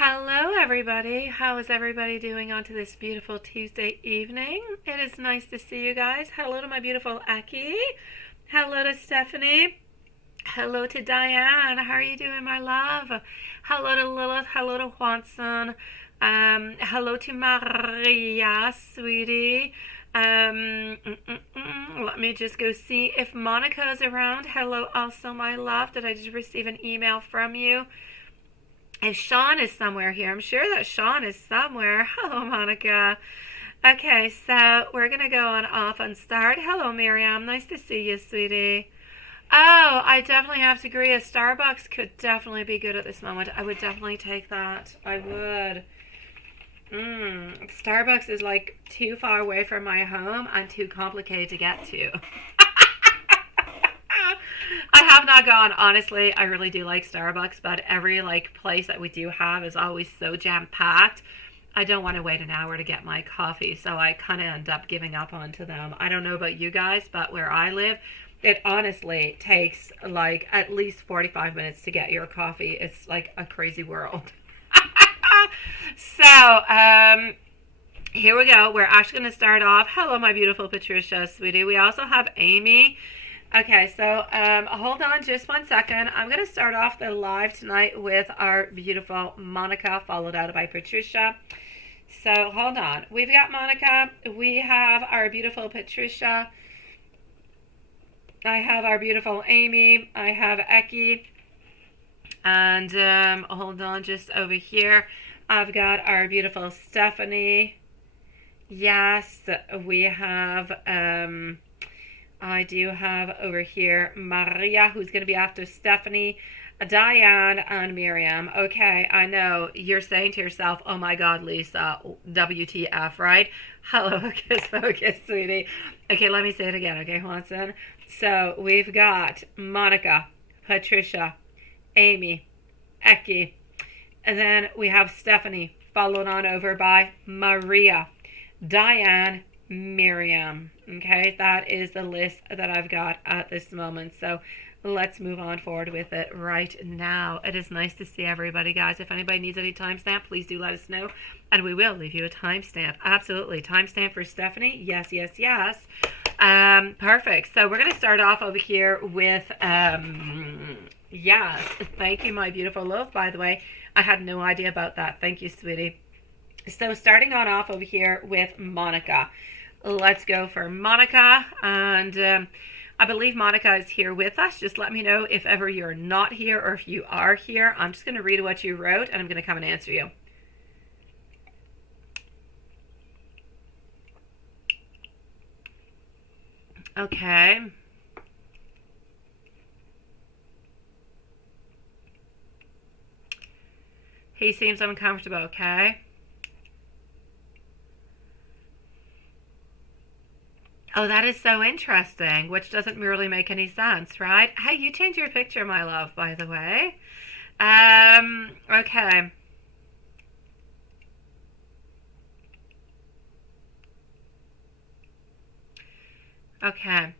Hello, everybody. How is everybody doing on to this beautiful Tuesday evening? It is nice to see you guys. Hello to my beautiful Aki. Hello to Stephanie. Hello to Diane. How are you doing, my love? Hello to Lilith. Hello to Juanson. Hello to Maria, sweetie. Let me just go see if Monica is around. Hello, also, my love. Did I just receive an email from you? If Sean is somewhere here, I'm sure that Sean is somewhere. Hello, Monica. Okay, so we're going to go on off and start. Hello, Miriam. Nice to see you, sweetie. Oh, I definitely have to agree. A Starbucks could definitely be good at this moment. I would definitely take that. I would. Starbucks is like too far away from my home and too complicated to get to. I have not gone, honestly. I really do like Starbucks, but every place that we do have is always so jam-packed. I don't want to wait an hour to get my coffee, so I kind of end up giving up onto them. I don't know about you guys, but where I live, it honestly takes at least 45 minutes to get your coffee. It's like a crazy world. So, here we go. We're actually going to start off. Hello, my beautiful Patricia, sweetie. We also have Amy. Okay, so hold on just 1 second. I'm going to start off the live tonight with our beautiful Monica, followed out by Patricia. So hold on. We've got Monica. We have our beautiful Patricia. I have our beautiful Amy. I have Eki. And hold on just over here. I've got our beautiful Stephanie. Yes, we have... I do have over here Maria, who's going to be after Stephanie, Diane, and Miriam. Okay, I know you're saying to yourself, oh my God, Lisa, WTF, right? Hello, Hocus Pocus, sweetie. Okay, let me say it again, okay, Juanson? So we've got Monica, Patricia, Amy, Eki, and then we have Stephanie, followed on over by Maria, Diane, Miriam. Okay, that is the list that I've got at this moment. So let's move on forward with it right now. It is nice to see everybody, guys. If anybody needs any timestamp, please do let us know, and we will leave you a timestamp. Absolutely. Timestamp for Stephanie. Yes, yes, yes. Perfect. So we're going to start off over here with yes. Thank you, my beautiful love. By the way, I had no idea about that. Thank you, sweetie. So starting on off over here with Monica. Let's go for Monica, and I believe Monica is here with us. Just let me know if ever you're not here or if you are here. I'm just going to read what you wrote, and I'm going to come and answer you. Okay. He seems uncomfortable, okay? Oh, that is so interesting, which doesn't really make any sense, right? Hey, you changed your picture, my love, by the way. Okay. Okay.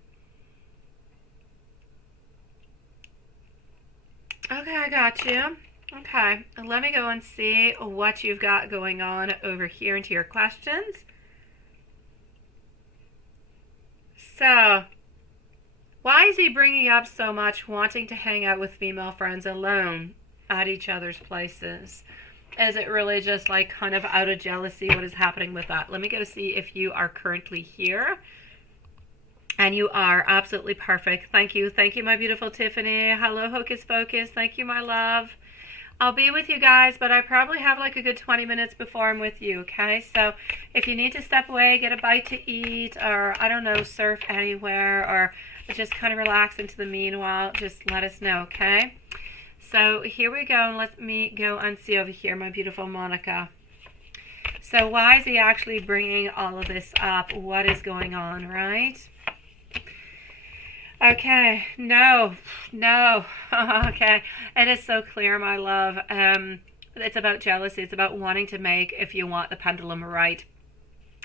Okay, I got you. Okay, let me go and see what you've got going on over here into your questions. So, why is he bringing up so much wanting to hang out with female friends alone at each other's places? Is it really just kind of out of jealousy? What is happening with that? Let me go see if you are currently here. And you are absolutely perfect. Thank you. Thank you, my beautiful Tiffany. Hello, Hocus Pocus. Thank you, my love. I'll be with you guys, but I probably have a good 20 minutes before I'm with you, okay? So if you need to step away, get a bite to eat, or, I don't know, surf anywhere, or just kind of relax into the meanwhile, just let us know, okay? So here we go. Let me go and see over here, my beautiful Monica. So why is he actually bringing all of this up? What is going on, right? Okay, no, okay, it is so clear, my love. It's about jealousy. It's about wanting to make, if you want, the pendulum right.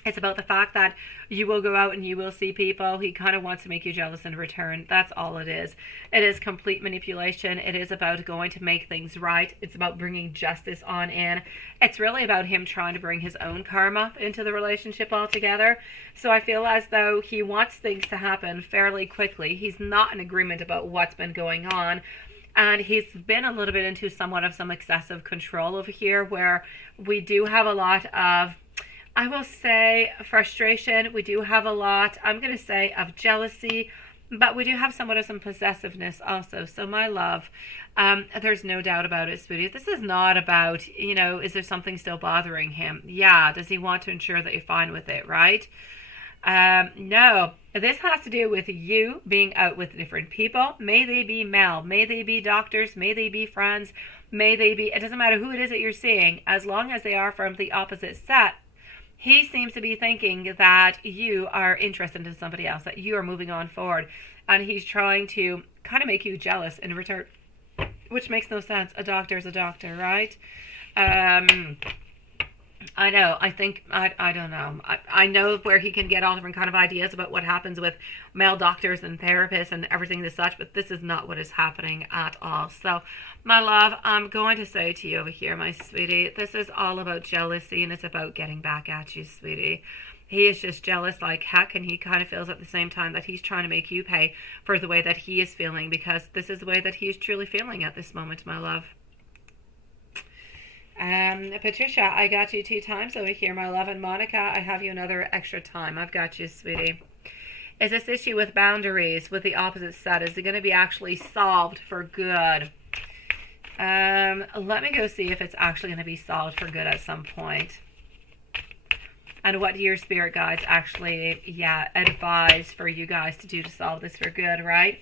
It's about the fact that you will go out and you will see people. He kind of wants to make you jealous in return. That's all it is. It is complete manipulation. It is about going to make things right. It's about bringing justice on in. It's really about him trying to bring his own karma into the relationship altogether. So I feel as though he wants things to happen fairly quickly. He's not in agreement about what's been going on. And he's been a little bit into somewhat of some excessive control over here, where we do have a lot of, I will say, frustration. We do have a lot, I'm going to say, of jealousy, but we do have somewhat of some possessiveness also. So my love, there's no doubt about it, sweetie. This is not about, is there something still bothering him? Yeah. Does he want to ensure that you're fine with it, right? No. This has to do with you being out with different people. May they be male, may they be doctors, may they be friends, may they be, it doesn't matter who it is that you're seeing, as long as they are from the opposite set. He seems to be thinking that you are interested in somebody else, that you are moving on forward, and he's trying to kind of make you jealous in return, which makes no sense. A doctor is a doctor, right? I know. I think, I don't know. I know where he can get all different kind of ideas about what happens with male doctors and therapists and everything as such, but this is not what is happening at all. So, my love, I'm going to say to you over here, my sweetie, this is all about jealousy, and it's about getting back at you, sweetie. He is just jealous like heck, and he kind of feels at the same time that he's trying to make you pay for the way that he is feeling, because this is the way that he is truly feeling at this moment, my love. Patricia, I got you 2 times over here, my love. And Monica, I have you another extra time. I've got you, sweetie. Is this issue with boundaries with the opposite set, is it going to be actually solved for good? Let me go see if it's actually going to be solved for good at some point. And what do your spirit guides actually, advise for you guys to do to solve this for good, right?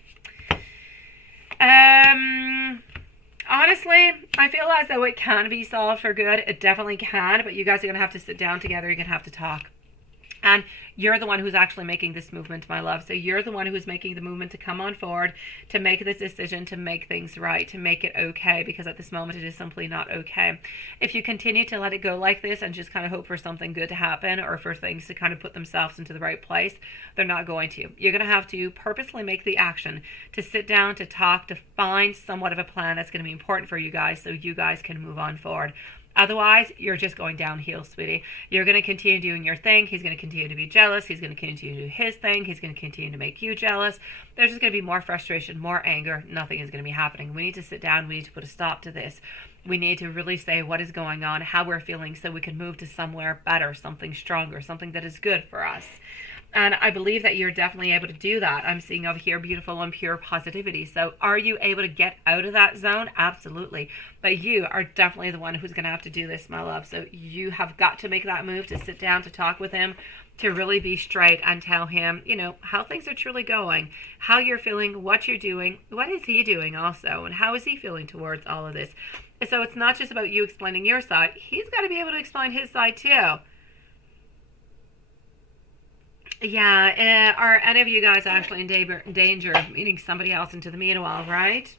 Honestly, I feel as though it can be solved for good. It definitely can, but you guys are going to have to sit down together. You're going to have to talk. And you're the one who's actually making this movement, my love. So you're the one who's making the movement to come on forward, to make this decision, to make things right, to make it okay, because at this moment it is simply not okay. If you continue to let it go like this and just kind of hope for something good to happen, or for things to kind of put themselves into the right place, they're not going to. You're going to have to purposely make the action to sit down, to talk, to find somewhat of a plan that's going to be important for you guys, so you guys can move on forward. Otherwise, you're just going downhill, sweetie. You're going to continue doing your thing. He's going to continue to be jealous. He's going to continue to do his thing. He's going to continue to make you jealous. There's just going to be more frustration, more anger. Nothing is going to be happening. We need to sit down. We need to put a stop to this. We need to really say what is going on, how we're feeling, so we can move to somewhere better, something stronger, something that is good for us. And I believe that you're definitely able to do that. I'm seeing over here beautiful and pure positivity. So are you able to get out of that zone? Absolutely. But you are definitely the one who's going to have to do this, my love. So you have got to make that move, to sit down, to talk with him, to really be straight and tell him, how things are truly going, how you're feeling, what you're doing, what is he doing also, and how is he feeling towards all of this. So it's not just about you explaining your side. He's got to be able to explain his side too. Yeah, are any of you guys actually in danger of meeting somebody else into the meanwhile, right?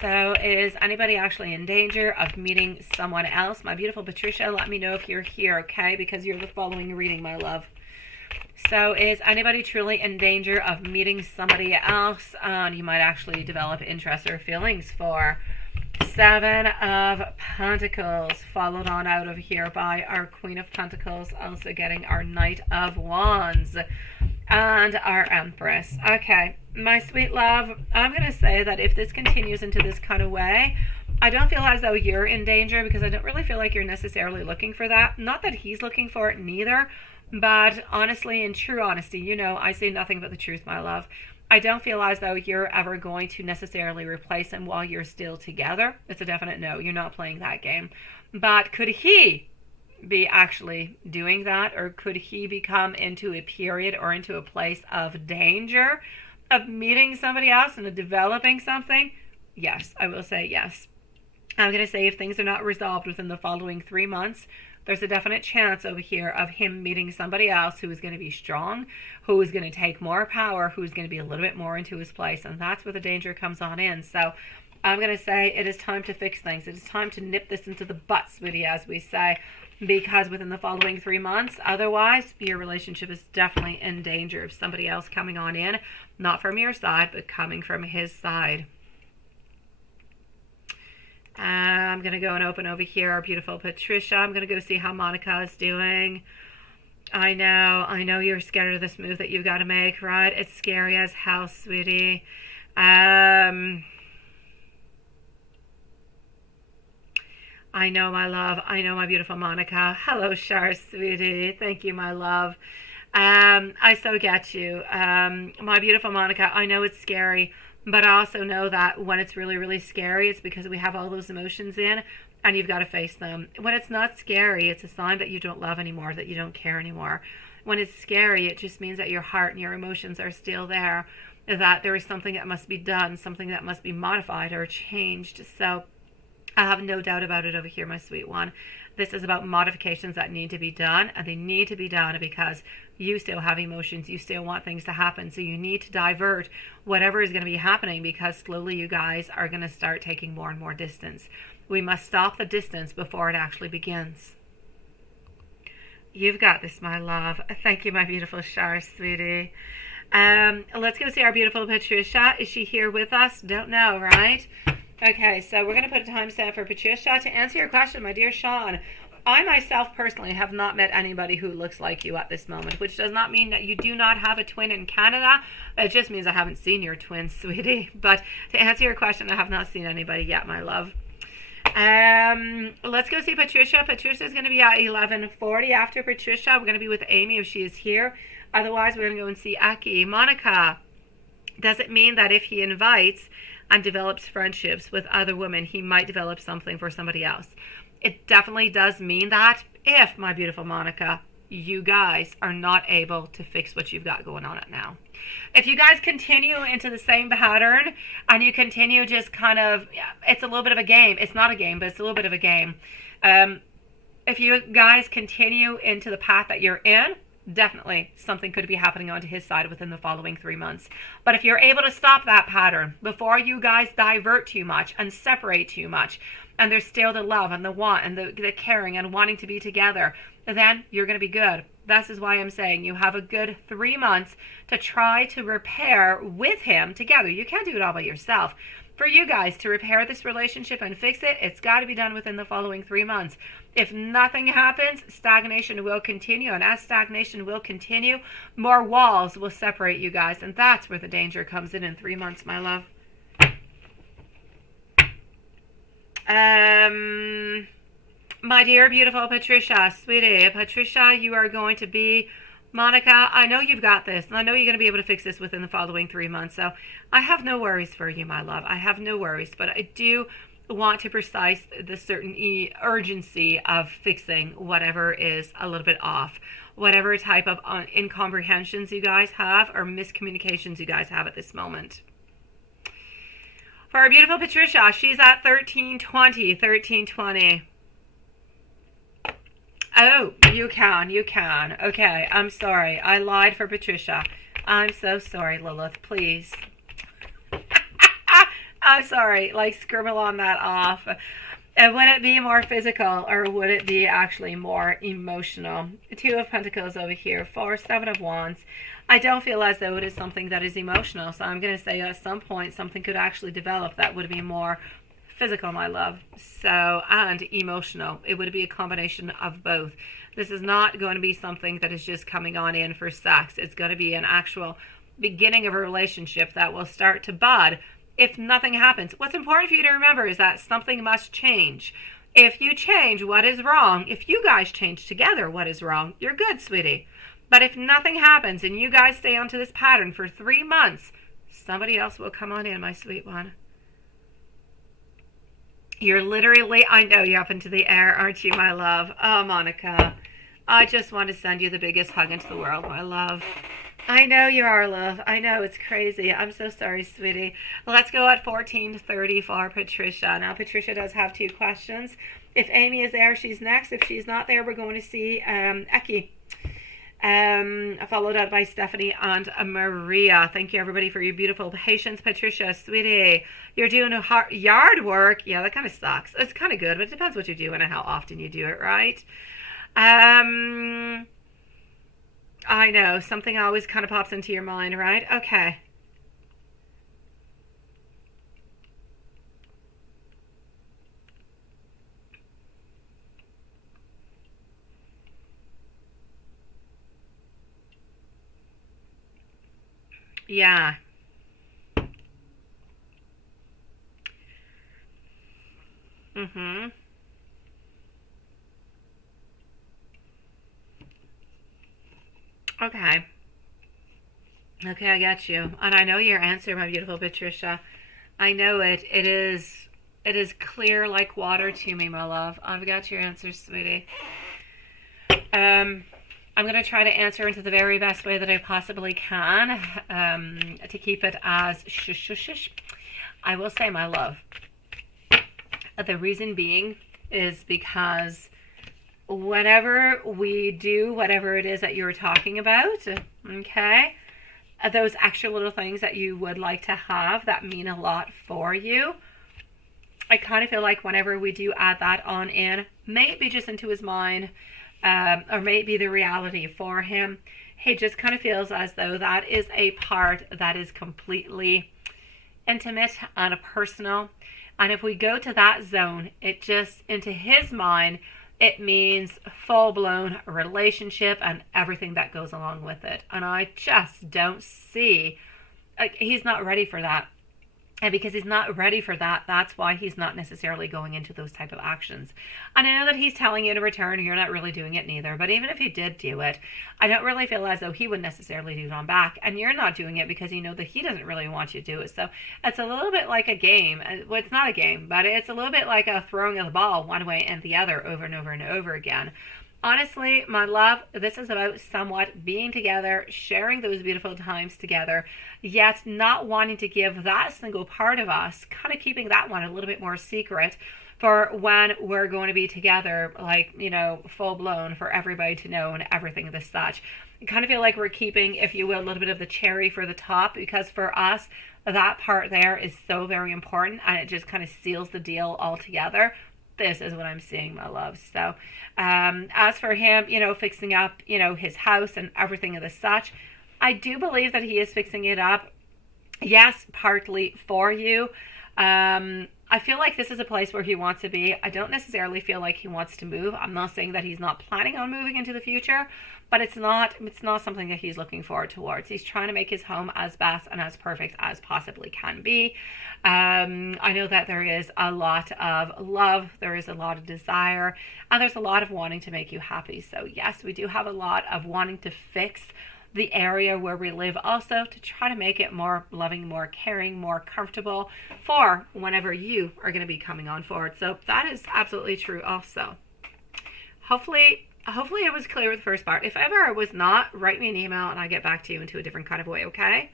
So is anybody actually in danger of meeting someone else? My beautiful Patricia, let me know if you're here, okay? Because you're the following reading, my love. So is anybody truly in danger of meeting somebody else you might actually develop interest or feelings for? 7 of Pentacles, followed on out of here by our Queen of Pentacles, also getting our Knight of Wands and our Empress. Okay, my sweet love, I'm going to say that if this continues into this kind of way, I don't feel as though you're in danger, because I don't really feel like you're necessarily looking for that. Not that he's looking for it neither, but honestly, in true honesty, I say nothing but the truth, my love. I don't feel as though you're ever going to necessarily replace him while you're still together. It's a definite no. You're not playing that game. But could he be actually doing that? Or could he become into a period or into a place of danger of meeting somebody else and developing something? Yes, I will say yes. I'm going to say if things are not resolved within the following 3 months, there's a definite chance over here of him meeting somebody else who is going to be strong, who is going to take more power, who's going to be a little bit more into his place. And that's where the danger comes on in. So I'm going to say it is time to fix things. It is time to nip this into the butt, sweetie, as we say, because within the following 3 months, otherwise, your relationship is definitely in danger of somebody else coming on in, not from your side, but coming from his side. I'm going to go and open over here our beautiful Patricia. I'm going to go see how Monica is doing. I know you're scared of this move that you've got to make, right? It's scary as hell, sweetie. I know, my love. I know, my beautiful Monica. Hello, Shar, sweetie. Thank you, my love. I so get you. My beautiful Monica, I know it's scary, but I also know that when it's really, really scary, it's because we have all those emotions in, and you've got to face them. When it's not scary, it's a sign that you don't love anymore, that you don't care anymore. When it's scary, it just means that your heart and your emotions are still there, that there is something that must be done, something that must be modified or changed. So I have no doubt about it over here, my sweet one. This is about modifications that need to be done, and they need to be done because you still have emotions. You still want things to happen. So you need to divert whatever is going to be happening, because slowly you guys are going to start taking more and more distance. We must stop the distance before it actually begins. You've got this, my love. Thank you, my beautiful Shar, sweetie. Let's go see our beautiful Patricia. Is she here with us? Don't know, right? Okay, so we're going to put a timestamp for Patricia. To answer your question, my dear Sean, I myself personally have not met anybody who looks like you at this moment, which does not mean that you do not have a twin in Canada. It just means I haven't seen your twin, sweetie. But to answer your question, I have not seen anybody yet, my love. Let's go see Patricia. Patricia is going to be at 11:40. After Patricia, we're going to be with Amy if she is here. Otherwise, we're going to go and see Aki. Monica, does it mean that if he invites and develops friendships with other women, he might develop something for somebody else? It definitely does mean that if, my beautiful Monica, you guys are not able to fix what you've got going on right now. If you guys continue into the same pattern and you continue just kind of, it's a little bit of a game. It's not a game, but it's a little bit of a game. If you guys continue into the path that you're in, definitely something could be happening onto his side within the following 3 months. But if you're able to stop that pattern before you guys divert too much and separate too much, and there's still the love and the want and the caring and wanting to be together, then you're going to be good. This is why I'm saying you have a good 3 months to try to repair with him together. You can't do it all by yourself. For you guys to repair this relationship and fix it, it's got to be done within the following 3 months. If nothing happens, stagnation will continue. And as stagnation will continue, more walls will separate you guys. And that's where the danger comes in 3 months, my love. My dear, beautiful Patricia, sweetie, Patricia, you are going to be, Monica, I know you've got this, and I know you're going to be able to fix this within the following 3 months, so I have no worries for you, my love. I have no worries, but I do want to precise the certain urgency of fixing whatever is a little bit off, whatever type of incomprehensions you guys have or miscommunications you guys have at this moment. For our beautiful Patricia, she's at 1320. Oh, you can. Okay, I'm sorry. I lied for Patricia. I'm so sorry, Lilith. Please. I'm sorry. Like, scribble on that off. And would it be more physical or would it be actually more emotional? 2 of Pentacles over here. 4, 7 of Wands. I don't feel as though it is something that is emotional. So I'm going to say at some point something could actually develop that would be more physical, my love, and emotional. It would be a combination of both. This is not going to be something that is just coming on in for sex. It's going to be an actual beginning of a relationship that will start to bud if nothing happens. What's important for you to remember is that something must change. If you change, what is wrong? If you guys change together, what is wrong? You're good, sweetie. But if nothing happens and you guys stay onto this pattern for 3 months, somebody else will come on in, my sweet one. You're literally, I know you're up into the air, aren't you, my love? Oh, Monica, I just want to send you the biggest hug into the world, my love. I know you are, love. I know, it's crazy. I'm so sorry, sweetie. Let's go at 14:30 for Patricia. Now, Patricia does have 2 questions. If Amy is there, she's next. If she's not there, we're going to see Eki. Followed out by Stephanie and Maria. Thank you, everybody, for your beautiful patience. Patricia, sweetie, you're doing yard work. Yeah, that kind of sucks. It's kind of good, but it depends what you're doing and how often you do it, right? I know, something always kind of pops into your mind, right? Okay. Yeah. Mm-hmm. Okay. Okay, I got you. And I know your answer, my beautiful Patricia. I know it. It is clear like water to me, my love. I've got your answer, sweetie. Um I'm going to try to answer into the very best way that I possibly can, to keep it as shush shush shush. I will say, my love, the reason being is because whenever we do whatever it is that you're talking about, okay, those extra little things that you would like to have that mean a lot for you, I kind of feel like whenever we do add that on in, maybe just into his mind, or maybe the reality for him, he just kind of feels as though that is a part that is completely intimate and personal. And if we go to that zone, it just, into his mind, it means full-blown relationship and everything that goes along with it. And I just don't see, like, he's not ready for that. And because he's not ready for that, that's why he's not necessarily going into those type of actions. And I know that he's telling you to return, and you're not really doing it neither. But even if you did do it, I don't really feel as though he would necessarily do it on back. And you're not doing it because you know that he doesn't really want you to do it. So it's a little bit like a game. Well, it's not a game, but it's a little bit like a throwing of the ball one way and the other over and over and over again. Honestly, my love, this is about somewhat being together, sharing those beautiful times together, yet not wanting to give that single part of us, kind of keeping that one a little bit more secret for when we're going to be together, like, you know, full blown for everybody to know and everything of this such. I kind of feel like we're keeping, if you will, a little bit of the cherry for the top, because for us, that part there is so very important, and it just kind of seals the deal altogether. This is what I'm seeing, my love. So as for him, you know, fixing up, you know, his house and everything of the such, I do believe that he is fixing it up. Yes, partly for you. I feel like this is a place where he wants to be. I don't necessarily feel like he wants to move. I'm not saying that he's not planning on moving into the future, but it's not something that he's looking forward towards. He's trying to make his home as best and as perfect as possibly can be. I know that there is a lot of love, there is a lot of desire, and there's a lot of wanting to make you happy. So yes, we do have a lot of wanting to fix the area where we live, also to try to make it more loving, more caring, more comfortable for whenever you are going to be coming on forward. So that is absolutely true also. Hopefully it was clear with the first part. If ever it was not, write me an email and I'll get back to you into a different kind of way, okay?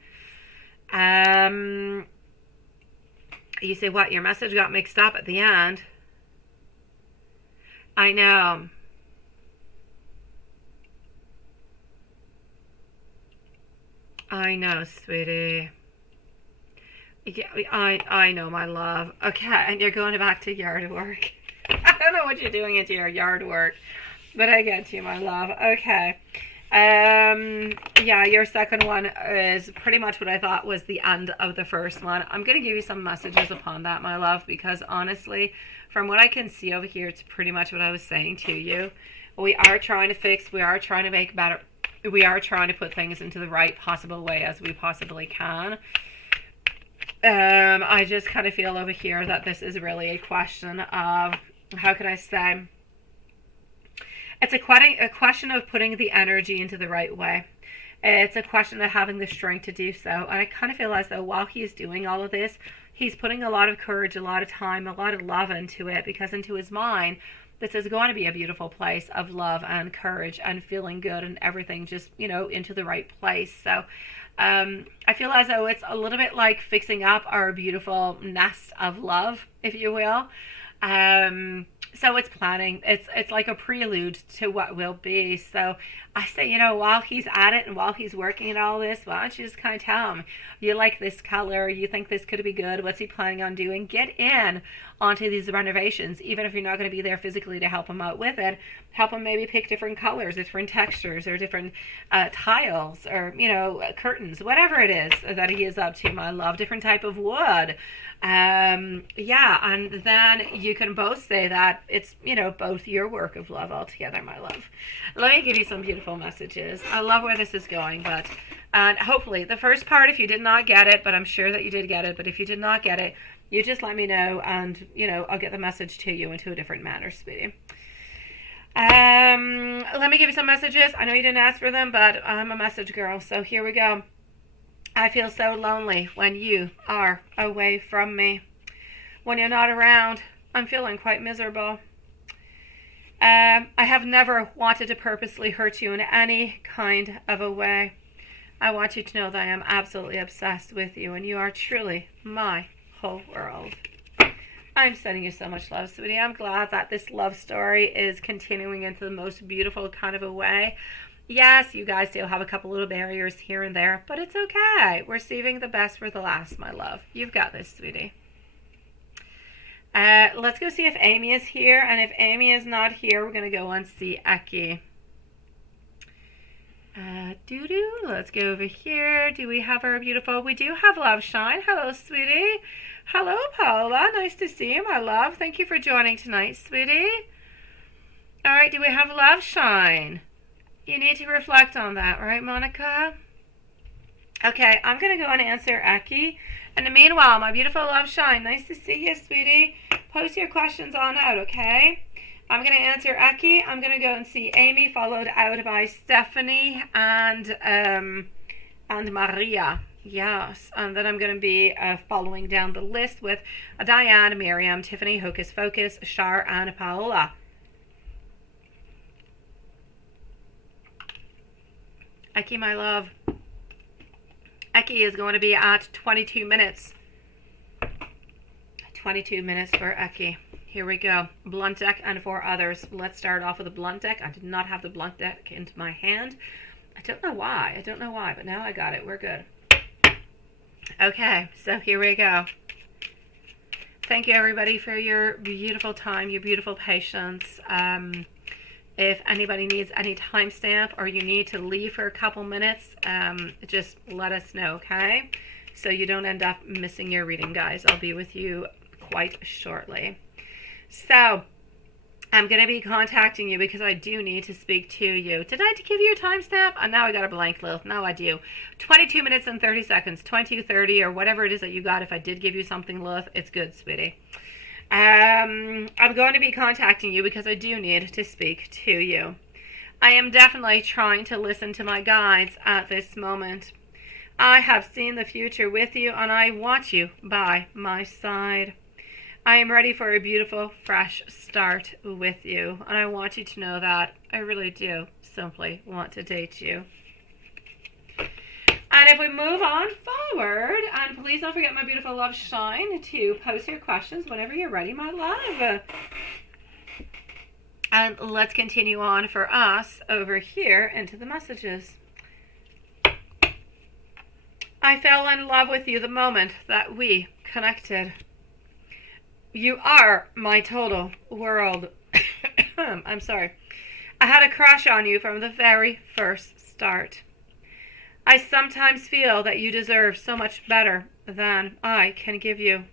You say, what, your message got mixed up at the end? I know. I know, sweetie. Yeah, I know, my love. Okay, and you're going back to yard work. I don't know what you're doing into your yard work, but I get you, my love. Okay. Yeah, your second one is pretty much what I thought was the end of the first one. I'm going to give you some messages upon that, my love, because honestly, from what I can see over here, it's pretty much what I was saying to you. We are trying to fix, we are trying to make better, we are trying to put things into the right possible way as we possibly can. I just kind of feel over here that this is really a question of, how could I say, it's a question of putting the energy into the right way. It's a question of having the strength to do so. And I kind of feel as though while he's doing all of this, he's putting a lot of courage, a lot of time, a lot of love into it, because into his mind, this is going to be a beautiful place of love and courage and feeling good and everything just, you know, into the right place. So I feel as though it's a little bit like fixing up our beautiful nest of love, if you will. So it's planning. It's like a prelude to what will be. So I say, you know, while he's at it and while he's working at all this, why don't you just kind of tell him you like this color, you think this could be good, what's he planning on doing? Get in onto these renovations, even if you're not going to be there physically to help him out with it. Help him maybe pick different colors, different textures, or different tiles, or, you know, curtains, whatever it is that he is up to, my love. Different type of wood. Yeah, and then you can both say that it's, you know, both your work of love altogether, my love. Let me give you some beautiful messages. I love where this is going, but and hopefully the first part, if you did not get it, but I'm sure that you did get it, but if you did not get it, you just let me know, and, you know, I'll get the message to you into a different manner, sweetie. Let me give you some messages. I know you didn't ask for them, but I'm a message girl, so here we go. I feel so lonely when you are away from me. When you're not around, I'm feeling quite miserable. I have never wanted to purposely hurt you in any kind of a way. I want you to know that I am absolutely obsessed with you, and you are truly my whole world. I'm sending you so much love, sweetie. I'm glad that this love story is continuing into the most beautiful kind of a way. Yes, you guys do have a couple little barriers here and there, but it's okay. We're saving the best for the last, my love. You've got this, sweetie. Let's go see if Amy is here, and if Amy is not here, we're going to go and see Eki. Let's go over here. Do we have our beautiful? We do have Love Shine. Hello, sweetie. Hello, Paula. Nice to see you, my love. Thank you for joining tonight, sweetie. All right, do we have Love Shine? You need to reflect on that, right, Monica? Okay, I'm going to go and answer Eki. In the meanwhile, my beautiful Love Shine, nice to see you, sweetie. Post your questions on out, okay? I'm going to answer Eki. I'm going to go and see Amy, followed out by Stephanie and Maria. Yes, and then I'm going to be following down the list with Diane, Miriam, Tiffany, Hocus Focus, Shar, and Paola. Eki, my love. Eki is going to be at 22 minutes. 22 minutes for Eki. Here we go. Blunt deck and 4 others. Let's start off with a blunt deck. I did not have the blunt deck into my hand. I don't know why, but now I got it. We're good. Okay, so here we go. Thank you, everybody, for your beautiful time, your beautiful patience. If anybody needs any timestamp or you need to leave for a couple minutes, just let us know, okay? So you don't end up missing your reading, guys. I'll be with you quite shortly. So I'm going to be contacting you because I do need to speak to you. Did I give you a timestamp? And now I got a blank, Lilith. Now I do. 22 minutes and 30 seconds, 22:30, or whatever it is that you got. If I did give you something, Lilith, it's good, sweetie. I'm going to be contacting you because I do need to speak to you. I am definitely trying to listen to my guides at this moment. I have seen the future with you, and I want you by my side. I am ready for a beautiful, fresh start with you, and I want you to know that I really do simply want to date you. And if we move on forward, and please don't forget, my beautiful Love Shine, to post your questions whenever you're ready, my love. And let's continue on for us over here into the messages. I fell in love with you the moment that we connected. You are my total world. I'm sorry. I had a crush on you from the very first start. I sometimes feel that you deserve so much better than I can give you.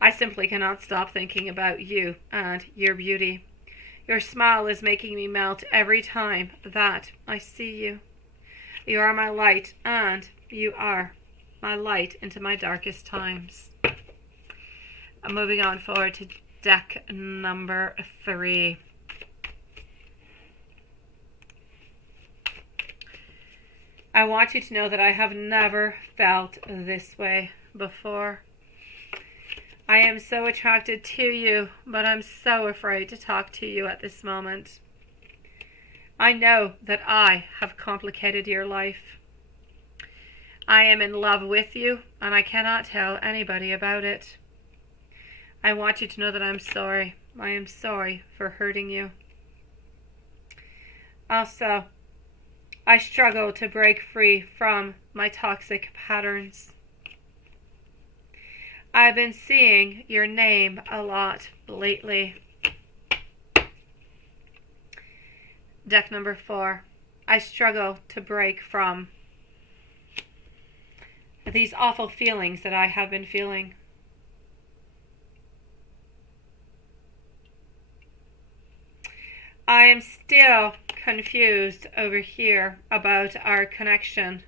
I simply cannot stop thinking about you and your beauty. Your smile is making me melt every time that I see you. You are my light, and you are my light into my darkest times. I'm moving on forward to deck number 3. I want you to know that I have never felt this way before. I am so attracted to you, but I'm so afraid to talk to you at this moment. I know that I have complicated your life. I am in love with you, and I cannot tell anybody about it. I want you to know that I'm sorry, I am sorry for hurting you. Also, I struggle to break free from my toxic patterns. I've been seeing your name a lot lately. Deck number 4. I struggle to break from these awful feelings that I have been feeling. I am still confused over here about our connection.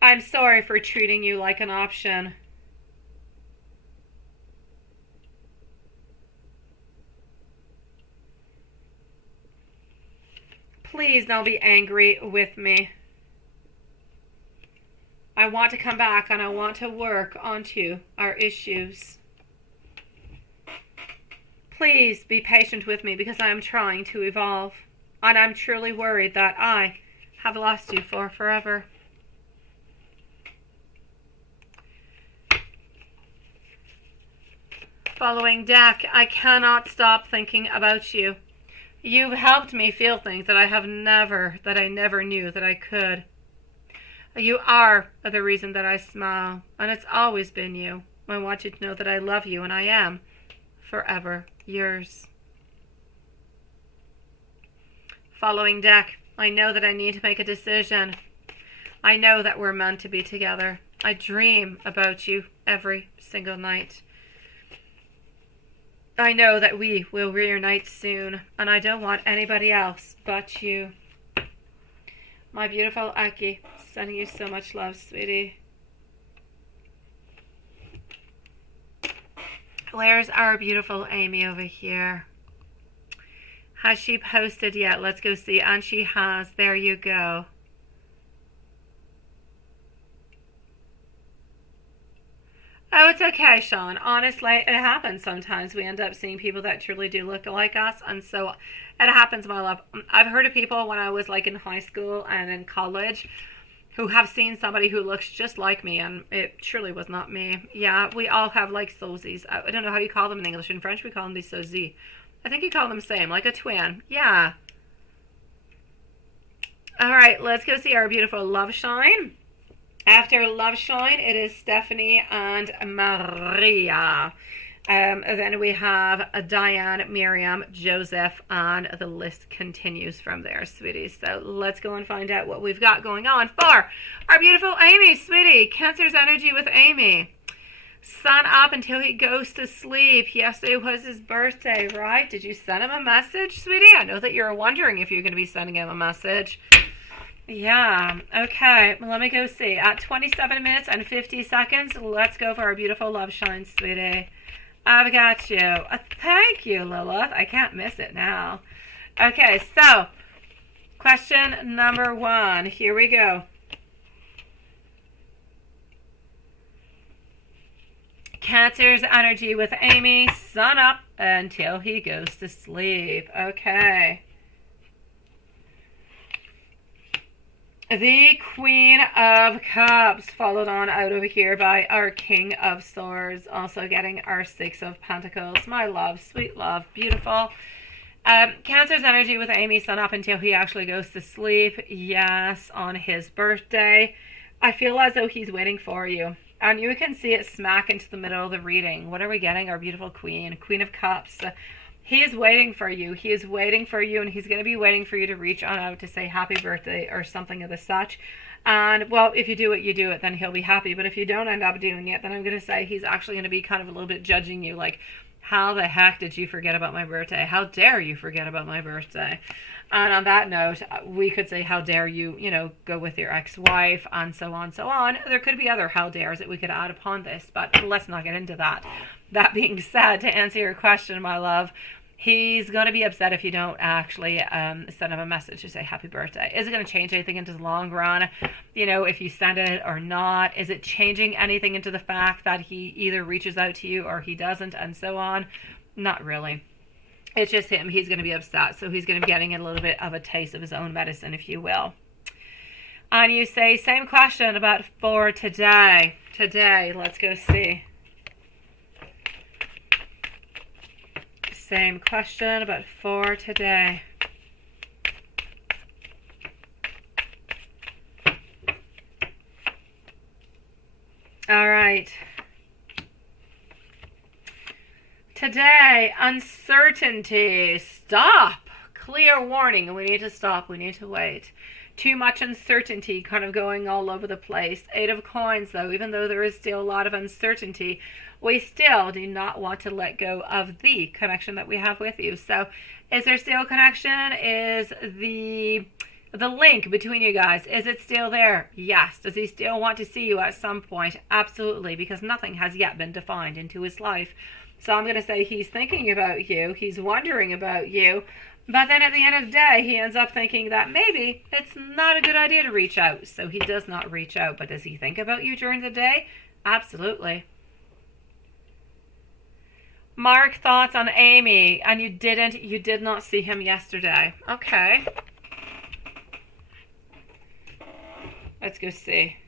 I'm sorry for treating you like an option. Please don't be angry with me. I want to come back and I want to work onto our issues. Please be patient with me because I am trying to evolve. And I'm truly worried that I have lost you for forever. Following deck, I cannot stop thinking about you. You've helped me feel things that I never knew that I could. You are the reason that I smile, and it's always been you. I want you to know that I love you, and I am forever yours. Following deck, I know that I need to make a decision. I know that we're meant to be together. I dream about you every single night. I know that we will reunite soon, and I don't want anybody else but you. My beautiful Aki, sending you so much love, sweetie. Where's our beautiful Amy over here? Has she posted yet? Let's go see. And she has. There you go. Oh, it's okay, Sean. Honestly, it happens sometimes. We end up seeing people that truly do look like us. And so it happens, my love. I've heard of people when I was like in high school and in college who have seen somebody who looks just like me. And it truly was not me. Yeah, we all have like sosies. I don't know how you call them in English. In French, we call them des sosies. I think you call them the same, like a twin. Yeah. All right, let's go see our beautiful Love Shine. After Love Shine, it is Stephanie and Maria. Then we have Diane, Miriam, Joseph, and the list continues from there, sweeties. So let's go and find out what we've got going on for our beautiful Amy, sweetie. Cancer's energy with Amy. Sun up until he goes to sleep. Yesterday was his birthday, right? Did you send him a message, sweetie? I know that you're wondering if you're going to be sending him a message. Yeah, okay, well, let me go see. At 27 minutes and 50 seconds, let's go for our beautiful Love Shine, sweetie. I've got you. Thank you, Lilith. I can't miss it now. Okay, so, question number 1. Here we go. Cancer's energy with Amy. Sun up until he goes to sleep. Okay. The Queen of Cups, followed on out over here by our King of Swords, also getting our Six of Pentacles. My love, sweet love, beautiful. Cancer's energy with Amy, sun up until he actually goes to sleep. Yes, on his birthday. I feel as though he's waiting for you. And you can see it smack into the middle of the reading. What are we getting? Our beautiful Queen, Queen of Cups. He is waiting for you. He is waiting for you, and he's going to be waiting for you to reach on out to say happy birthday or something of the such. And, well, if you do it, you do it, then he'll be happy. But if you don't end up doing it, then I'm going to say he's actually going to be kind of a little bit judging you. Like, how the heck did you forget about my birthday? How dare you forget about my birthday? And on that note, we could say, how dare you, go with your ex-wife, and so on, so on. There could be other how dares that we could add upon this, but let's not get into that. That being said, to answer your question, my love, he's going to be upset if you don't actually send him a message to say happy birthday. Is it going to change anything into the long run? If you send it or not? Is it changing anything into the fact that he either reaches out to you or he doesn't, and so on? Not really. It's just him. He's going to be upset. So he's going to be getting a little bit of a taste of his own medicine, if you will. And you say, same question about for today. Today, let's go see. Same question about for today. All right. Today, uncertainty. Stop. Clear warning. We need to stop. We need to wait. Too much uncertainty kind of going all over the place. 8 of Coins, though, even though there is still a lot of uncertainty, we still do not want to let go of the connection that we have with you. So is there still a connection? Is the link between you guys, is it still there? Yes. Does he still want to see you at some point? Absolutely, because nothing has yet been defined into his life. So I'm going to say he's thinking about you. He's wondering about you. But then at the end of the day, he ends up thinking that maybe it's not a good idea to reach out. So he does not reach out. But does he think about you during the day? Absolutely. Mark, thoughts on Amy. And you did not see him yesterday. Okay. Let's go see.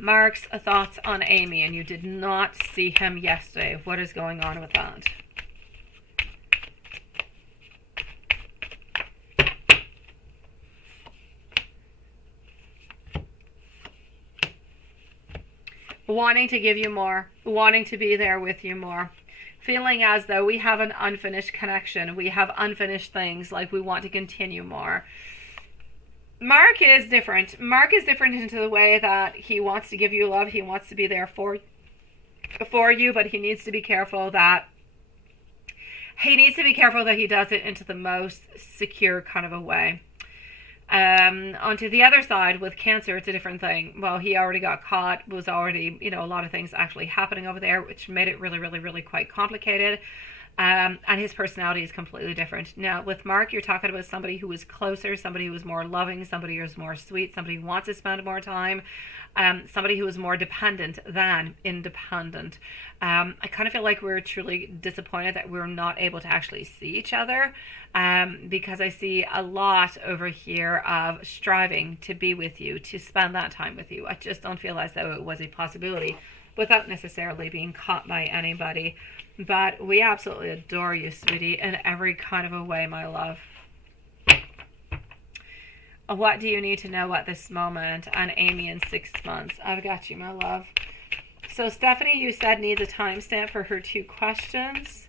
Mark's thoughts on Amy, and you did not see him yesterday. What is going on with that? Wanting to give you more, wanting to be there with you more, feeling as though we have an unfinished connection, we have unfinished things, like we want to continue more. Mark is different. Mark is different into the way that he wants to give you love. He wants to be there for you, but he needs to be careful that he does it into the most secure kind of a way. Onto the other side with Cancer, it's a different thing. Well, he already got caught, was already, a lot of things actually happening over there, which made it really, really, really quite complicated. And his personality is completely different. Now, with Mark, you're talking about somebody who is closer, somebody who is more loving, somebody who is more sweet, somebody who wants to spend more time, somebody who is more dependent than independent. I kind of feel like we're truly disappointed that we're not able to actually see each other, because I see a lot over here of striving to be with you, to spend that time with you. I just don't feel as though it was a possibility without necessarily being caught by anybody. But we absolutely adore you, sweetie, in every kind of a way, my love. What do you need to know at this moment on Amy in 6 months? I've got you, my love. So Stephanie, you said, needs a timestamp for her 2 questions.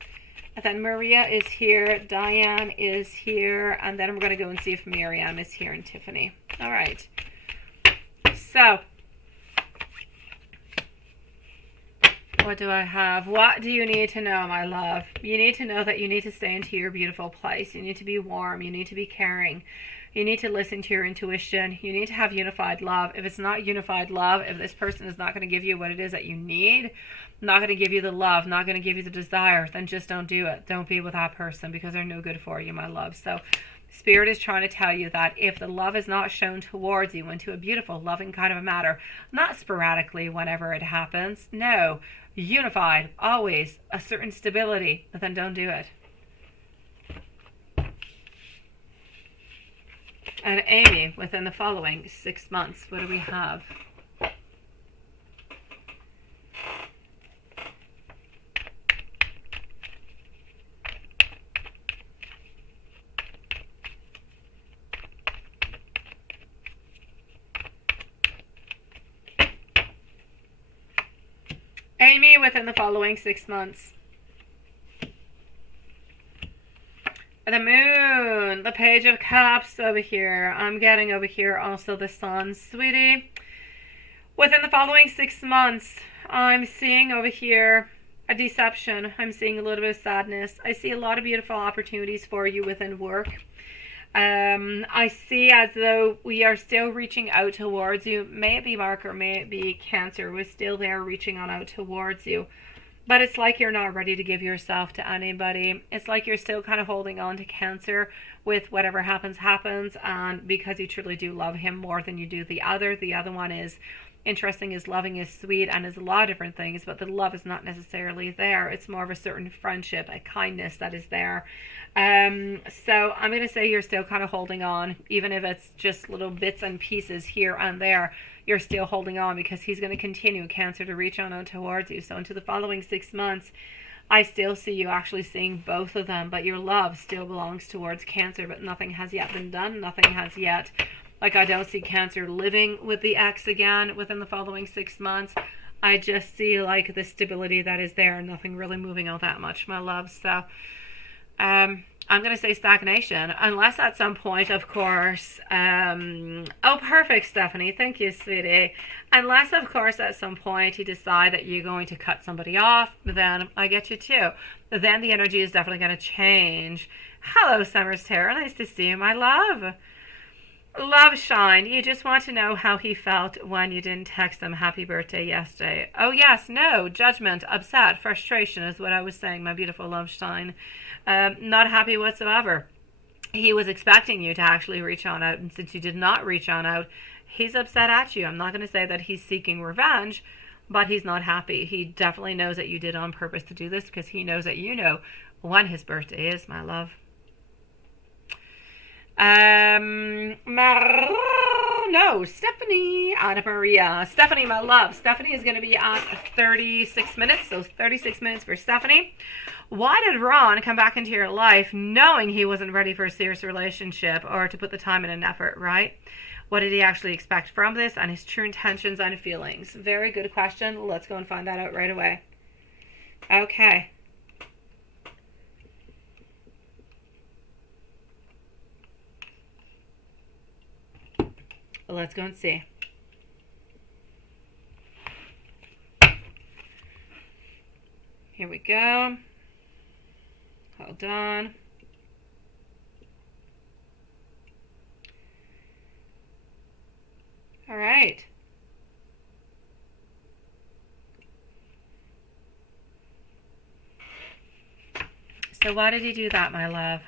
And then Maria is here. Diane is here. And then we're going to go and see if Miriam is here and Tiffany. All right. So what do I have? What do you need to know, my love? You need to know that you need to stay into your beautiful place. You need to be warm. You need to be caring. You need to listen to your intuition. You need to have unified love. If it's not unified love, if this person is not going to give you what it is that you need, not going to give you the love, not going to give you the desire, then just don't do it. Don't be with that person, because they're no good for you, my love. So Spirit is trying to tell you that if the love is not shown towards you into a beautiful, loving kind of a matter, not sporadically whenever it happens, no, unified, always, a certain stability, then don't do it. And Amy, within the following 6 months, what do we have? Amy, within the following 6 months. The Moon, the Page of Cups over here. I'm getting over here also the Sun, sweetie. Within the following 6 months, I'm seeing over here a deception. I'm seeing a little bit of sadness. I see a lot of beautiful opportunities for you within work. I see as though we are still reaching out towards you. May it be Mark or may it be Cancer. We're still there reaching on out towards you. But it's like you're not ready to give yourself to anybody. It's like you're still kind of holding on to Cancer with whatever happens, happens. And because you truly do love him more than you do the other one is interesting, his loving, is sweet, and is a lot of different things, but the love is not necessarily there. It's more of a certain friendship, a kindness that is there. So I'm going to say you're still kind of holding on, even if it's just little bits and pieces here and there. You're still holding on because he's going to continue, Cancer, to reach on towards you. So into the following 6 months, I still see you actually seeing both of them, but your love still belongs towards Cancer, but nothing has yet been done. Nothing has yet, like, I don't see Cancer living with the ex again within the following 6 months. I just see, like, the stability that is there, nothing really moving all that much, my love. So I'm going to say stagnation, unless at some point, of course, oh, perfect, Stephanie. Thank you, sweetie. Unless, of course, at some point you decide that you're going to cut somebody off, then I get you too. Then the energy is definitely going to change. Hello, Summer's Terror. Nice to see you, my love. Love Shine, you just want to know how he felt when you didn't text him happy birthday yesterday. Oh, yes, no, judgment, upset, frustration is what I was saying, my beautiful Love Shine. Not happy whatsoever. He was expecting you to actually reach on out, and since you did not reach on out, he's upset at you. I'm not going to say that he's seeking revenge, but he's not happy. He definitely knows that you did on purpose to do this because he knows that you know when his birthday is, my love. No, Stephanie, Anna Maria. Stephanie, my love. Stephanie is going to be at 36 minutes, so 36 minutes for Stephanie. Why did Ron come back into your life knowing he wasn't ready for a serious relationship or to put the time and effort, right? What did he actually expect from this and his true intentions and feelings? Very good question. Let's go and find that out right away. Okay. Let's go and see. Here we go. Hold on. All right. So why did he do that, my love?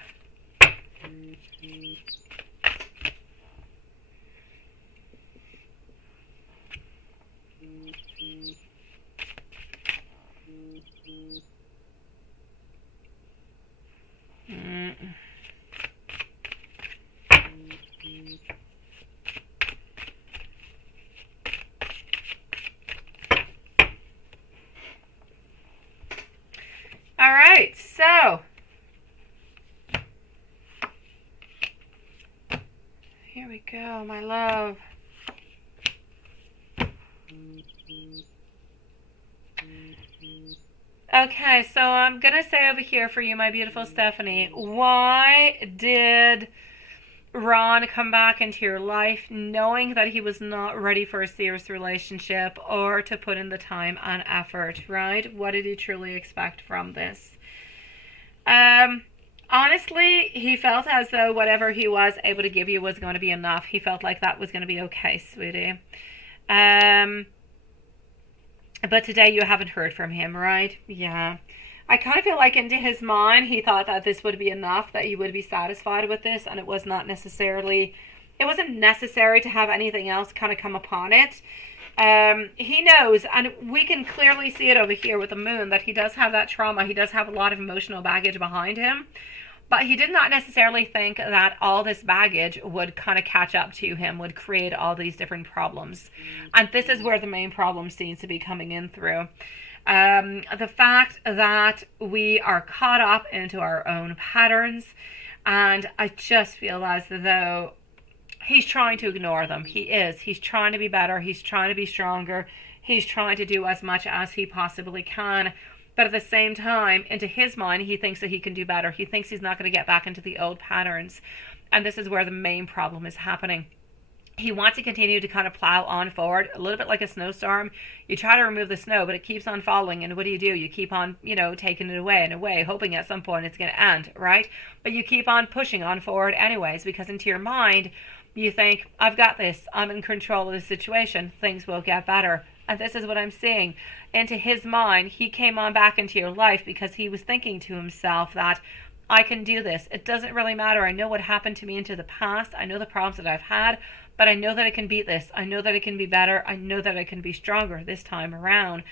All right, so here we go, my love. Okay, so I'm going to say over here for you, my beautiful Stephanie, why did Ron come back into your life knowing that he was not ready for a serious relationship or to put in the time and effort, right? What did he truly expect from this? Honestly, he felt as though whatever he was able to give you was going to be enough. He felt like that was going to be okay, sweetie. But today you haven't heard from him, right? Yeah. I kind of feel like into his mind, he thought that this would be enough, that he would be satisfied with this, and it was not necessarily, it wasn't necessary to have anything else kind of come upon it. He knows, and we can clearly see it over here with the moon, that he does have that trauma. He does have a lot of emotional baggage behind him. But he did not necessarily think that all this baggage would kind of catch up to him, would create all these different problems. And this is where the main problem seems to be coming in through. The fact that we are caught up into our own patterns, and I just feel as though he's trying to ignore them. He is. He's trying to be better. He's trying to be stronger. He's trying to do as much as he possibly can. But at the same time, into his mind, he thinks that he can do better. He thinks he's not going to get back into the old patterns. And this is where the main problem is happening. He wants to continue to kind of plow on forward, a little bit like a snowstorm. You try to remove the snow, but it keeps on falling. And what do? You keep on, taking it away and away, hoping at some point it's going to end, right? But you keep on pushing on forward anyways, because into your mind, you think, I've got this. I'm in control of the situation. Things will get better. And this is what I'm seeing. Into his mind, he came on back into your life because he was thinking to himself that I can do this. It doesn't really matter. I know what happened to me into the past. I know the problems that I've had. but I know that I can beat this. I know that it can be better. I know that I can be stronger this time around.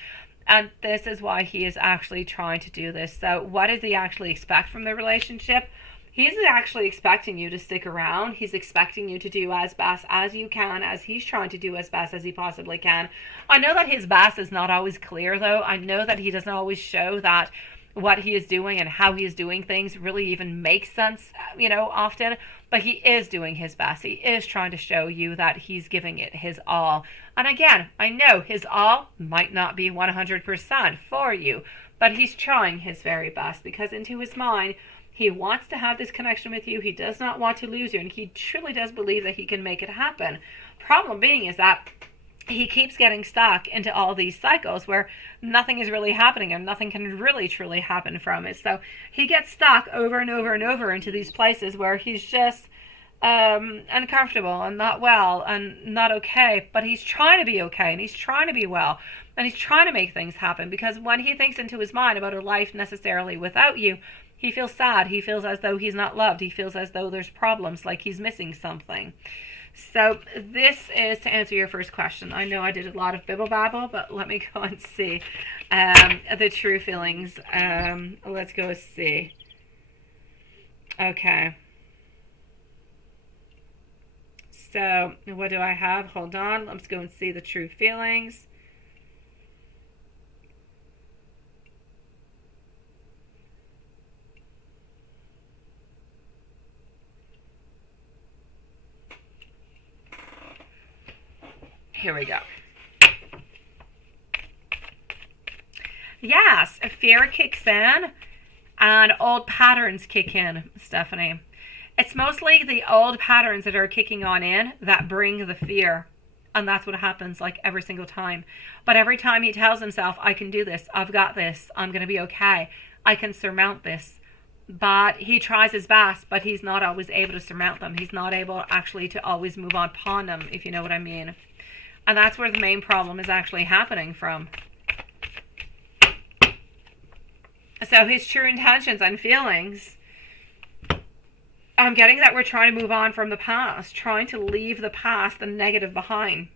And this is why he is actually trying to do this. So what does he actually expect from the relationship? He's actually expecting you to stick around. He's expecting you to do as best as you can, as he's trying to do as best as he possibly can. I know that his best is not always clear, though. I know that he doesn't always show that what he is doing and how he is doing things really even makes sense, often. But he is doing his best. He is trying to show you that he's giving it his all. And again, I know his all might not be 100% for you, but he's trying his very best, because into his mind, he wants to have this connection with you. He does not want to lose you, and he truly does believe that he can make it happen. Problem being is that he keeps getting stuck into all these cycles where nothing is really happening and nothing can really truly happen from it. So he gets stuck over and over and over into these places where he's just uncomfortable and not well and not okay, but he's trying to be okay and he's trying to be well and he's trying to make things happen, because when he thinks into his mind about a life necessarily without you, he feels sad. He feels as though he's not loved. He feels as though there's problems, like he's missing something. So this is to answer your first question. I know I did a lot of bibble babble, but let me go and see the true feelings. Let's go see. Okay. So what do I have? Hold on. Let's go and see the true feelings. Here we go. Yes, fear kicks in and old patterns kick in, Stephanie. It's mostly the old patterns that are kicking on in that bring the fear. And that's what happens like every single time. But every time he tells himself, I can do this, I've got this, I'm going to be okay, I can surmount this. But he tries his best, but he's not always able to surmount them. He's not able actually to always move on upon them, if you know what I mean. And that's where the main problem is actually happening from. So his true intentions and feelings, I'm getting that we're trying to move on from the past, trying to leave the past, the negative behind.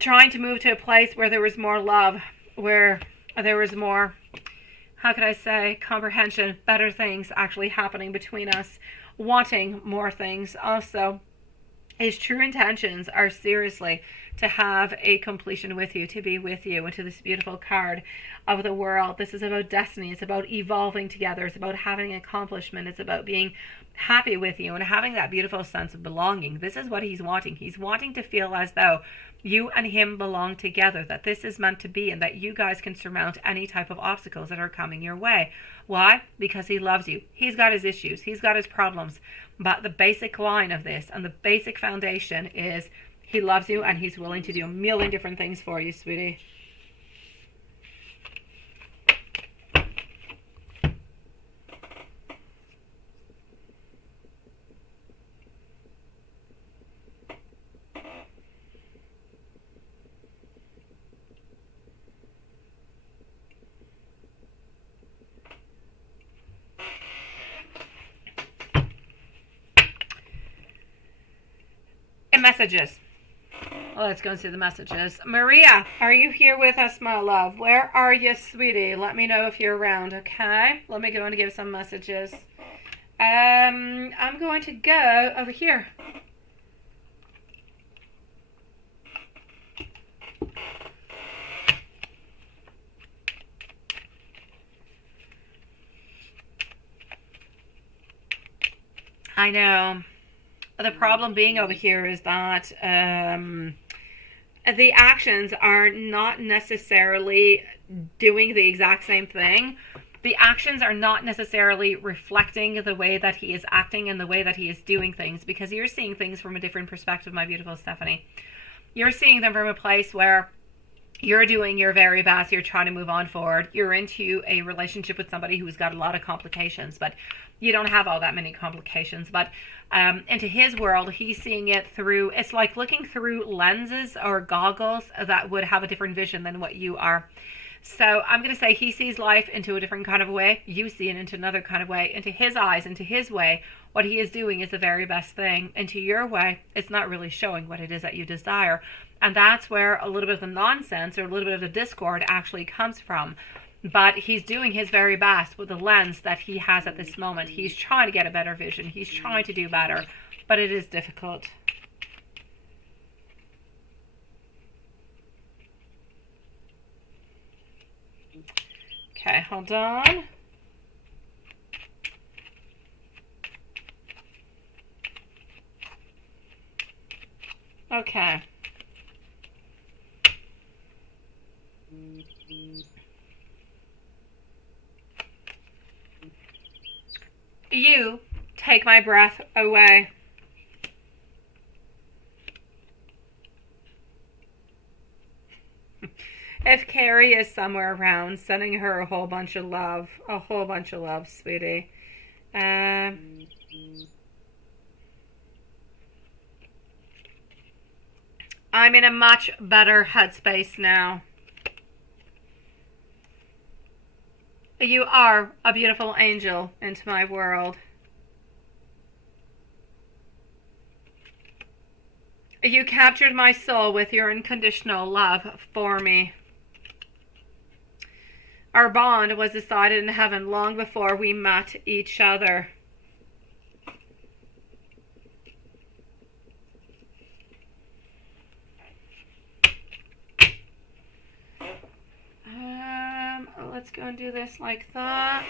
Trying to move to a place where there was more love, where there was more, how could I say, comprehension, better things actually happening between us, wanting more things also. His true intentions are seriously to have a completion with you, to be with you, into this beautiful card of the world. This is about destiny. It's about evolving together. It's about having accomplishment. It's about being happy with you and having that beautiful sense of belonging. This is what he's wanting. He's wanting to feel as though you and him belong together, that this is meant to be, and that you guys can surmount any type of obstacles that are coming your way. Why? Because he loves you. He's got his issues. He's got his problems. But the basic line of this and the basic foundation is he loves you and he's willing to do a million different things for you, sweetie. Messages. Well, let's go and see the messages. Maria, are you here with us, my love? Where are you, sweetie? Let me know if you're around, okay? Let me go and give some messages. I'm going to go over here. I know. The problem being over here is that the actions are not necessarily doing the exact same thing. The actions are not necessarily reflecting the way that he is acting and the way that he is doing things, because you're seeing things from a different perspective, my beautiful Stephanie. You're seeing them from a place where you're doing your very best. You're trying to move on forward. You're into a relationship with somebody who's got a lot of complications, but you don't have all that many complications. But into his world, he's seeing it through, it's like looking through lenses or goggles that would have a different vision than what you are. So I'm going to say he sees life into a different kind of way. You see it into another kind of way. Into his eyes, into his way, what he is doing is the very best thing. Into your way, it's not really showing what it is that you desire. And that's where a little bit of the nonsense or a little bit of the discord actually comes from. But he's doing his very best with the lens that he has at this moment. He's trying to get a better vision. He's trying to do better. But it is difficult. Okay, hold on. Okay. You take my breath away. If Carrie is somewhere around, sending her a whole bunch of love, sweetie. I'm in a much better headspace now. You are a beautiful angel into my world. You captured my soul with your unconditional love for me. Our bond was decided in heaven long before we met each other. Let's go and do this like that.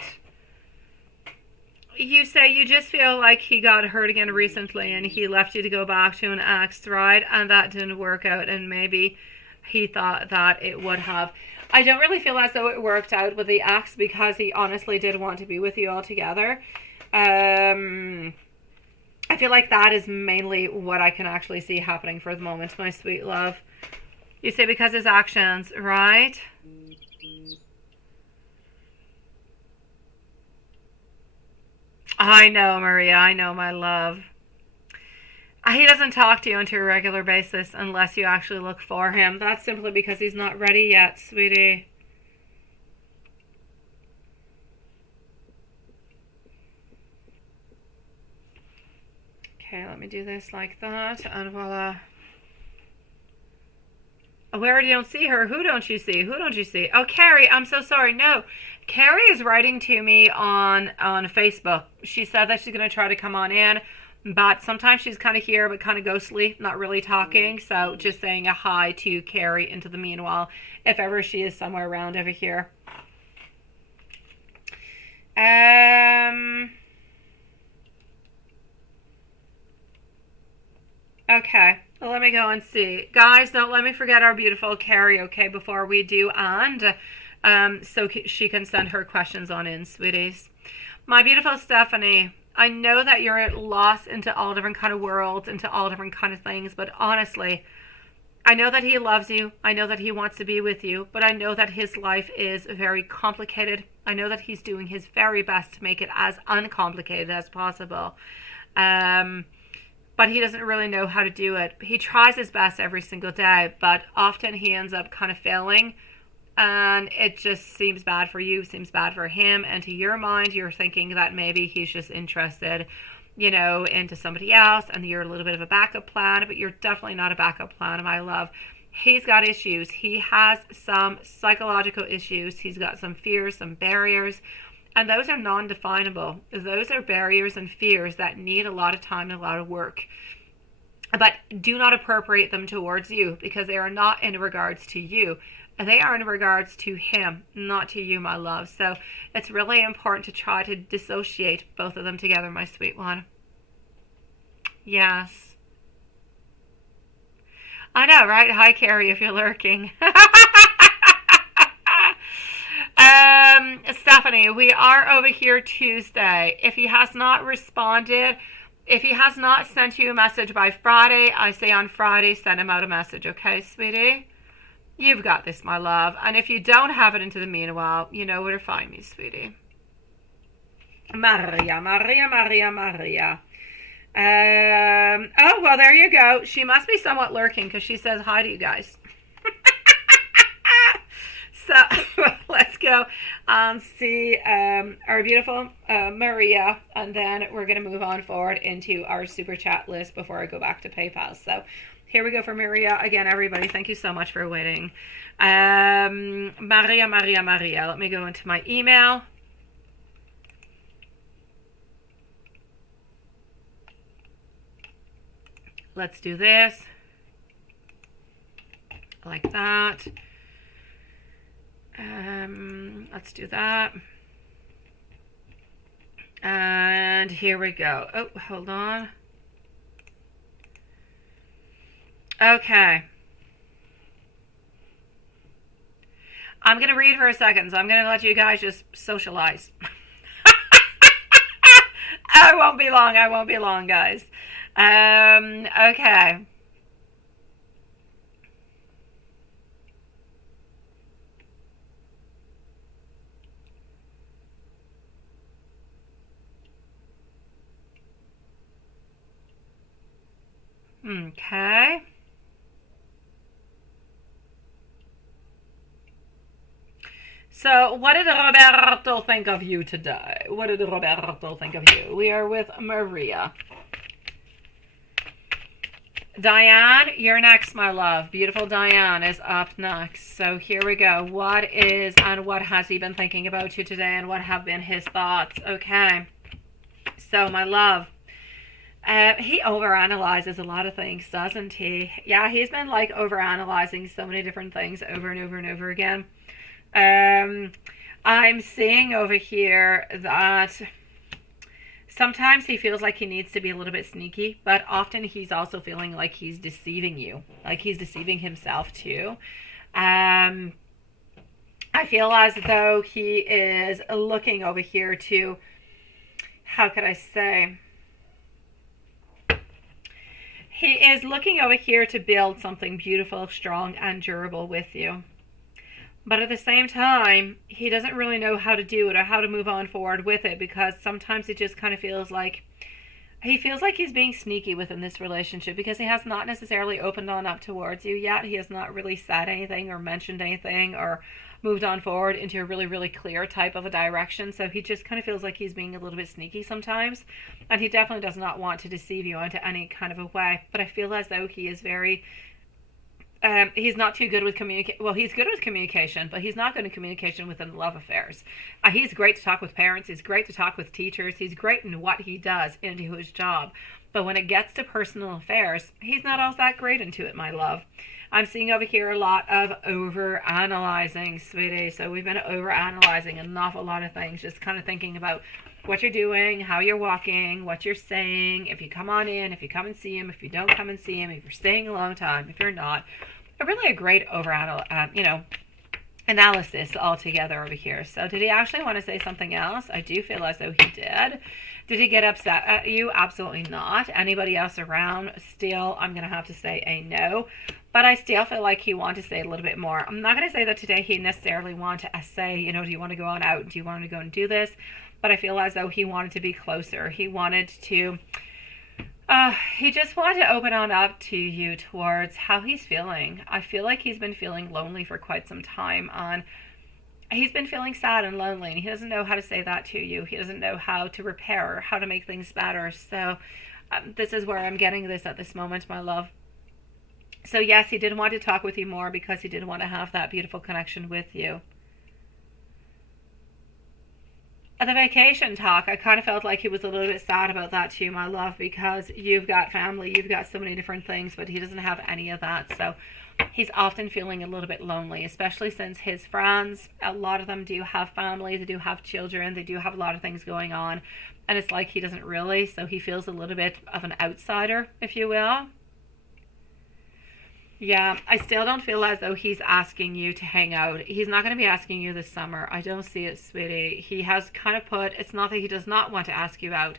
You say you just feel like he got hurt again recently and he left you to go back to an ex, right? And that didn't work out, and maybe he thought that it would have. I don't really feel as though it worked out with the ex because he honestly did want to be with you all together. I feel like that is mainly what I can actually see happening for the moment, my sweet love. You say because his actions, right? I know, Maria. I know, my love. He doesn't talk to you on a regular basis unless you actually look for him. That's simply because he's not ready yet, sweetie. Okay, let me do this like that, and voila. Where you don't see her? Who don't you see? Who don't you see? Oh, Carrie, I'm so sorry. No, Carrie is writing to me on Facebook. She said that she's going to try to come on in, but sometimes she's kind of here, but kind of ghostly, not really talking. So just saying a hi to Carrie into the meanwhile, if ever she is somewhere around over here. Okay. Well, let me go and see. Guys, don't let me forget our beautiful Carrie, okay, before we do, and so she can send her questions on in, sweeties. My beautiful Stephanie, I know that you're lost into all different kind of worlds, into all different kind of things, but honestly, I know that he loves you. I know that he wants to be with you, but I know that his life is very complicated. I know that he's doing his very best to make it as uncomplicated as possible. But he doesn't really know how to do it. He tries his best every single day, but often he ends up kind of failing, and it just seems bad for you, seems bad for him, and to your mind, you're thinking that maybe he's just interested, you know, into somebody else, and you're a little bit of a backup plan, but you're definitely not a backup plan, my love. He's got issues. He has some psychological issues. He's got some fears, some barriers, and those are non-definable. Those are barriers and fears that need a lot of time and a lot of work. But do not appropriate them towards you, because they are not in regards to you. They are in regards to him, not to you, my love. So it's really important to try to dissociate both of them together, my sweet one. Yes. I know, right? Hi, Carrie, if you're lurking. Stephanie, we are over here Tuesday. If he has not responded, if he has not sent you a message by Friday, I say on Friday, send him out a message, okay, sweetie? You've got this, my love. And if you don't have it into the meanwhile, you know where to find me, sweetie. Maria, Maria, Maria, Maria. Oh, well, there you go. She must be somewhat lurking because she says hi to you guys. So let's go and see our beautiful Maria, and then we're going to move on forward into our super chat list before I go back to PayPal. So here we go for Maria. Again, everybody, thank you so much for waiting. Maria. Let me go into my email. Let's do this. Like that. Let's do that. And here we go. Oh, hold on. Okay. I'm going to read for a second, so I'm going to let you guys just socialize. I won't be long, guys. Okay. Okay. So, what did Roberto think of you today? What did Roberto think of you? We are with Maria. Diane, you're next, my love. Beautiful Diane is up next. So here we go. What is and what has he been thinking about you today, and what have been his thoughts? Okay. So, my love, he overanalyzes a lot of things, doesn't he? Yeah, he's been like overanalyzing so many different things over and over and over again. I'm seeing over here that sometimes he feels like he needs to be a little bit sneaky, but often he's also feeling like he's deceiving you, like he's deceiving himself too. I feel as though he is looking over here to, how could I say? He is looking over here to build something beautiful, strong, and durable with you. But at the same time, he doesn't really know how to do it or how to move on forward with it, because sometimes it just kind of feels like he's being sneaky within this relationship, because he has not necessarily opened on up towards you yet. He has not really said anything or mentioned anything or moved on forward into a really, really clear type of a direction. So he just kind of feels like he's being a little bit sneaky sometimes. And he definitely does not want to deceive you into any kind of a way. But I feel as though he is very... he's not too good with communication. Well, he's good with communication, but he's not good in communication within love affairs. He's great to talk with parents. He's great to talk with teachers. He's great in what he does into his job. But when it gets to personal affairs, he's not all that great into it, my love. I'm seeing over here a lot of over-analyzing, sweetie. So we've been over-analyzing an awful lot of things, just kind of thinking about what you're doing, how you're walking, what you're saying, if you come on in, if you come and see him, if you don't come and see him, if you're staying a long time, if you're not. Really a great analysis altogether over here. So did he actually want to say something else? I do feel as though he did. Did he get upset at you? Absolutely not. Anybody else around? Still, I'm going to have to say a no. But I still feel like he wanted to say a little bit more. I'm not going to say that today he necessarily wanted to say, do you want to go on out? Do you want to go and do this? But I feel as though he wanted to be closer. He wanted to... he just wanted to open on up to you towards how he's feeling. I feel like he's been feeling lonely for quite some time. He's been feeling sad and lonely, and he doesn't know how to say that to you. He doesn't know how to repair, how to make things better. So this is where I'm getting this at this moment, my love. So yes, he did want to talk with you more because he did want to have that beautiful connection with you. At the vacation talk, I kind of felt like he was a little bit sad about that too, my love, because you've got family, you've got so many different things, but he doesn't have any of that. So he's often feeling a little bit lonely, especially since his friends, a lot of them do have family, they do have children, they do have a lot of things going on, and it's like he doesn't really, so he feels a little bit of an outsider, if you will. Yeah, I still don't feel as though he's asking you to hang out. He's not going to be asking you this summer. I don't see it, sweetie. He has kind of put, it's not that he does not want to ask you out.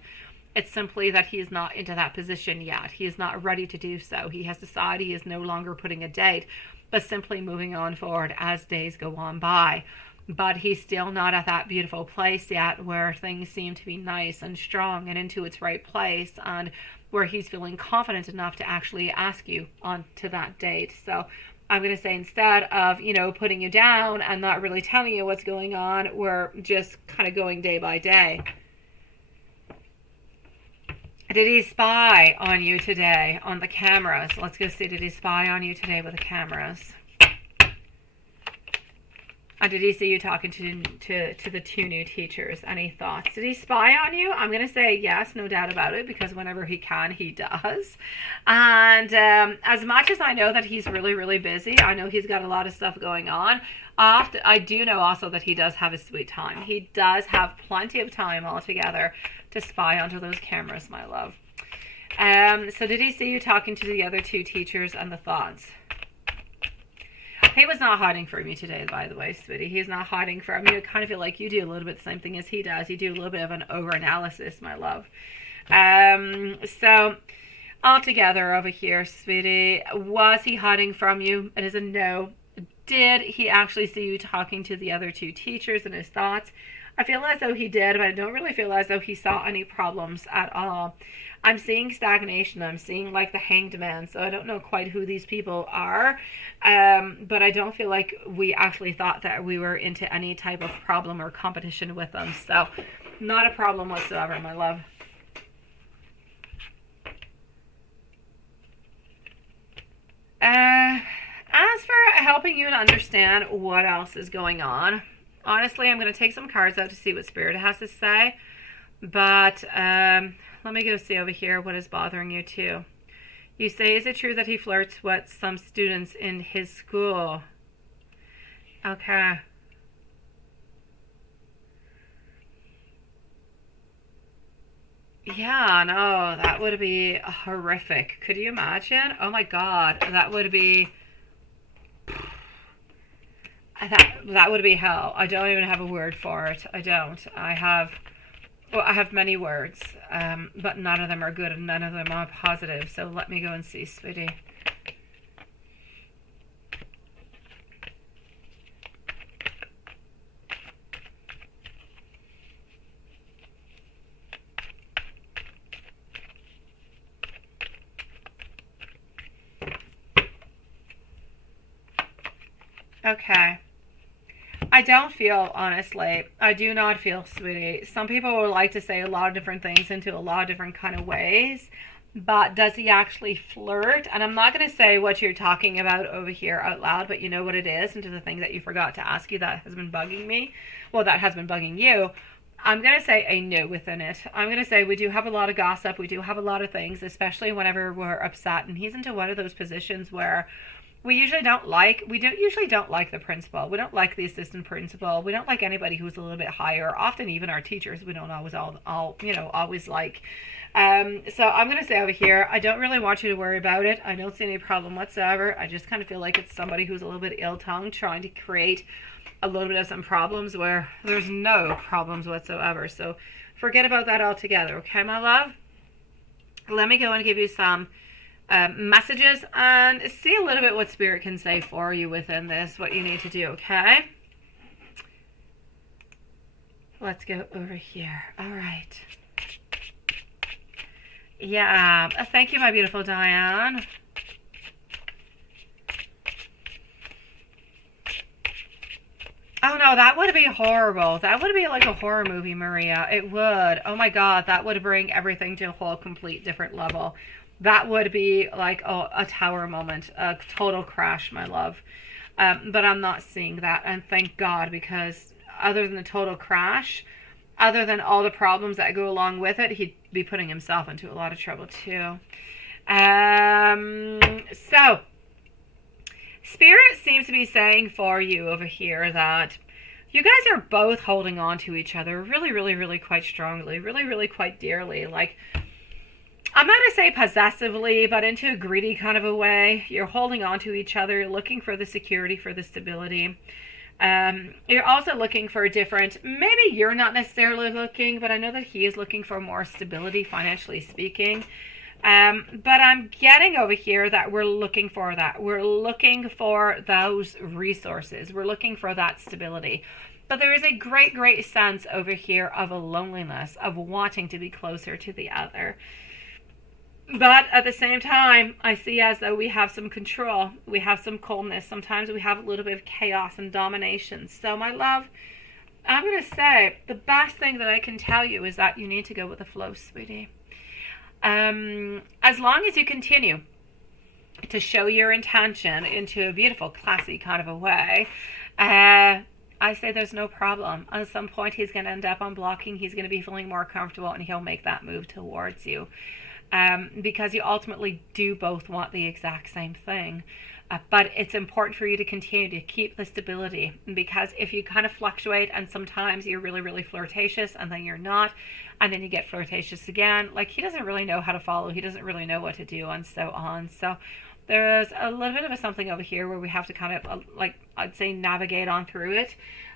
It's simply that he is not into that position yet. He is not ready to do so. He has decided he is no longer putting a date, but simply moving on forward as days go on by. But he's still not at that beautiful place yet where things seem to be nice and strong and into its right place, and where he's feeling confident enough to actually ask you on to that date. So I'm going to say instead of, putting you down and not really telling you what's going on, we're just kind of going day by day. Did he spy on you today on the cameras? Let's go see, did he spy on you today with the cameras? And did he see you talking to the two new teachers? Any thoughts? Did he spy on you? I'm going to say yes, no doubt about it, because whenever he can, he does. And as much as I know that he's really, really busy, I know he's got a lot of stuff going on. I do know also that he does have his sweet time. He does have plenty of time altogether to spy onto those cameras, my love. So did he see you talking to the other two teachers and the thoughts? He was not hiding from you today, by the way, sweetie. He's not hiding from you. I kind of feel like you do a little bit the same thing as he does. You do a little bit of an over-analysis, my love. So, altogether over here, sweetie, was he hiding from you? It is a no. Did he actually see you talking to the other two teachers and his thoughts? I feel as though he did, but I don't really feel as though he saw any problems at all. I'm seeing stagnation. I'm seeing like the Hanged Man. So I don't know quite who these people are. But I don't feel like we actually thought that we were into any type of problem or competition with them. So not a problem whatsoever, my love. As for helping you to understand what else is going on, honestly, I'm going to take some cards out to see what Spirit has to say. But let me go see over here what is bothering you too. You say, is it true that he flirts with some students in his school? Okay. Yeah, no, that would be horrific. Could you imagine? Oh my God, that would be... That would be hell. I don't even have a word for it. I don't. I have many words, but none of them are good and none of them are positive. So let me go and see, sweetie. Okay. I don't feel, honestly, I do not feel, sweetie. Some people would like to say a lot of different things into a lot of different kind of ways, but does he actually flirt? And I'm not going to say what you're talking about over here out loud, but you know what it is, into the thing that you forgot to ask you that has been bugging me. Well, that has been bugging you. I'm going to say a no within it. I'm going to say we do have a lot of gossip. We do have a lot of things, especially whenever we're upset. And he's into one of those positions where we usually don't like the principal. We don't like the assistant principal. We don't like anybody who's a little bit higher. Often even our teachers, we don't always always like. So I'm going to say over here, I don't really want you to worry about it. I don't see any problem whatsoever. I just kind of feel like it's somebody who's a little bit ill-tongued trying to create a little bit of some problems where there's no problems whatsoever. So forget about that altogether. Okay, my love? Let me go and give you some messages and see a little bit what Spirit can say for you within this, what you need to do, okay? Let's go over here. All right. Yeah, thank you, my beautiful Diane. Oh no, that would be horrible. That would be like a horror movie, Maria. It would. Oh my God, that would bring everything to a whole complete different level. That would be like a tower moment, a total crash, my love. But I'm not seeing that, and thank God, because other than the total crash, other than all the problems that go along with it, he'd be putting himself into a lot of trouble too. So, Spirit seems to be saying for you over here that you guys are both holding on to each other really, really, really quite strongly, really, really quite dearly. Like, I'm not going to say possessively, but into a greedy kind of a way. You're holding on to each other, looking for the security, for the stability. You're also looking for a different, maybe you're not necessarily looking, but I know that he is looking for more stability, financially speaking. But I'm getting over here that we're looking for that. We're looking for those resources. We're looking for that stability. But there is a great, great sense over here of a loneliness, of wanting to be closer to the other. But at the same time, I see as though we have some control. We have some coldness. Sometimes we have a little bit of chaos and domination. So, my love, I'm going to say the best thing that I can tell you is that you need to go with the flow, sweetie. As long as you continue to show your intention into a beautiful, classy kind of a way, I say there's no problem. At some point, he's going to end up unblocking. He's going to be feeling more comfortable, and he'll make that move towards you. Because you ultimately do both want the exact same thing. But it's important for you to continue to keep the stability, because if you kind of fluctuate and sometimes you're really, really flirtatious and then you're not, and then you get flirtatious again, like he doesn't really know how to follow, he doesn't really know what to do, and so on. So there's a little bit of a something over here where we have to kind of, like, I'd say, navigate on through it.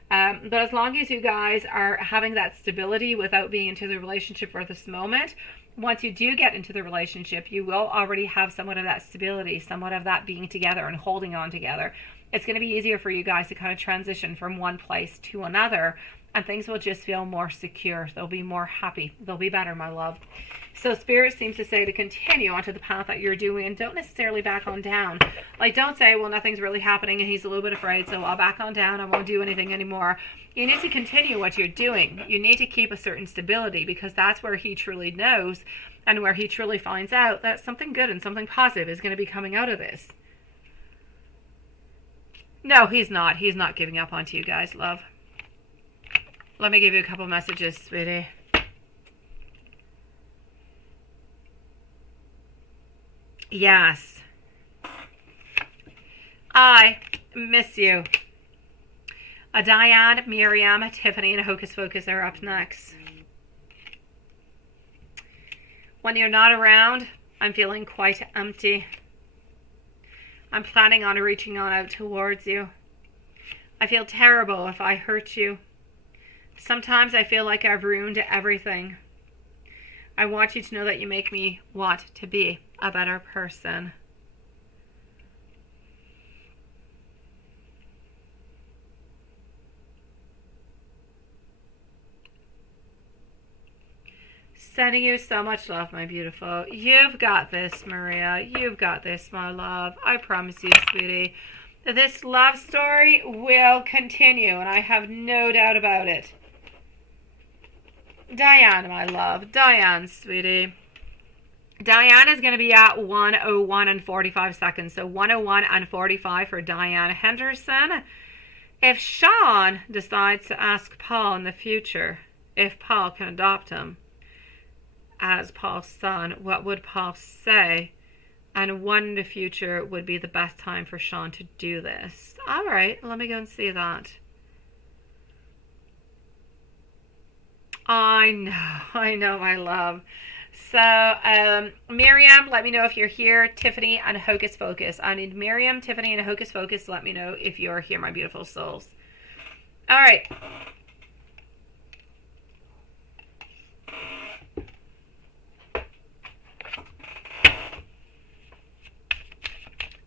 But as long as you guys are having that stability without being into the relationship for this moment, once you do get into the relationship, you will already have somewhat of that stability, somewhat of that being together and holding on together. It's going to be easier for you guys to kind of transition from one place to another, and things will just feel more secure. They'll be more happy. They'll be better, my love. So Spirit seems to say to continue onto the path that you're doing, and don't necessarily back on down. Like, don't say, well, nothing's really happening and he's a little bit afraid, so I'll back on down. I won't do anything anymore. You need to continue what you're doing. You need to keep a certain stability, because that's where he truly knows and where he truly finds out that something good and something positive is going to be coming out of this. No, he's not. He's not giving up on you guys, love. Let me give you a couple messages, sweetie. Yes. I miss you. Diane, Miriam, Tiffany, and Hocus Pocus are up next. When you're not around, I'm feeling quite empty. I'm planning on reaching on out towards you. I feel terrible if I hurt you. Sometimes I feel like I've ruined everything. I want you to know that you make me want to be a better person. Sending you so much love, my beautiful. You've got this, Maria. You've got this, my love. I promise you, sweetie. This love story will continue, and I have no doubt about it. Diane, my love. Diane, sweetie. Diane is going to be at 1:01 and 45 seconds. So 1:01 and 45 for Diane Henderson. If Sean decides to ask Paul in the future if Paul can adopt him as Paul's son, what would Paul say? And when in the future would be the best time for Sean to do this? All right, let me go and see that. I know, my love. So, Miriam, let me know if you're here. Tiffany and Hocus Pocus. I need Miriam, Tiffany, and Hocus Pocus. Let me know if you're here, my beautiful souls. All right.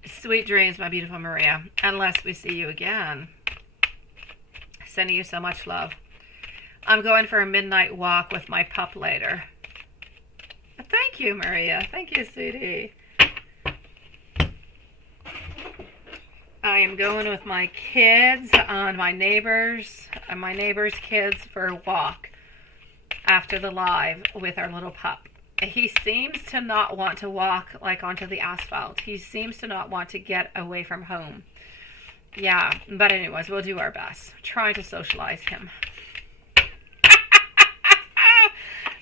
Sweet dreams, my beautiful Maria. Unless we see you again. Sending you so much love. I'm going for a midnight walk with my pup later. Thank you, Maria. Thank you, sweetie. I am going with my kids and my neighbors kids for a walk after the live with our little pup. He seems to not want to walk like onto the asphalt. He seems to not want to get away from home. Yeah, but anyways, we'll do our best. Trying to socialize him.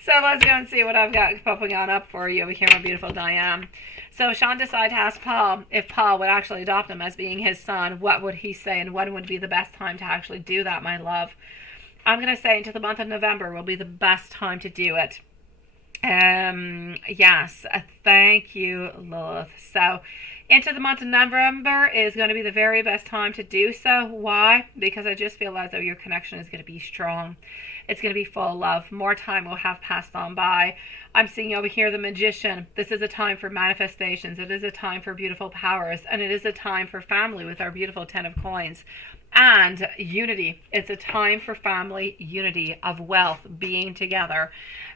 So let's go and see what I've got popping on up for you over here, my beautiful Diane. So Sean decided to ask Paul if Paul would actually adopt him as being his son. What would he say, and when would be the best time to actually do that, my love? I'm going to say into the month of November will be the best time to do it. Yes, thank you, Lilith. So into the month of November is going to be the very best time to do so. Why? Because I just feel as though your connection is going to be strong. It's going to be full of love. More time will have passed on by. I'm seeing over here the Magician. This is a time for manifestations. It is a time for beautiful powers. And it is a time for family with our beautiful 10 of coins. and unity. It's a time for family unity, of wealth, being together.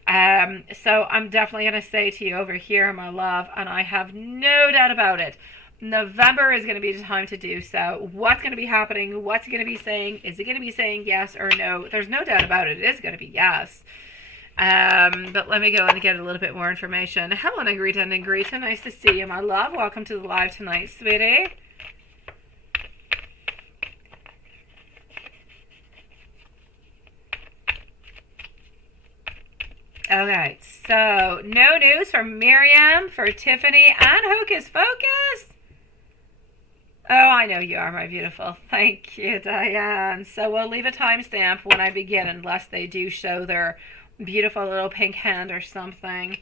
So I'm definitely going to say to you over here, my love, and I have no doubt about it, November is going to be the time to do so. What's going to be happening? What's it going to be saying? Is it going to be saying yes or no? There's no doubt about it. It is going to be yes. But let me go and get a little bit more information. Hello, Negrita and Negrita. Nice to see you, my love. Welcome to the live tonight, sweetie. Okay, so no news from Miriam, for Tiffany, and Hocus Pocus. Oh, I know you are, my beautiful. Thank you, Diane. So we'll leave a timestamp when I begin, unless they do show their beautiful little pink hand or something.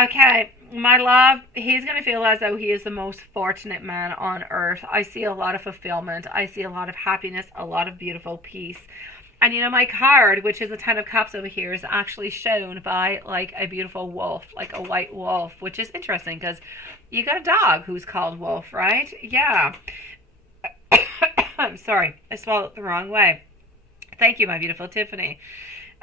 Okay, my love, he's going to feel as though he is the most fortunate man on earth. I see a lot of fulfillment. I see a lot of happiness, a lot of beautiful peace. And you know, my card, which is the 10 of Cups over here, is actually shown by like a beautiful wolf, like a white wolf, which is interesting because you got a dog who's called Wolf, right? Yeah. I'm sorry, I swallowed it the wrong way. Thank you, my beautiful Tiffany.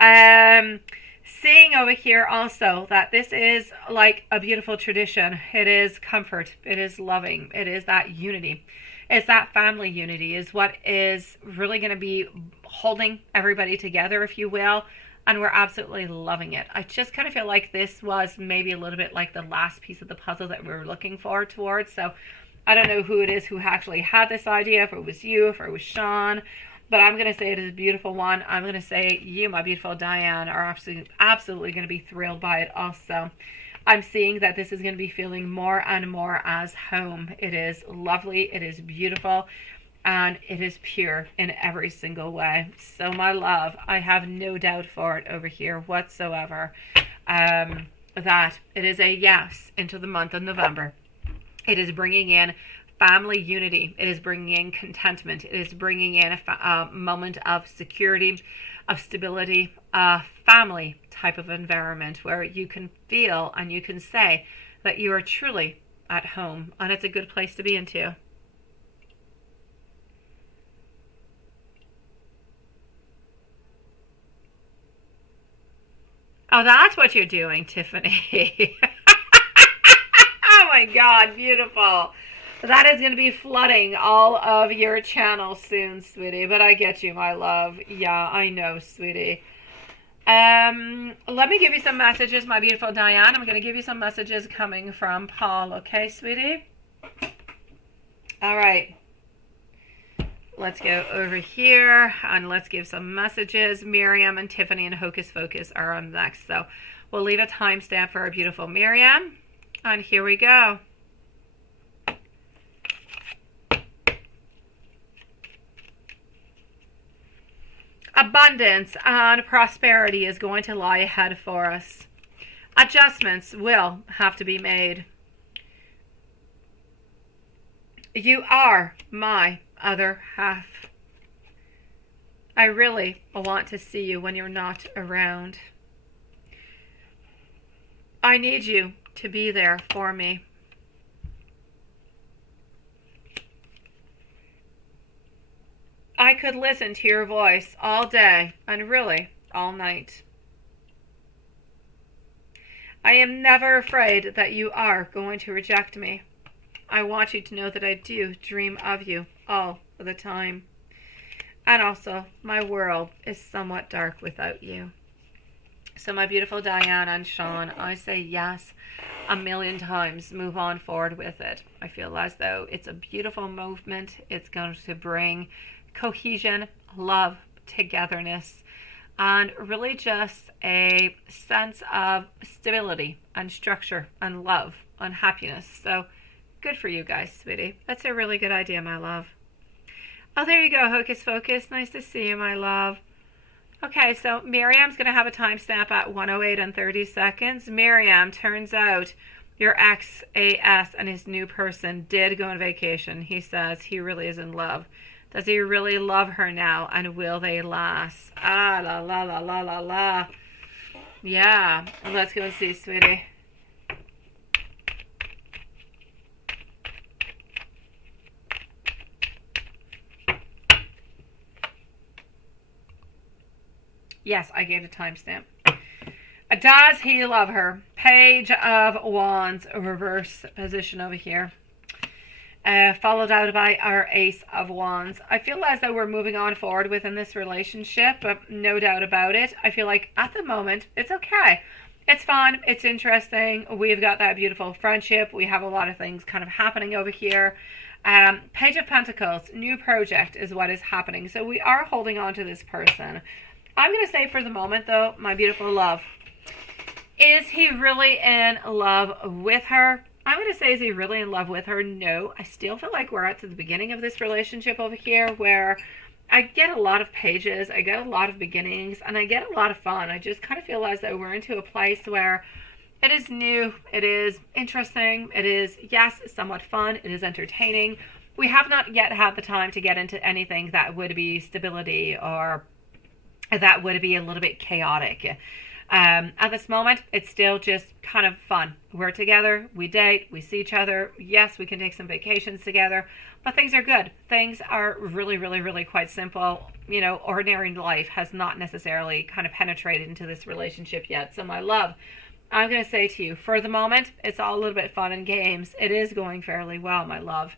Seeing over here also that this is like a beautiful tradition. It is comfort. It is loving. It is that unity. It's that family unity is what is really going to be holding everybody together, if you will. And we're absolutely loving it. I just kind of feel like this was maybe a little bit like the last piece of the puzzle that we were looking forward towards. So I don't know who it is who actually had this idea, if it was you, if it was Sean. But I'm going to say it is a beautiful one. I'm going to say you, my beautiful Diane, are absolutely going to be thrilled by it also. I'm seeing that this is going to be feeling more and more as home. It is lovely. It is beautiful. And it is pure in every single way. So, my love, I have no doubt for it over here whatsoever. That it is a yes into the month of November. It is bringing in family unity. It is bringing in contentment. It is bringing in a moment of security, of stability, a family type of environment where you can feel and you can say that you are truly at home, and it's a good place to be in too. Oh, that's what you're doing, Tiffany. Oh my God, beautiful. That is going to be flooding all of your channels soon, sweetie. But I get you, my love. Yeah, I know, sweetie. Let me give you some messages, my beautiful Diane. I'm going to give you some messages coming from Paul. Okay, sweetie? All right. Let's go over here and let's give some messages. Miriam and Tiffany and Hocus Pocus are on next. So we'll leave a timestamp for our beautiful Miriam. And here we go. Abundance and prosperity is going to lie ahead for us. Adjustments will have to be made. You are my other half. I really want to see you when you're not around. I need you to be there for me. I could listen to your voice all day and really all night. I am never afraid that you are going to reject me. I want you to know that I do dream of you all the time. And also, my world is somewhat dark without you. So my beautiful Diane and Sean, I say yes a million times. Move on forward with it. I feel as though it's a beautiful movement. It's going to bring cohesion, love, togetherness, and really just a sense of stability and structure and love and happiness. So good for you guys, sweetie. That's a really good idea, my love. Oh, there you go, Hocus Pocus. Nice to see you, my love. Okay, so Miriam's going to have a timestamp at 1:08 and 30 seconds. Miriam, turns out your ex, AS, and his new person did go on vacation. He says he really is in love. Does he really love her now? And will they last? Ah, la, la, la, la, la, la. Yeah, let's go and see, sweetie. Yes, I gave a timestamp. Does he love her? Page of Wands, reverse position over here. Followed out by our Ace of Wands. I feel as though we're moving on forward within this relationship, but no doubt about it. I feel like at the moment, it's okay. It's fun. It's interesting. We've got that beautiful friendship. We have a lot of things kind of happening over here. Page of Pentacles, new project is what is happening. So we are holding on to this person. I'm going to say for the moment, though, my beautiful love, is he really in love with her? I'm going to say, is he really in love with her? No. I still feel like we're at the beginning of this relationship over here where I get a lot of pages, I get a lot of beginnings, and I get a lot of fun. I just kind of feel as though we're into a place where it is new, it is interesting, it is, yes, somewhat fun, it is entertaining. We have not yet had the time to get into anything that would be stability or that would be a little bit chaotic. At this moment, it's still just kind of fun. We're together, we date, we see each other. Yes, we can take some vacations together, but things are good. Things are really, really, really quite simple. You know, ordinary life has not necessarily kind of penetrated into this relationship yet. So my love, I'm going to say to you, for the moment, it's all a little bit fun and games. It is going fairly well, my love.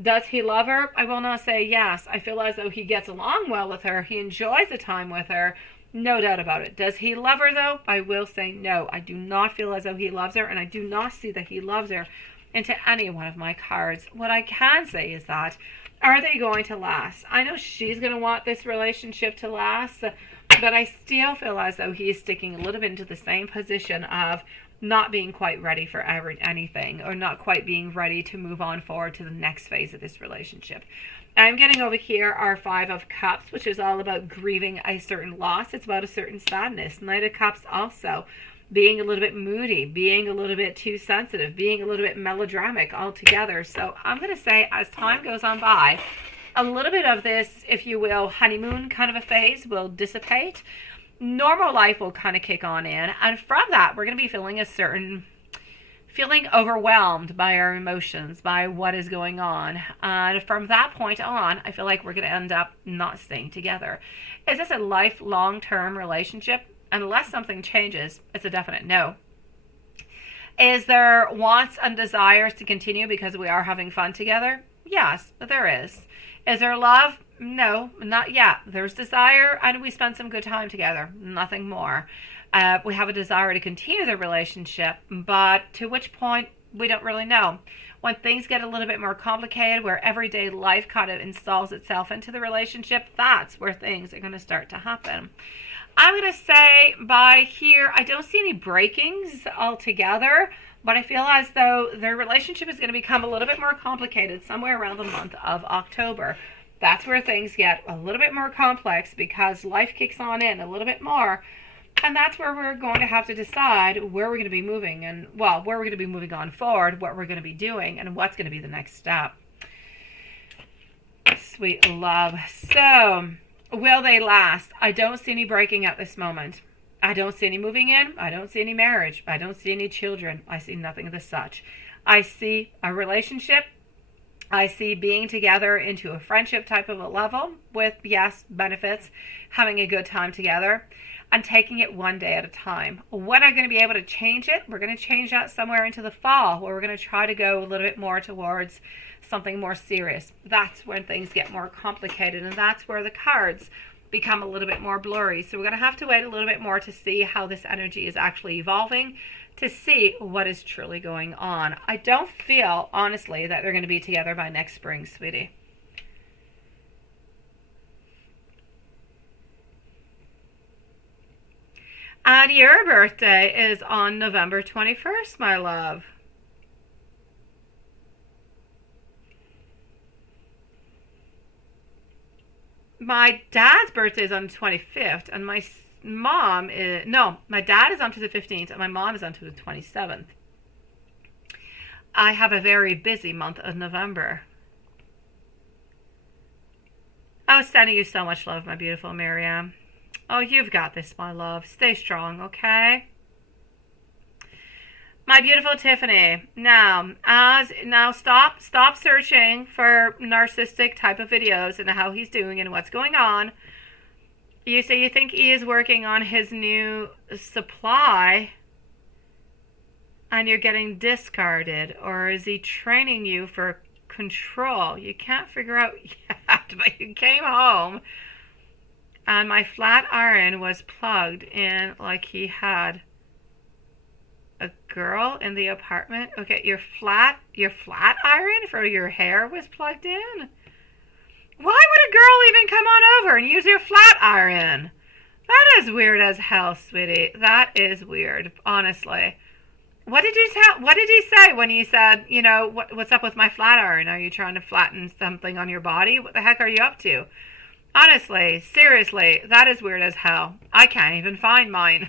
Does he love her? I will not say yes. I feel as though he gets along well with her. He enjoys the time with her. No doubt about it. Does he love her, though? I will say no. I do not feel as though he loves her, and I do not see that he loves her into any one of my cards. What I can say is that, are they going to last? I know she's going to want this relationship to last, but I still feel as though he's sticking a little bit into the same position of not being quite ready for anything, or not quite being ready to move on forward to the next phase of this relationship. I'm getting over here our Five of Cups, which is all about grieving a certain loss. It's about a certain sadness. Knight of Cups also being a little bit moody, being a little bit too sensitive, being a little bit melodramatic altogether. So I'm going to say, as time goes on by, a little bit of this, if you will, honeymoon kind of a phase will dissipate. Normal life will kind of kick on in. And from that, we're going to be feeling overwhelmed by our emotions, by what is going on. And from that point on, I feel like we're going to end up not staying together. Is this a lifelong term relationship? Unless something changes, it's a definite no. Is there wants and desires to continue because we are having fun together? Yes, there is. Is there love? No, not yet. There's desire, and we spend some good time together. Nothing more. We have a desire to continue the relationship, but to which point, we don't really know. When things get a little bit more complicated, where everyday life kind of installs itself into the relationship, that's where things are going to start to happen. I'm going to say by here, I don't see any breakings altogether, but I feel as though their relationship is going to become a little bit more complicated somewhere around the month of October. That's where things get a little bit more complex because life kicks on in a little bit more. And that's where we're going to have to decide where we're going to be moving and, well, where we're going to be moving on forward, what we're going to be doing, and what's going to be the next step. Sweet love. So, will they last? I don't see any breaking at this moment. I don't see any moving in. I don't see any marriage. I don't see any children. I see nothing of the such. I see a relationship. I see being together into a friendship type of a level with, yes, benefits, having a good time together, and taking it one day at a time. When I'm going to be able to change it, we're going to change that somewhere into the fall, where we're going to try to go a little bit more towards something more serious. That's when things get more complicated, and that's where the cards become a little bit more blurry. So we're going to have to wait a little bit more to see how this energy is actually evolving, to see what is truly going on. I don't feel, honestly, that they're going to be together by next spring, sweetie. And your birthday is on November 21st, my love. My dad's birthday is on the 25th, and my mom is, no, my dad is on to the 15th, and my mom is on to the 27th. I have a very busy month of November. I was sending you so much love, my beautiful Miriam. Oh, you've got this, my love. Stay strong, okay? My beautiful Tiffany. Now stop searching for narcissistic type of videos and how he's doing and what's going on. You say you think he is working on his new supply and you're getting discarded, or is he training you for control? You can't figure out yet, but you came home and my flat iron was plugged in like he had a girl in the apartment. Okay, your flat iron for your hair was plugged in? Why would a girl even come on over and use your flat iron? That is weird as hell, sweetie. That is weird, honestly. What did he say when he said, you know, what's up with my flat iron? Are you trying to flatten something on your body? What the heck are you up to? Honestly, seriously, that is weird as hell. I can't even find mine.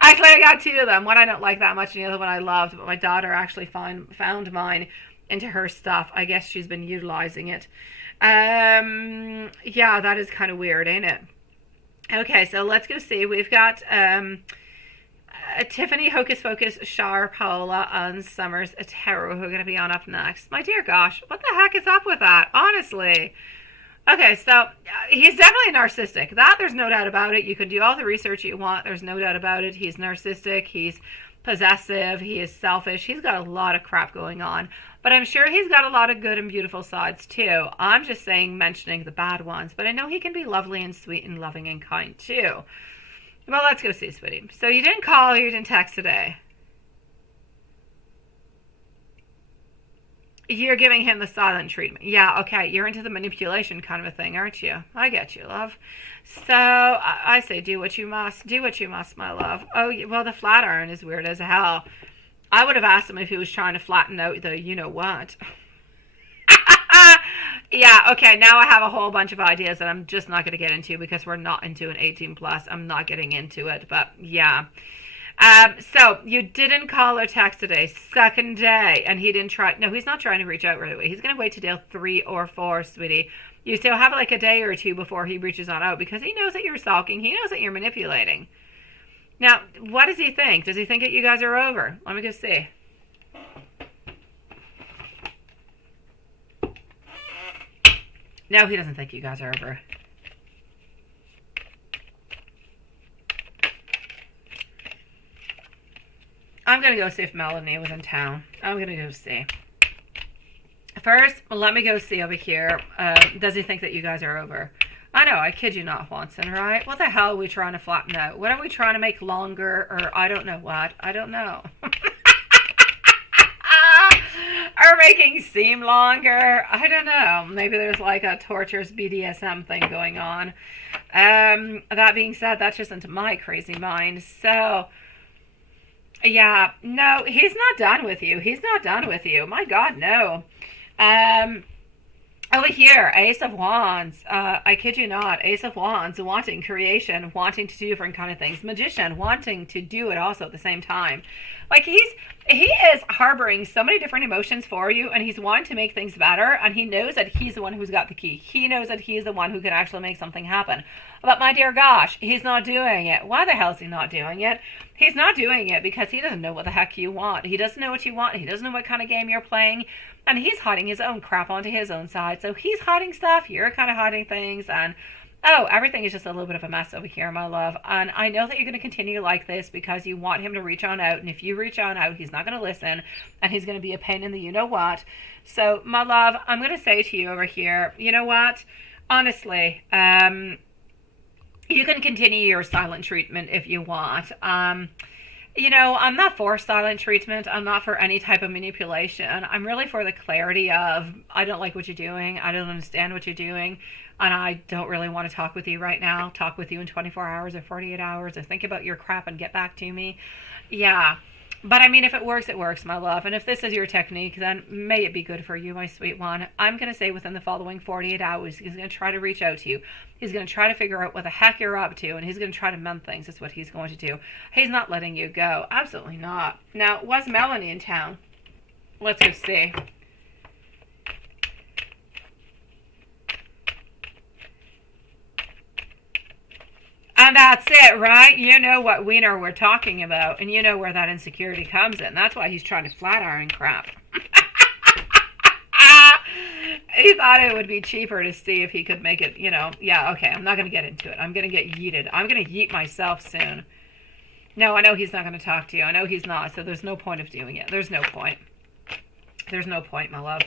Actually, I got two of them. One I don't like that much, and the other one I loved, but my daughter actually found mine into her stuff. I guess she's been utilizing it. Yeah, that is kind of weird, ain't it? Okay, so let's go see. We've got Tiffany Hocus Pocus, Shar, Paola, and Summers Tarot, who are going to be on up next. My dear gosh, what the heck is up with that? Honestly. Okay, so he's definitely narcissistic. That, there's no doubt about it. You can do all the research you want. There's no doubt about it. He's narcissistic. He's possessive. He is selfish. He's got a lot of crap going on. But I'm sure he's got a lot of good and beautiful sides, too. I'm just mentioning the bad ones. But I know he can be lovely and sweet and loving and kind, too. Well, let's go see, sweetie. So you didn't call or you didn't text today. You're giving him the silent treatment. Yeah, okay. You're into the manipulation kind of a thing, aren't you? I get you, love. So I say do what you must. Do what you must, my love. Oh, well, the flat iron is weird as hell. I would have asked him if he was trying to flatten out the you-know-what. Yeah, okay. Now I have a whole bunch of ideas that I'm just not going to get into because we're not into an 18 plus. I'm not getting into it, but yeah. So you didn't call or text today, second day, and he didn't try. No, he's not trying to reach out right away. He's going to wait to day 3 or 4, sweetie. You still have like a day or two before he reaches on out because he knows that you're stalking. He knows that you're manipulating. Now, what does he think? Does he think that you guys are over? Let me go see. No, he doesn't think you guys are over. I'm going to go see if Melanie was in town. I'm going to go see. First, let me go see over here. Does he think that you guys are over? I know, I kid you not, Watson, right? What the hell are we trying to flatten out? What are we trying to make longer? Or I don't know what. I don't know. Or making seem longer. I don't know. Maybe there's like a torturous BDSM thing going on. That being said, that's just into my crazy mind. So... yeah, no, he's not done with you. He's not done with you. My God, no. Over here, Ace of Wands. I kid you not. Ace of Wands, wanting creation, wanting to do different kind of things. Magician, wanting to do it also at the same time. Like he is harboring so many different emotions for you, and he's wanting to make things better, and he knows that he's the one who's got the key. He knows that he's the one who can actually make something happen. But my dear gosh, he's not doing it. Why the hell is he not doing it? He's not doing it because he doesn't know what the heck you want. He doesn't know what you want. He doesn't know what kind of game you're playing. And he's hiding his own crap onto his own side. So he's hiding stuff. You're kind of hiding things. And, oh, everything is just a little bit of a mess over here, my love. And I know that you're going to continue like this because you want him to reach on out. And if you reach on out, he's not going to listen. And he's going to be a pain in the you-know-what. So, my love, I'm going to say to you over here, you know what? Honestly, you can continue your silent treatment if you want. You know, I'm not for silent treatment. I'm not for any type of manipulation. I'm really for the clarity of, I don't like what you're doing. I don't understand what you're doing. And I don't really want to talk with you right now. Talk with you in 24 hours or 48 hours or think about your crap and get back to me. Yeah. But I mean, if it works, my love. And if this is your technique, then may it be good for you, my sweet one. I'm going to say within the following 48 hours, he's going to try to reach out to you. He's going to try to figure out what the heck you're up to, and he's going to try to mend things. That's what he's going to do. He's not letting you go. Absolutely not. Now, was Melanie in town? Let's go see. And that's it, right? You know what wiener we're talking about, and you know where that insecurity comes in. That's why he's trying to flat iron crap. he thought it would be cheaper to see if he could make it, you know. Yeah, okay, I'm not going to get into it. I'm going to get yeeted. I'm going to yeet myself soon. No, I know he's not going to talk to you. I know he's not, so there's no point of doing it. There's no point. There's no point, my love.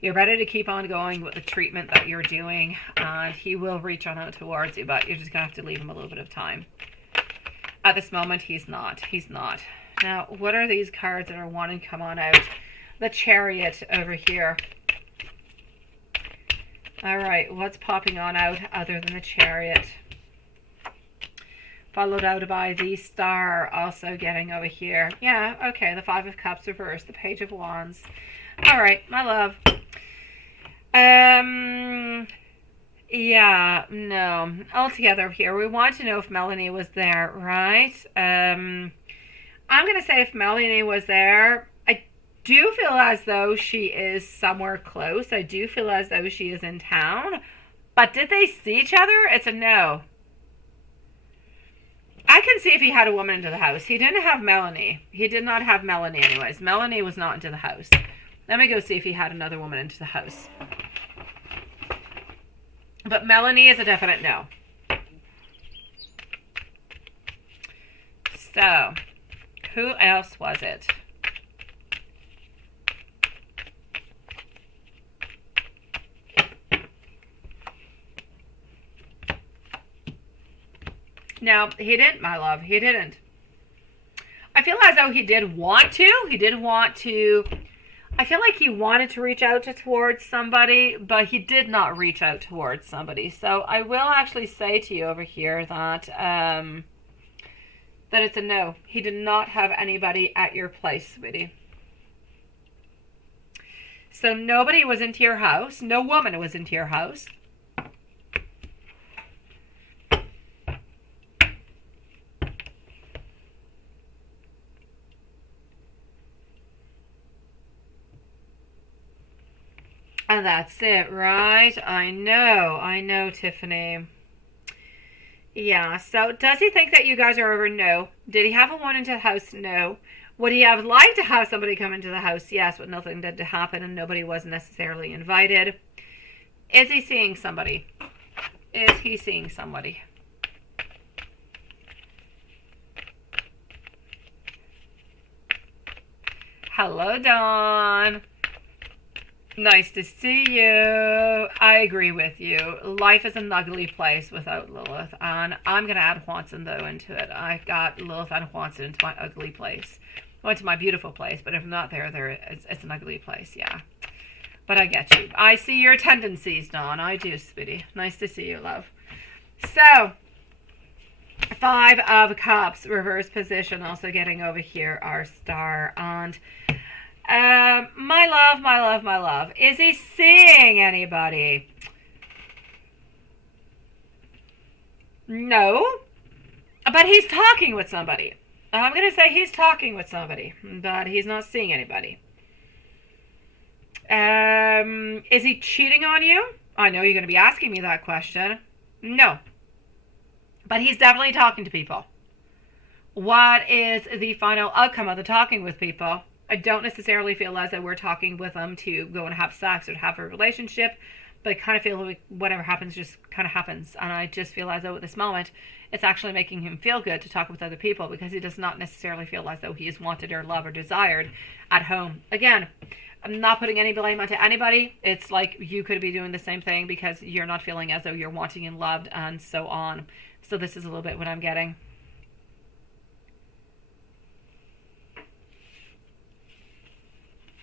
You're ready to keep on going with the treatment that you're doing, and he will reach on out towards you, but you're just going to have to leave him a little bit of time. At this moment, he's not. He's not. Now, what are these cards that are wanting to come on out? The Chariot over here. All right, what's popping on out other than the Chariot? Followed out by the Star, also getting over here. Yeah, okay, the Five of Cups reversed, the Page of Wands. All right, my love. Yeah, no. Altogether here, we want to know if Melanie was there, right? I'm going to say if Melanie was there, I do feel as though she is somewhere close. I do feel as though she is in town. But did they see each other? It's a no. I can see if he had a woman into the house. He didn't have Melanie. He did not have Melanie anyways. Melanie was not into the house. Let me go see if he had another woman into the house. But Melanie is a definite no. So, who else was it? No, he didn't, my love. He didn't. I feel as though he did want to. He did want to. I feel like he wanted to reach out towards somebody, but he did not reach out towards somebody. So I will actually say to you over here that that it's a no. He did not have anybody at your place, sweetie. So nobody was into your house. No woman was into your house. And that's it, right? I know, Tiffany. Yeah, so does he think that you guys are over? No. Did he have a woman into the house? No. Would he have liked to have somebody come into the house? Yes, but nothing did happen and nobody was necessarily invited. Is he seeing somebody? Is he seeing somebody? Hello, Dawn. Nice to see you. I agree with you. Life is an ugly place without Lilith. And I'm going to add Juanson, though, into it. I got Lilith and Juanson into my ugly place. I went to my beautiful place, but if not there, it's an ugly place, yeah. But I get you. I see your tendencies, Dawn. I do, sweetie. Nice to see you, love. So, Five of Cups, reverse position. Also getting over here, our Star. And my love. Is he seeing anybody? No. But he's talking with somebody. I'm going to say he's talking with somebody, but he's not seeing anybody. Is he cheating on you? I know you're going to be asking me that question. No. But he's definitely talking to people. What is the final outcome of the talking with people? I don't necessarily feel as though we're talking with them to go and have sex or to have a relationship, but I kind of feel like whatever happens just kind of happens. And I just feel as though at this moment, it's actually making him feel good to talk with other people because he does not necessarily feel as though he is wanted or loved or desired at home. Again, I'm not putting any blame onto anybody. It's like you could be doing the same thing because you're not feeling as though you're wanting and loved and so on. So this is a little bit what I'm getting.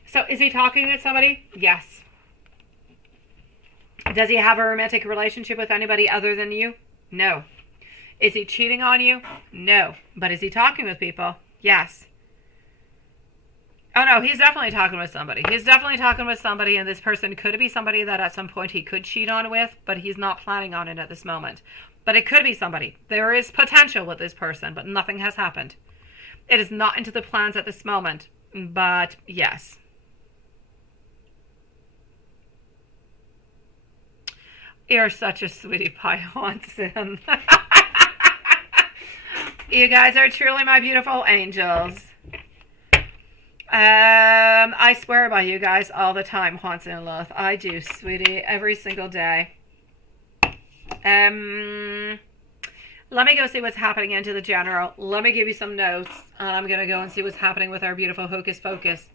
So is he talking with somebody? Yes. Does he have a romantic relationship with anybody other than you? No. Is he cheating on you? No. But is he talking with people? Yes. Oh no, he's definitely talking with somebody. He's definitely talking with somebody, and this person could be somebody that at some point he could cheat on with, but he's not planning on it at this moment. But it could be somebody. There is potential with this person, but nothing has happened. It is not into the plans at this moment, but yes. You're such a sweetie pie, Watson. You guys are truly my beautiful angels. I swear by you guys all the time, Haunts and Loth. I do, sweetie, every single day. Let me go see what's happening into the general. Let me give you some notes. And I'm going to go and see what's happening with our beautiful Hocus Focus.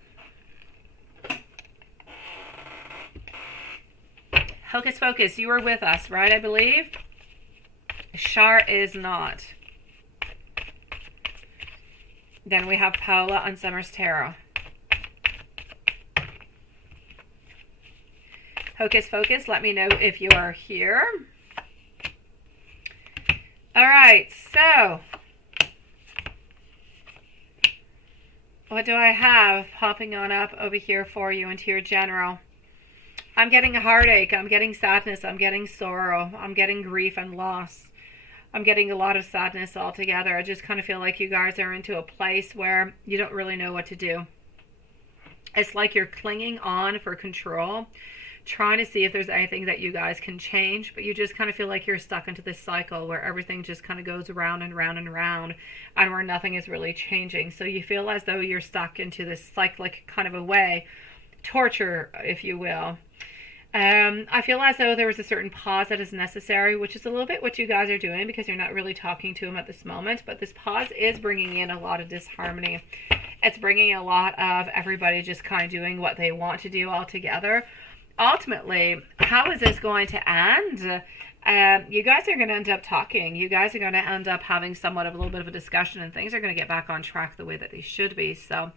Hocus Focus, you were with us, right, I believe? Shar is not. Then we have Paola on Summer's Tarot. Hocus Focus, let me know if you are here. All right, so what do I have popping on up over here for you into your general? I'm getting a heartache, I'm getting sadness, I'm getting sorrow, I'm getting grief and loss. I'm getting a lot of sadness altogether. I just kind of feel like you guys are into a place where you don't really know what to do. It's like you're clinging on for control, trying to see if there's anything that you guys can change, but you just kind of feel like you're stuck into this cycle where everything just kind of goes around and round and round, and where nothing is really changing. So you feel as though you're stuck into this cyclic kind of a way, torture, if you will. I feel as though there was a certain pause that is necessary, which is a little bit what you guys are doing because you're not really talking to him at this moment. But this pause is bringing in a lot of disharmony. It's bringing a lot of everybody just kind of doing what they want to do all together. Ultimately, how is this going to end? You guys are going to end up talking. You guys are going to end up having somewhat of a little bit of a discussion, and things are going to get back on track the way that they should be. So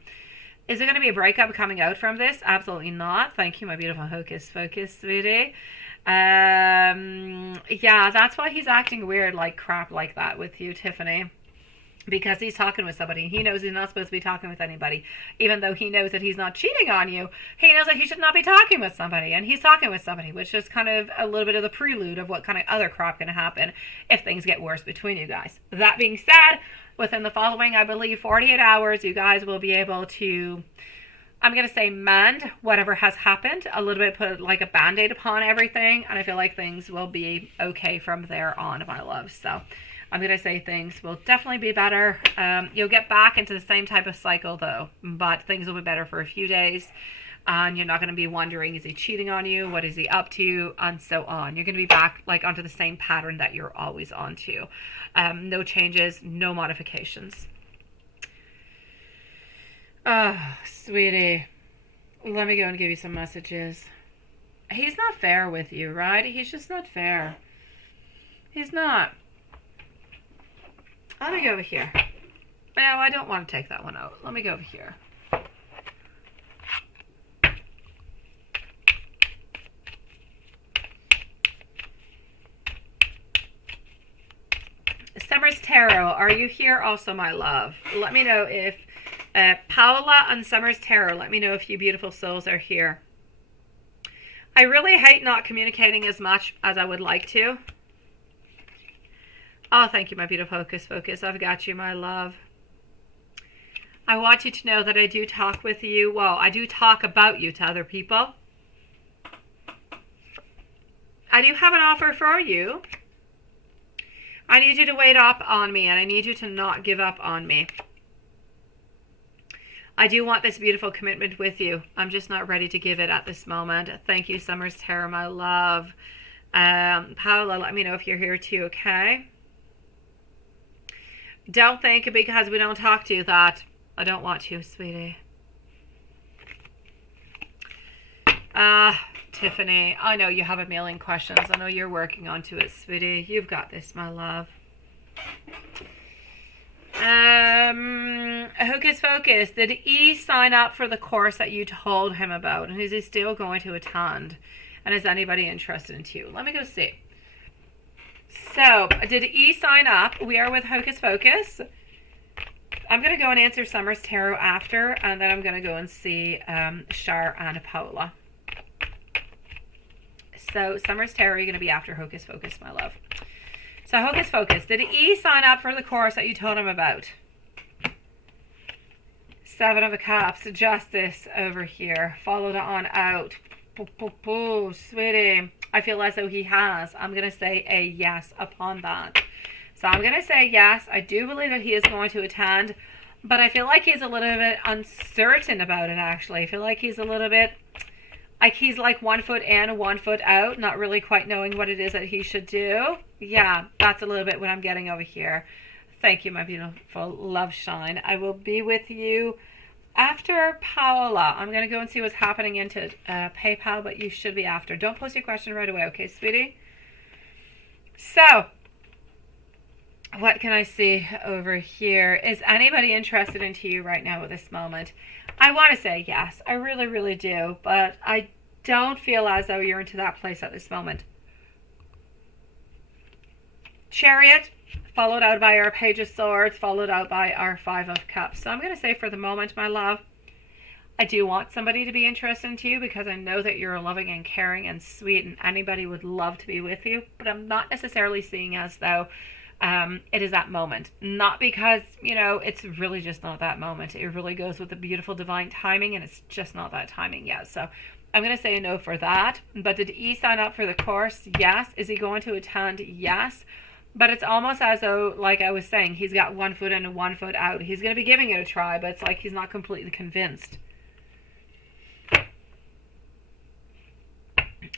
is it going to be a breakup coming out from this? Absolutely not. Thank you, my beautiful Hocus Focus, sweetie. Yeah, that's why he's acting weird like crap like that with you, Tiffany. Because he's talking with somebody. He knows he's not supposed to be talking with anybody. Even though he knows that he's not cheating on you, he knows that he should not be talking with somebody. And he's talking with somebody, which is kind of a little bit of the prelude of what kind of other crap going to happen if things get worse between you guys. That being said, within the following, I believe, 48 hours, you guys will be able to, I'm going to say, mend whatever has happened. A little bit, put like a band-aid upon everything. And I feel like things will be okay from there on, my love. So I'm going to say things will definitely be better. You'll get back into the same type of cycle, though. But things will be better for a few days. And you're not going to be wondering, is he cheating on you? What is he up to? And so on. You're going to be back like onto the same pattern that you're always onto. No changes, no modifications. Oh, sweetie. Let me go and give you some messages. He's not fair with you, right? He's just not fair. He's not. Let me go over here. No, I don't want to take that one out. Let me go over here. Summer's Tarot, are you here also, my love? Let me know if Paola and Summer's Tarot, let me know if you beautiful souls are here. I really hate not communicating as much as I would like to. Oh, thank you, my beautiful Hocus Focus. I've got you, my love. I want you to know that I do talk with you. Well, I do talk about you to other people. I do have an offer for you. I need you to wait up on me, and I need you to not give up on me. I do want this beautiful commitment with you. I'm just not ready to give it at this moment. Thank you, Summer's Tarot, my love. Paola, let me know if you're here too, okay? Don't think because we don't talk to you that I don't want you, sweetie. Tiffany, I know you have a million questions. I know you're working onto it, sweetie. You've got this, my love. Hocus Focus, did he sign up for the course that you told him about? And is he still going to attend? And is anybody interested in you? Let me go see. So, did he sign up? We are with Hocus Focus. I'm going to go and answer Summer's Tarot after, and then I'm going to go and see Shar and Paola. So, Summer's Tarot, you're going to be after Hocus Focus, my love. So, Hocus Focus, did he sign up for the course that you told him about? Seven of Cups, Justice over here. Followed on out. Sweetie, I feel as though he has. I'm going to say a yes upon that. So I'm going to say yes. I do believe that he is going to attend. But I feel like he's a little bit uncertain about it, actually. I feel like he's a little bit, like he's like 1 foot in, 1 foot out, not really quite knowing what it is that he should do. Yeah, that's a little bit what I'm getting over here. Thank you, my beautiful love shine. I will be with you after Paola. I'm going to go and see what's happening into PayPal, but you should be after. Don't post your question right away, okay, sweetie? So, what can I see over here? Is anybody interested into you right now at this moment? I want to say yes. I really, really do. But I don't feel as though you're into that place at this moment. Chariot, followed out by our Page of Swords, followed out by our Five of Cups. So I'm going to say for the moment, my love, I do want somebody to be interested into you because I know that you're loving and caring and sweet and anybody would love to be with you. But I'm not necessarily seeing as though it is that moment. Not because, you know, it's really just not that moment. It really goes with the beautiful divine timing and it's just not that timing yet. So I'm going to say a no for that. But did he sign up for the course? Yes. Is he going to attend? Yes. But it's almost as though, like I was saying, he's got 1 foot in and 1 foot out. He's going to be giving it a try, but it's like he's not completely convinced.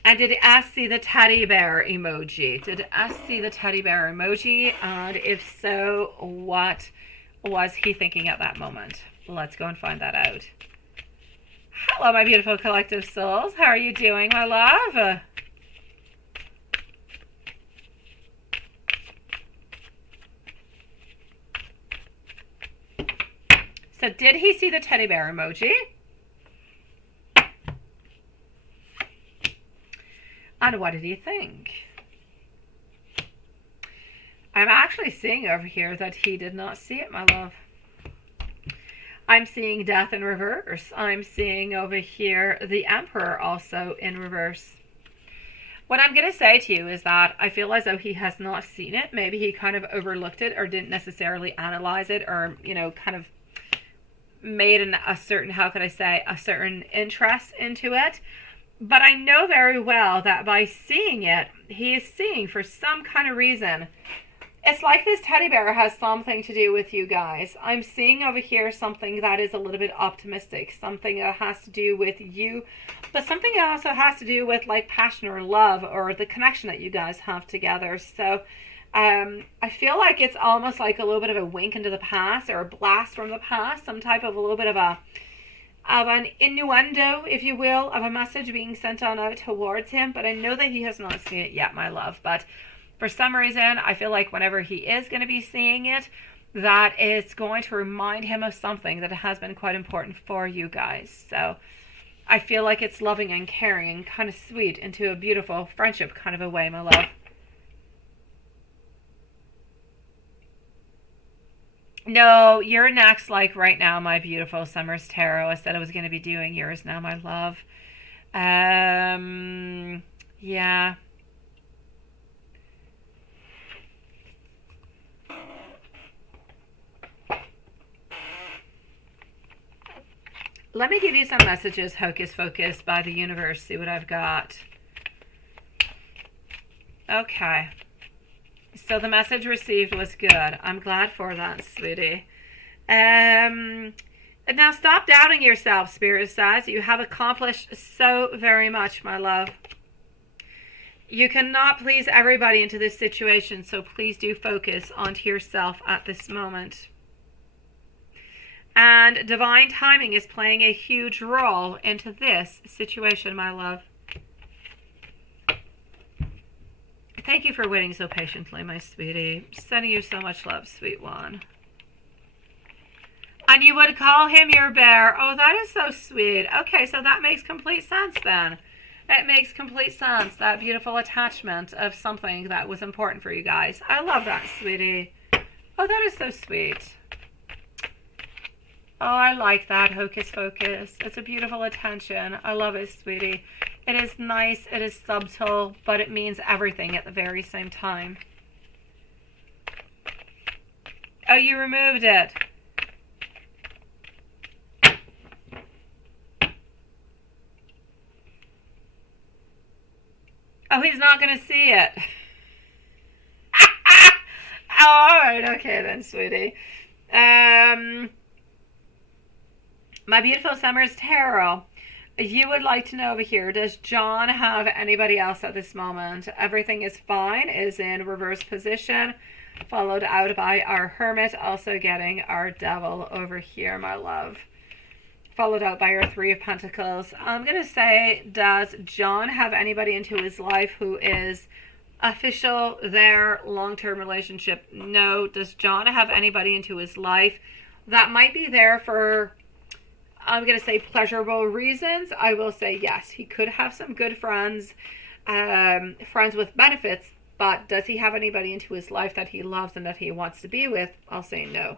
And did S see the teddy bear emoji? Did S see the teddy bear emoji? And if so, what was he thinking at that moment? Let's go and find that out. Hello, my beautiful collective souls. How are you doing, my love? So did he see the teddy bear emoji? And what did he think? I'm actually seeing over here that he did not see it, my love. I'm seeing death in reverse. I'm seeing over here the Emperor also in reverse. What I'm going to say to you is that I feel as though he has not seen it. Maybe he kind of overlooked it or didn't necessarily analyze it or, you know, kind of made a certain, how could I say, a certain interest into it. But I know very well that by seeing it, he is seeing for some kind of reason. It's like this teddy bear has something to do with you guys. I'm seeing over here something that is a little bit optimistic, something that has to do with you, but something that also has to do with like passion or love or the connection that you guys have together. So I feel like it's almost like a little bit of a wink into the past or a blast from the past, some type of a little bit of an innuendo, if you will, of a message being sent on out towards him. But I know that he has not seen it yet, my love. But for some reason, I feel like whenever he is going to be seeing it, that it's going to remind him of something that has been quite important for you guys. So I feel like it's loving and caring and kind of sweet into a beautiful friendship kind of a way, my love. No, you're next, like right now, my beautiful Summer's Tarot. I said I was going to be doing yours now, my love. Yeah. Let me give you some messages, Hocus Pocus, by the universe. See what I've got. Okay. So the message received was good. I'm glad for that, sweetie. Now stop doubting yourself, Spirit says. You have accomplished so very much, my love. You cannot please everybody into this situation, so please do focus onto yourself at this moment. And divine timing is playing a huge role into this situation, my love. Thank you for waiting so patiently, my sweetie. Sending you so much love, sweet one. And you would call him your bear. Oh, that is so sweet. Okay, so that makes complete sense then. It makes complete sense, that beautiful attachment of something that was important for you guys. I love that, sweetie. Oh, that is so sweet. Oh, I like that, Hocus Pocus. It's a beautiful attention. I love it, sweetie. It is nice, it is subtle, but it means everything at the very same time. Oh, you removed it. Oh, he's not going to see it. Oh, all right, okay then, sweetie. My beautiful Summers Tarot, you would like to know over here, does John have anybody else at this moment? Everything is fine, is in reverse position, followed out by our Hermit, also getting our Devil over here, my love. Followed out by our Three of Pentacles. I'm going to say, does John have anybody into his life who is official, their long-term relationship? No. Does John have anybody into his life that might be there for, I'm going to say, pleasurable reasons? I will say yes. He could have some good friends, friends with benefits, but does he have anybody into his life that he loves and that he wants to be with? I'll say no.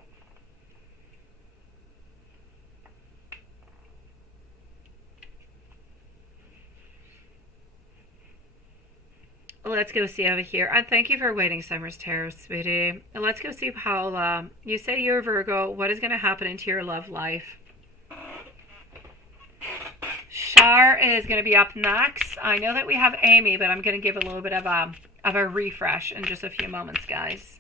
Let's go see over here. And thank you for waiting, Summers Tarot, sweetie. Let's go see Paola. You say you're Virgo. What is going to happen into your love life? Shar is going to be up next. I know that we have Amy, but I'm going to give a little bit of a refresh in just a few moments, guys.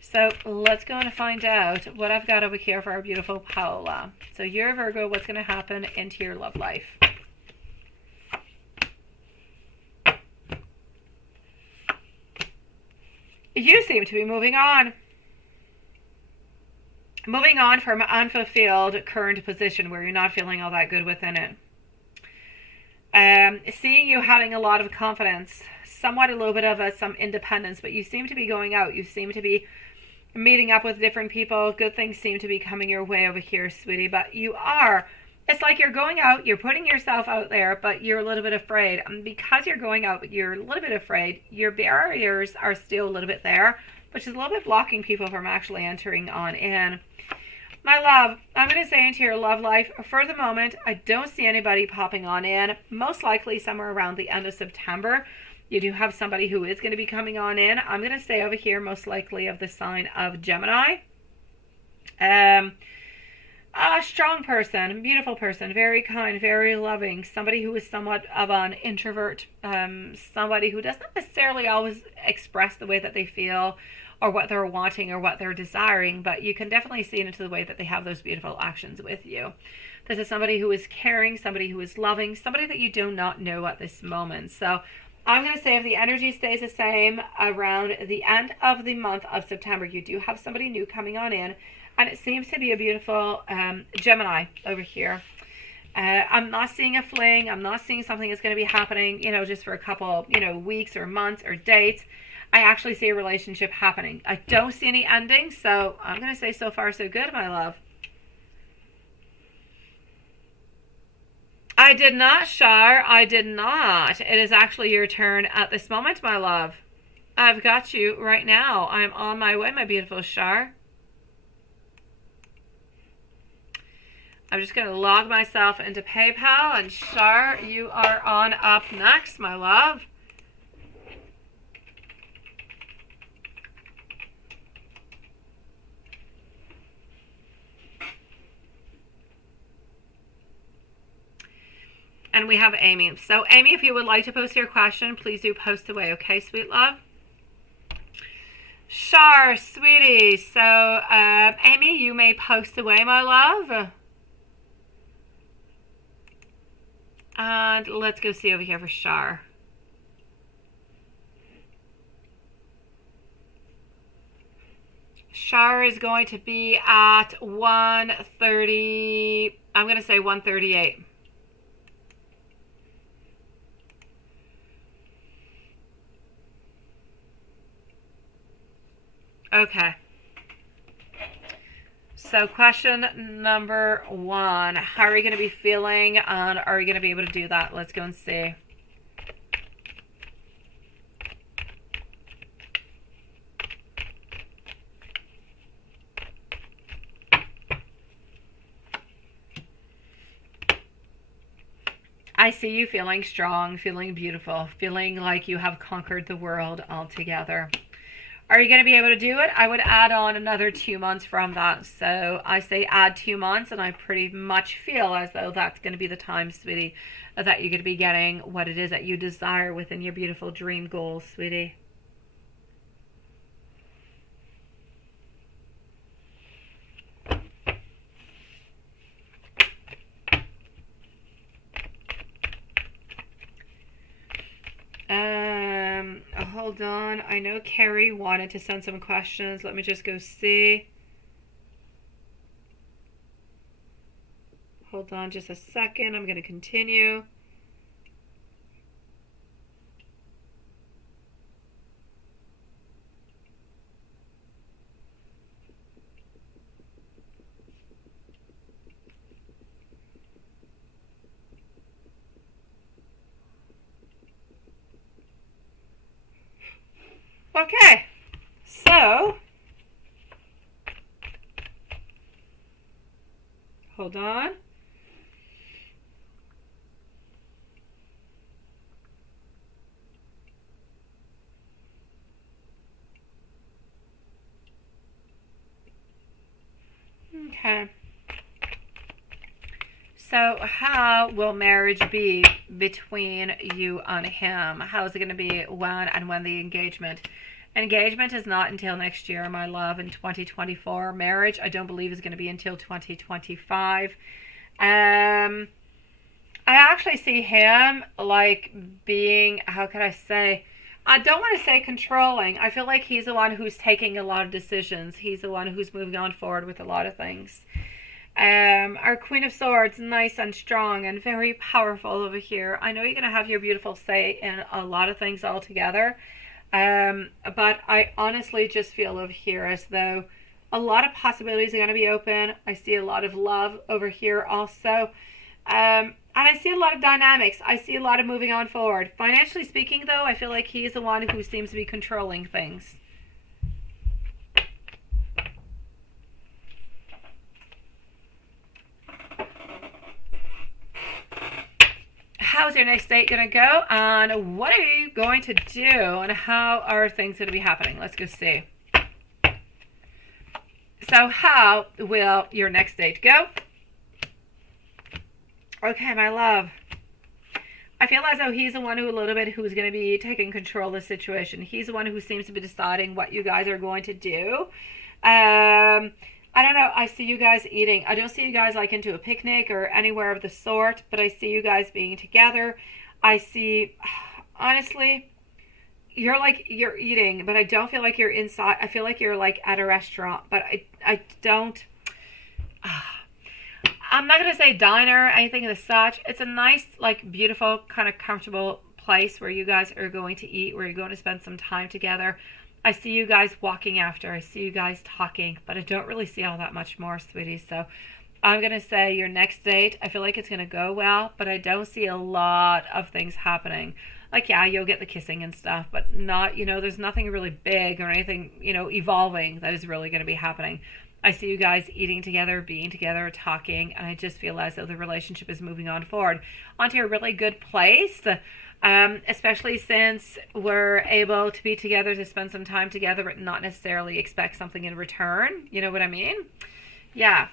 So let's go and find out what I've got over here for our beautiful Paola. So you're Virgo. What's going to happen into your love life? You seem to be moving on. Moving on from an unfulfilled current position where you're not feeling all that good within it. Seeing you having a lot of confidence, somewhat a little bit of some independence, but you seem to be going out. You seem to be meeting up with different people. Good things seem to be coming your way over here, sweetie. But you are, it's like you're going out, you're putting yourself out there, but you're a little bit afraid. And because you're going out, but you're a little bit afraid, your barriers are still a little bit there, which is a little bit blocking people from actually entering on in. My love, I'm going to say into your love life, for the moment, I don't see anybody popping on in. Most likely somewhere around the end of September, you do have somebody who is going to be coming on in. I'm going to stay over here, most likely of the sign of Gemini. A strong person, beautiful person, very kind, very loving, somebody who is somewhat of an introvert, somebody who doesn't necessarily always express the way that they feel or what they're wanting or what they're desiring, but you can definitely see into the way that they have those beautiful actions with you. This is somebody who is caring, somebody who is loving, somebody that you do not know at this moment. So I'm going to say if the energy stays the same around the end of the month of September, you do have somebody new coming on in, and it seems to be a beautiful Gemini over here. I'm not seeing a fling. I'm not seeing something that's going to be happening, just for a couple, weeks or months or dates. I actually see a relationship happening. I don't see any ending, so I'm going to say so far so good, my love. I did not, Shar. I did not. It is actually your turn at this moment, my love. I've got you right now. I'm on my way, my beautiful Shar. I'm just going to log myself into PayPal, and Shar, you are on up next, my love. And we have Amy. So Amy, if you would like to post your question, please do post away, okay, sweet love? Shar, sweetie. So Amy, you may post away, my love. And let's go see over here for Shar. Shar is going to be at 130, I'm going to say 138. Okay. So question number 1. How are you going to be feeling? And are you going to be able to do that? Let's go and see. I see you feeling strong, feeling beautiful, feeling like you have conquered the world altogether. Are you going to be able to do it? I would add on another 2 months from that. So I say add 2 months, and I pretty much feel as though that's going to be the time, sweetie, that you're going to be getting what it is that you desire within your beautiful dream goals, sweetie. Hold on. I know Carrie wanted to send some questions. Let me just go see. Hold on just a second. I'm going to continue. Okay, so hold on. Okay. So how will marriage be between you and him? How is it going to be when the engagement? Engagement is not until next year, my love, in 2024. Marriage, I don't believe, is going to be until 2025. I actually see him like being, how could I say? I don't want to say controlling. I feel like he's the one who's taking a lot of decisions. He's the one who's moving on forward with a lot of things. Our Queen of Swords, nice and strong and very powerful over here. I know you're going to have your beautiful say in a lot of things altogether. But I honestly just feel over here as though a lot of possibilities are going to be open. I see a lot of love over here also. And I see a lot of dynamics. I see a lot of moving on forward. Financially speaking, though, I feel like he's the one who seems to be controlling things. How's your next date going to go? And what are you going to do? And how are things going to be happening? Let's go see. So how will your next date go? Okay, my love. I feel as though he's the one who's going to be taking control of the situation. He's the one who seems to be deciding what you guys are going to do. I don't know. I see you guys eating. I don't see you guys like into a picnic or anywhere of the sort, but I see you guys being together. I see, honestly, you're eating, but I don't feel like you're inside. I feel like you're like at a restaurant, but I don't. I'm not going to say diner or anything of the such. It's a nice, like, beautiful, kind of comfortable place where you guys are going to eat, where you're going to spend some time together. I see you guys walking after. I see you guys talking, but I don't really see all that much more, sweetie. So I'm going to say your next date, I feel like it's going to go well, but I don't see a lot of things happening. Like, yeah, you'll get the kissing and stuff, but not, there's nothing really big or anything, evolving that is really going to be happening. I see you guys eating together, being together, talking, and I just feel as though the relationship is moving on forward onto a really good place. Especially since we're able to be together, to spend some time together, but not necessarily expect something in return. You know what I mean? Yeah.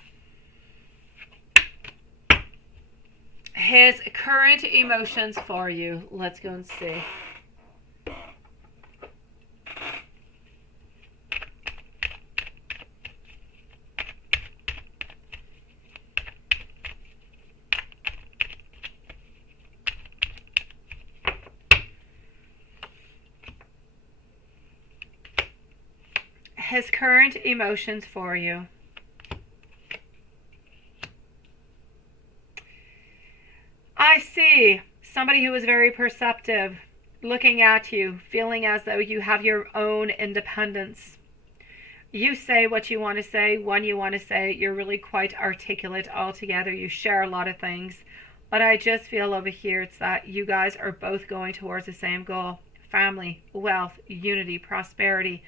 His current emotions for you. Let's go and see. His current emotions for you. I see somebody who is very perceptive, looking at you, feeling as though you have your own independence. You say what you want to say, when you want to say it. You're really quite articulate altogether. You share a lot of things. But I just feel over here it's that you guys are both going towards the same goal. Family, wealth, unity, prosperity.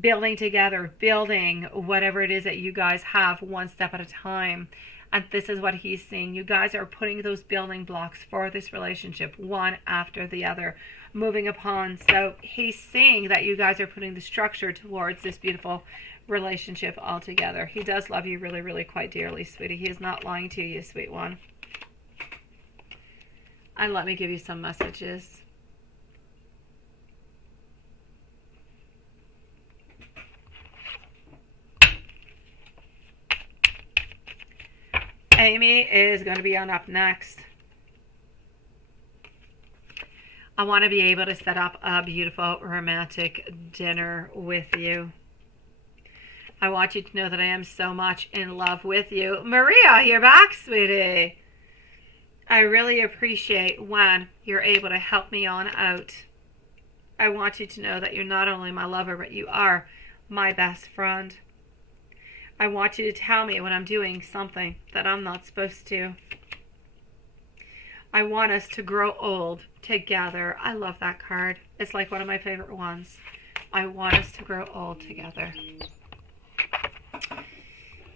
Building together, building whatever it is that you guys have one step at a time. And this is what he's seeing. You guys are putting those building blocks for this relationship one after the other, moving upon. So he's seeing that you guys are putting the structure towards this beautiful relationship altogether. He does love you really, really quite dearly, sweetie. He is not lying to you, sweet one. And let me give you some messages. Amy is going to be on up next. I want to be able to set up a beautiful romantic dinner with you. I want you to know that I am so much in love with you. Maria, you're back, sweetie. I really appreciate when you're able to help me on out. I want you to know that you're not only my lover, but you are my best friend. I want you to tell me when I'm doing something that I'm not supposed to. I want us to grow old together. I love that card. It's like one of my favorite ones. I want us to grow old together.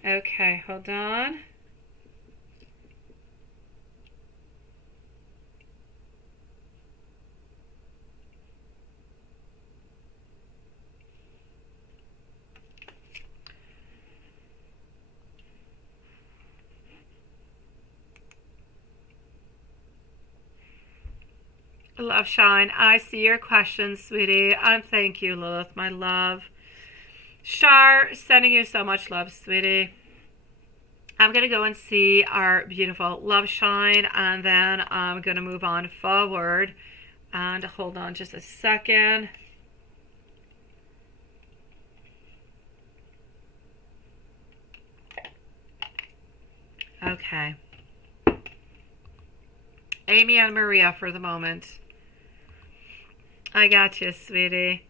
Okay, hold on. Love Shine, I see your questions, sweetie. Thank you, Lilith, my love. Shar, sending you so much love, sweetie. I'm going to go and see our beautiful Love Shine, and then I'm going to move on forward. And hold on just a second. Okay. Amy and Maria for the moment. I got you, sweetie.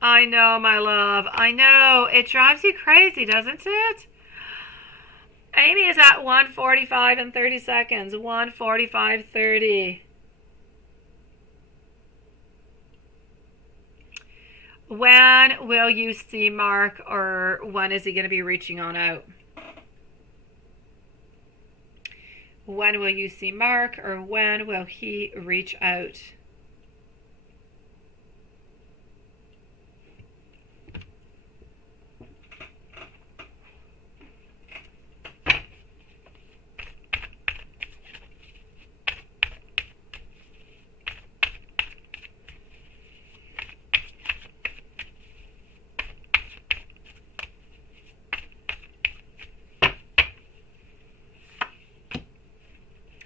I know, my love. I know. It drives you crazy, doesn't it? Amy is at 1:45 and 30 seconds. 1:45:30. When will you see Mark, or when is he going to be reaching on out? When will you see Mark, or when will he reach out?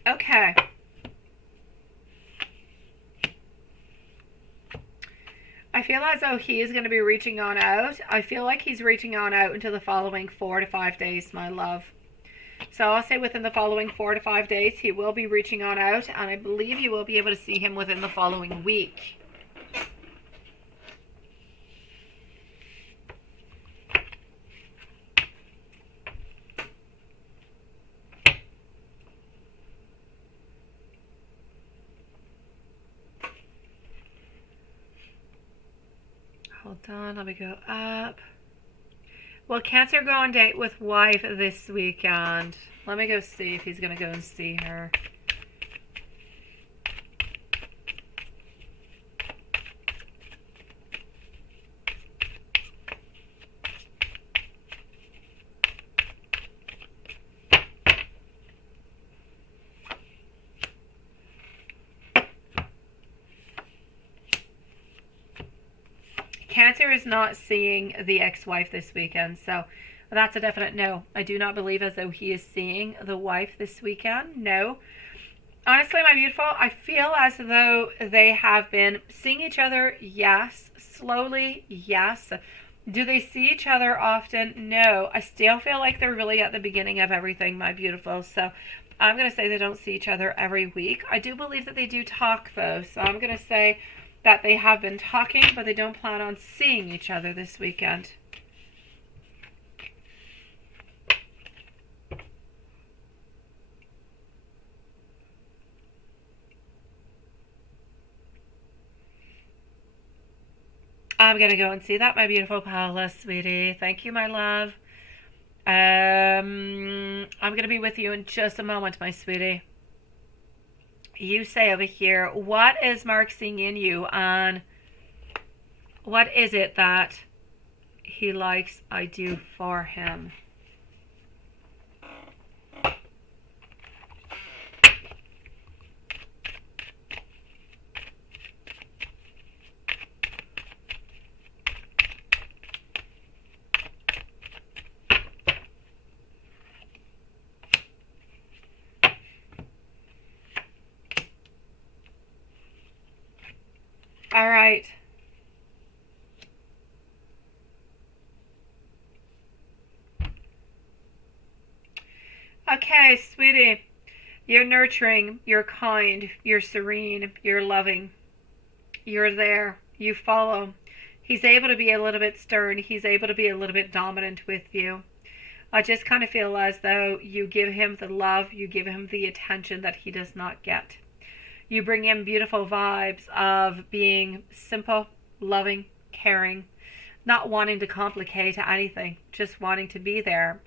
Okay. I feel as though he is going to be reaching on out. I feel like he's reaching on out into the following 4 to 5 days, my love. So I'll say within the following 4 to 5 days, he will be reaching on out, and I believe you will be able to see him within the following week. Hold on, let me go up. Will Cancer go on date with wife this weekend? Let me go see if he's going to go and see her. Cancer is not seeing the ex-wife this weekend, so that's a definite no. I do not believe as though he is seeing the wife this weekend. No. Honestly, my beautiful, I feel as though they have been seeing each other, yes. Slowly, yes. Do they see each other often? No. I still feel like they're really at the beginning of everything, my beautiful. So I'm going to say they don't see each other every week. I do believe that they do talk, though. So I'm going to say that they have been talking, but they don't plan on seeing each other this weekend. I'm going to go and see that, my beautiful Paula, sweetie. Thank you, my love. I'm going to be with you in just a moment, my sweetie. You say over here, what is Mark seeing in you, and what is it that he likes I do for him? All right. Okay, sweetie. You're nurturing, you're kind, you're serene, you're loving. You're there. You follow. He's able to be a little bit stern. He's able to be a little bit dominant with you. I just kind of feel as though you give him the love, you give him the attention that he does not get. You bring him beautiful vibes of being simple, loving, caring, not wanting to complicate anything, just wanting to be there,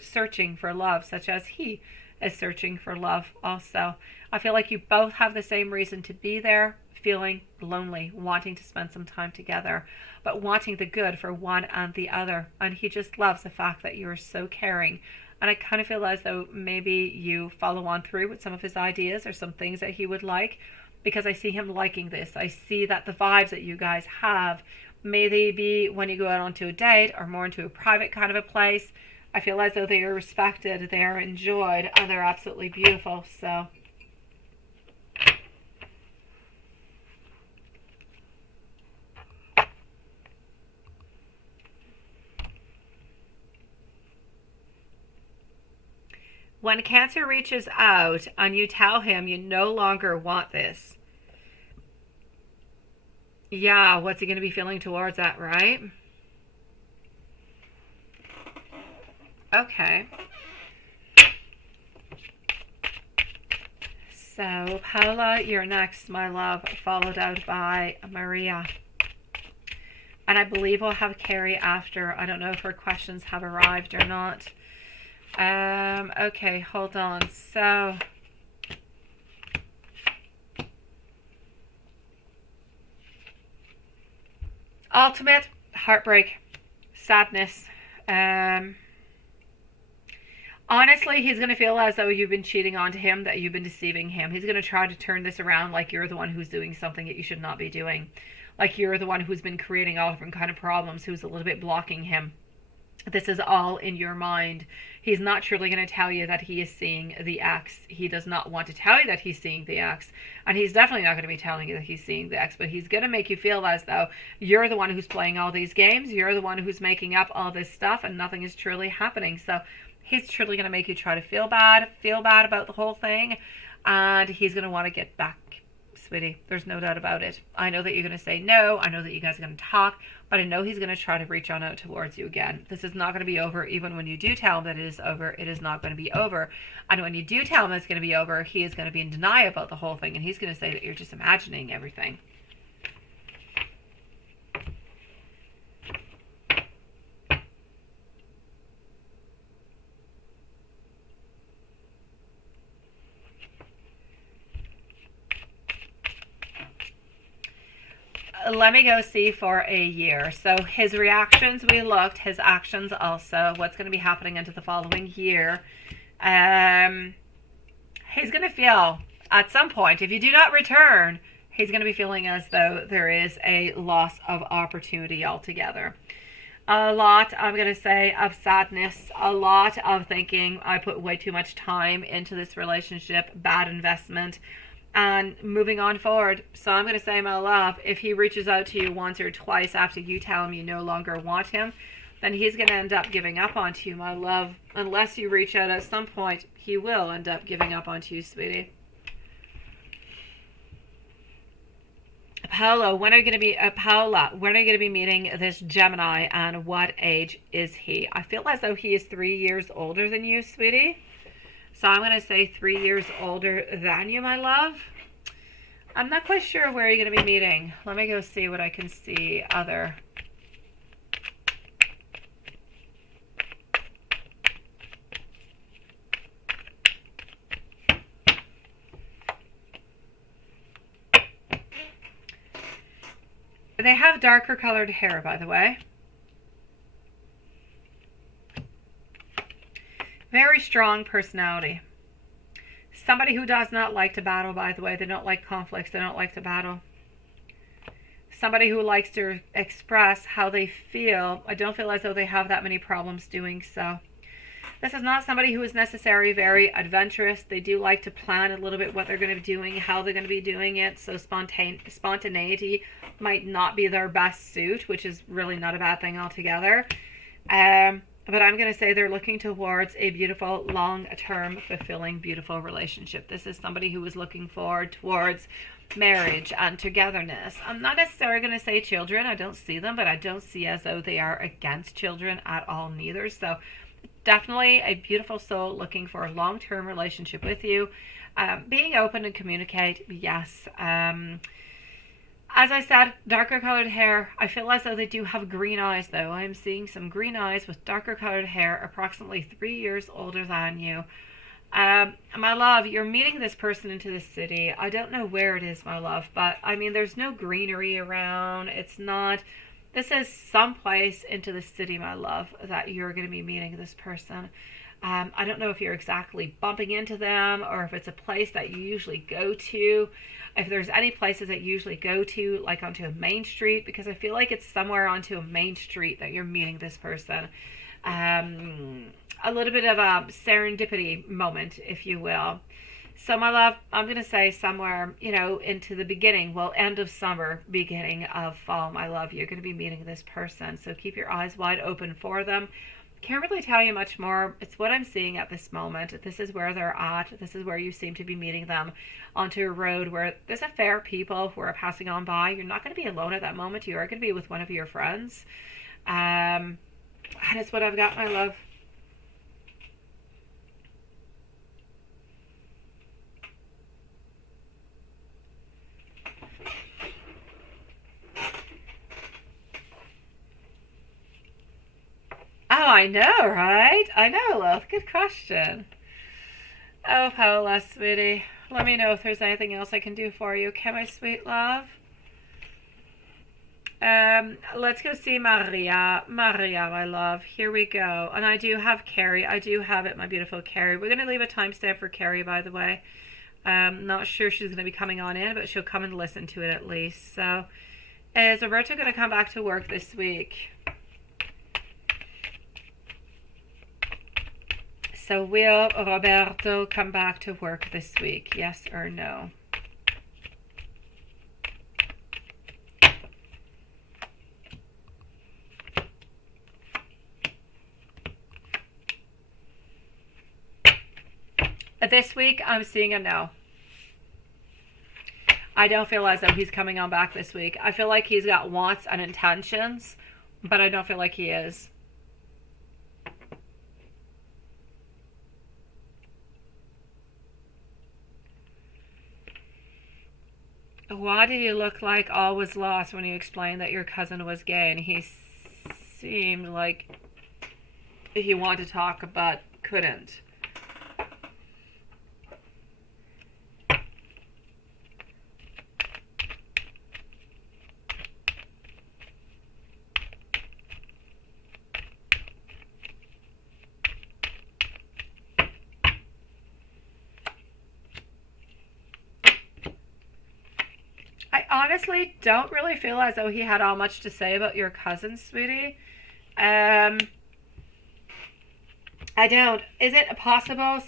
searching for love, such as he is searching for love also. I feel like you both have the same reason to be there, feeling lonely, wanting to spend some time together, but wanting the good for one and the other. And he just loves the fact that you're so caring. And I kind of feel as though maybe you follow on through with some of his ideas or some things that he would like, because I see him liking this. I see that the vibes that you guys have, may they be when you go out onto a date or more into a private kind of a place, I feel as though they are respected, they are enjoyed, and they're absolutely beautiful. So when Cancer reaches out and you tell him you no longer want this, yeah, what's he going to be feeling towards that, right? Okay. So, Paula, you're next, my love, followed out by Maria. And I believe we'll have Carrie after. I don't know if her questions have arrived or not. Okay, hold on. So, ultimate heartbreak, sadness. Honestly, he's going to feel as though you've been cheating onto him, that you've been deceiving him. He's going to try to turn this around like you're the one who's doing something that you should not be doing. Like you're the one who's been creating all different kind of problems, who's a little bit blocking him. This is all in your mind. He's not truly going to tell you that he is seeing the X. He does not want to tell you that he's seeing the X. And he's definitely not going to be telling you that he's seeing the X. But he's going to make you feel as though you're the one who's playing all these games. You're the one who's making up all this stuff. And nothing is truly happening. So he's truly going to make you try to feel bad about the whole thing. And he's going to want to get back, sweetie. There's no doubt about it. I know that you're going to say no. I know that you guys are going to talk. But I know he's going to try to reach on out towards you again. This is not going to be over. Even when you do tell him that it is over, it is not going to be over. And when you do tell him it's going to be over, he is going to be in denial about the whole thing. And he's going to say that you're just imagining everything. Let me go see for a year. So his reactions, we looked, his actions also, what's going to be happening into the following year. He's going to feel at some point, if you do not return, he's going to be feeling as though there is a loss of opportunity altogether. A lot, I'm going to say, of sadness, a lot of thinking, I put way too much time into this relationship, bad investment, and moving on forward. So I'm going to say, my love, if he reaches out to you once or twice after you tell him you no longer want him, then he's going to end up giving up on you, my love. Unless you reach out at some point, he will end up giving up on you, sweetie. Paula, when are you going to be meeting this Gemini, and what age is he? I feel as though he is 3 years older than you, sweetie. So I'm going to say 3 years older than you, my love. I'm not quite sure where you're going to be meeting. Let me go see what I can see other. They have darker colored hair, by the way. Very strong personality. Somebody who does not like to battle, by the way. They don't like conflicts. They don't like to battle. Somebody who likes to express how they feel. I don't feel as though they have that many problems doing so. This is not somebody who is necessarily very adventurous. They do like to plan a little bit what they're going to be doing, how they're going to be doing it. So spontaneity might not be their best suit, which is really not a bad thing altogether. But I'm going to say they're looking towards a beautiful, long-term, fulfilling, beautiful relationship. This is somebody who is looking forward towards marriage and togetherness. I'm not necessarily going to say children. I don't see them, but I don't see as though they are against children at all neither. So definitely a beautiful soul looking for a long-term relationship with you. Being open and communicate, yes. As I said, darker colored hair. I feel as though they do have green eyes, though. I'm seeing some green eyes with darker colored hair, approximately 3 years older than you. My love, you're meeting this person into the city. I don't know where it is, my love, but I mean, there's no greenery around. It's not. This is someplace into the city, my love, that you're going to be meeting this person. I don't know if you're exactly bumping into them or if it's a place that you usually go to. If there's any places that you usually go to, like onto a main street, because I feel like it's somewhere onto a main street that you're meeting this person. A little bit of a serendipity moment, if you will. So, my love, I'm going to say somewhere, into the beginning, well, end of summer, beginning of fall, my love, you're going to be meeting this person. So keep your eyes wide open for them. Can't really tell you much more. It's what I'm seeing at this moment. This is where they're at. This is where you seem to be meeting them onto a road where there's a fair people who are passing on by. You're not going to be alone at that moment. You are going to be with one of your friends. And it's what I've got, my love. Oh, I know, right? I know, love. Good question. Oh, Paola, sweetie. Let me know if there's anything else I can do for you. Okay, my sweet love? Let's go see Maria. Maria, my love. Here we go. And I do have Carrie. I do have it, my beautiful Carrie. We're going to leave a timestamp for Carrie, by the way. Not sure she's going to be coming on in, but she'll come and listen to it at least. So, is Roberto going to come back to work this week? So will Roberto come back to work this week? Yes or no? This week, I'm seeing a no. I don't feel as though he's coming on back this week. I feel like he's got wants and intentions, but I don't feel like he is. Why did you look like all was lost when you explained that your cousin was gay? And he seemed like he wanted to talk but couldn't. Honestly, don't really feel as though he had all much to say about your cousin, sweetie. I don't. Is it possible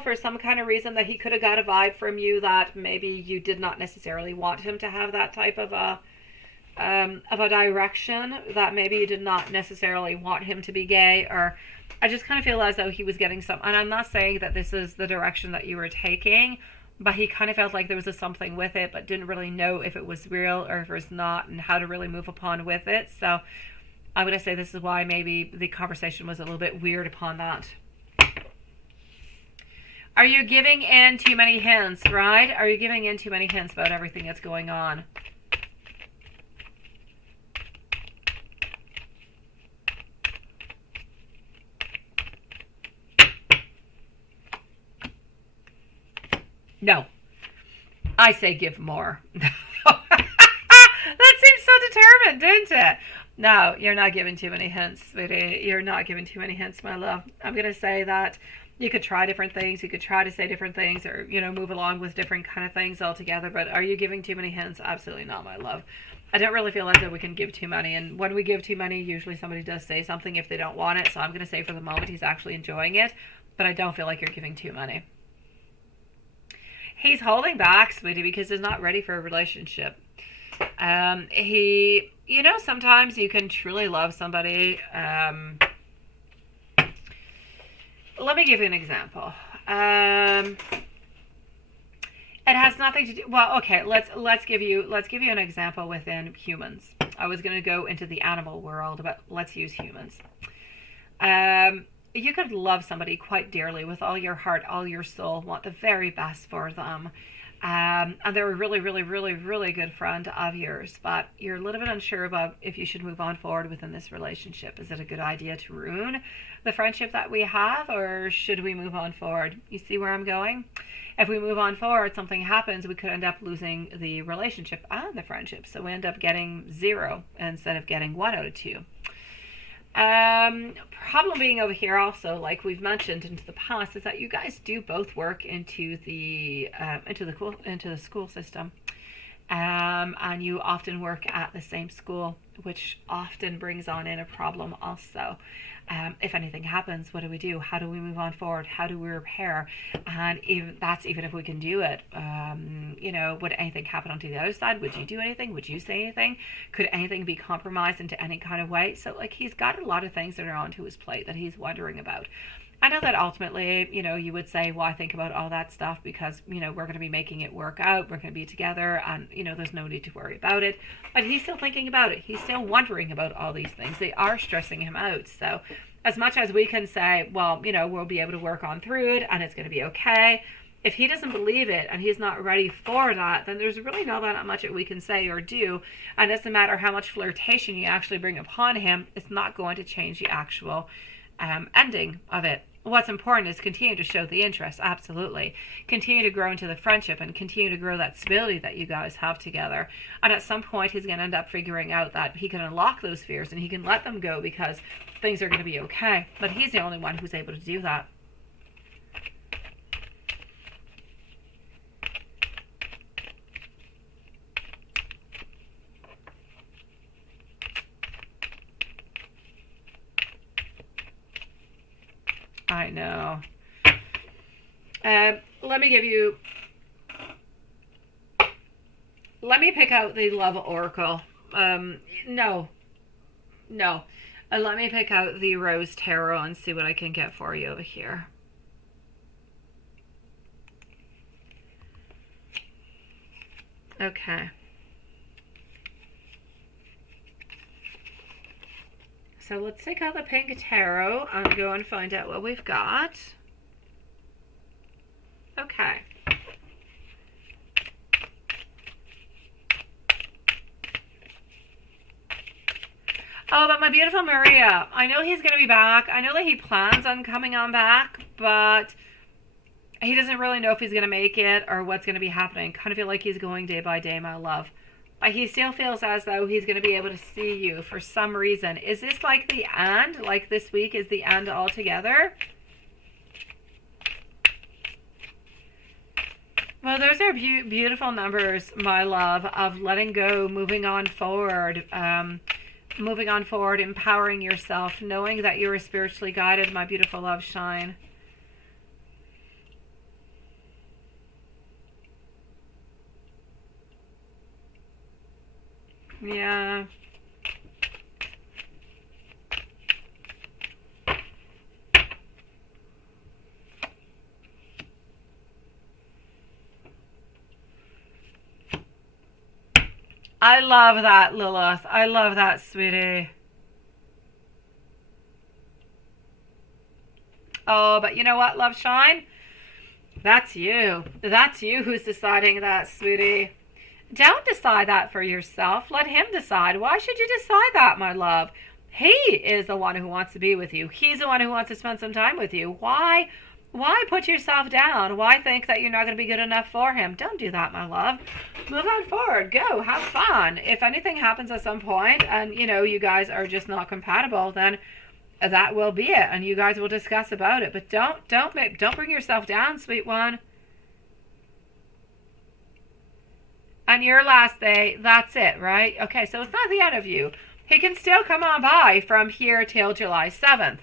for some kind of reason that he could have got a vibe from you that maybe you did not necessarily want him to have that type of a direction, that maybe you did not necessarily want him to be gay? Or I just kind of feel as though he was getting some, and I'm not saying that this is the direction that you were taking, but he kind of felt like there was something with it, but didn't really know if it was real or if it was not, and how to really move upon with it. So I'm going to say this is why maybe the conversation was a little bit weird upon that. Are you giving in too many hints, right? Are you giving in too many hints about everything that's going on? No. I say give more. That seems so determined, didn't it? No, you're not giving too many hints, sweetie. You're not giving too many hints, my love. I'm going to say that you could try different things. You could try to say different things, or, move along with different kind of things altogether. But are you giving too many hints? Absolutely not, my love. I don't really feel as though we can give too many. And when we give too many, usually somebody does say something if they don't want it. So I'm going to say for the moment he's actually enjoying it. But I don't feel like you're giving too many. He's holding back, sweetie, because he's not ready for a relationship. Sometimes you can truly love somebody. Let me give you an example. It has nothing to do. Well, okay. Let's give you an example within humans. I was going to go into the animal world, but let's use humans. You could love somebody quite dearly with all your heart, all your soul, want the very best for them. And they're a really, really, really, really good friend of yours, but you're a little bit unsure about if you should move on forward within this relationship. Is it a good idea to ruin the friendship that we have, or should we move on forward? You see where I'm going? If we move on forward, something happens, we could end up losing the relationship and the friendship. So we end up getting 0 instead of getting 1 out of 2. Problem being over here also, like we've mentioned into the past, is that you guys do both work into the school system, and you often work at the same school, which often brings on in a problem also. If anything happens, what do we do? How do we move on forward? How do we repair? And even if we can do it, would anything happen onto the other side? Would you do anything? Would you say anything? Could anything be compromised into any kind of way? So like he's got a lot of things that are onto his plate that he's wondering about. I know that ultimately, you would say, why think about all that stuff, because, we're going to be making it work out. We're going to be together and, there's no need to worry about it. But he's still thinking about it. He's still wondering about all these things. They are stressing him out. So as much as we can say, well, we'll be able to work on through it and it's going to be okay. If he doesn't believe it and he's not ready for that, then there's really not that much that we can say or do. And it doesn't matter how much flirtation you actually bring upon him, it's not going to change the actual ending of it. What's important is continue to show the interest, absolutely. Continue to grow into the friendship and continue to grow that stability that you guys have together. And at some point, he's going to end up figuring out that he can unlock those fears and he can let them go because things are going to be okay. But he's the only one who's able to do that. I know. Let me pick out the love oracle. No. Let me pick out the rose tarot and see what I can get for you over here. Okay. So let's take out the pink tarot and go and find out what we've got. Okay. Oh, but my beautiful Maria, I know he's going to be back. I know that he plans on coming on back, but he doesn't really know if he's going to make it or what's going to be happening. Kind of feel like he's going day by day, my love. But he still feels as though he's going to be able to see you for some reason. Is this like the end? Like this week is the end altogether? Well, those are beautiful numbers, my love, of letting go, moving on forward, empowering yourself, knowing that you are spiritually guided, my beautiful love shine. Yeah. I love that, Lilith. I love that, sweetie. Oh, but you know what, love shine? That's you. That's you who's deciding that, sweetie. Don't decide that for yourself. Let him decide. Why should you decide that, my love? He is the one who wants to be with you. He's the one who wants to spend some time with you. Why put yourself down? Why think that you're not going to be good enough for him? Don't do that, my love. Move on forward. Go. Have fun. If anything happens at some point and, you guys are just not compatible, then that will be it. And you guys will discuss about it. But don't bring yourself down, sweet one. On your last day, that's it, right? Okay, so it's not the end of you. He can still come on by from here till July 7th.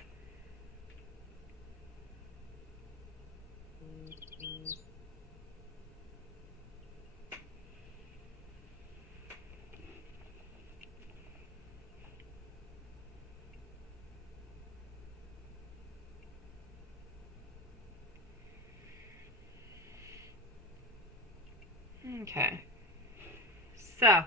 Okay. So,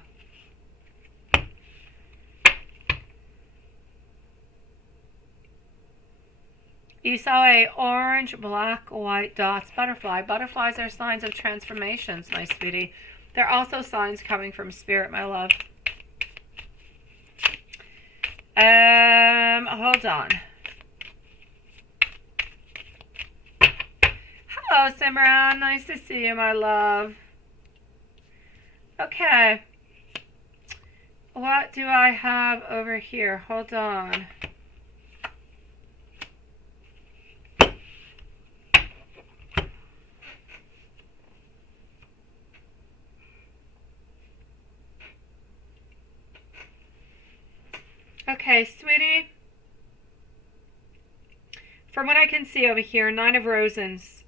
you saw a orange, black, white dots butterfly. Butterflies are signs of transformations, my sweetie. They're also signs coming from spirit, my love. Hold on. Hello, Simran. Nice to see you, my love. Okay. What do I have over here? Hold on. Okay, sweetie. From what I can see over here, nine of roses,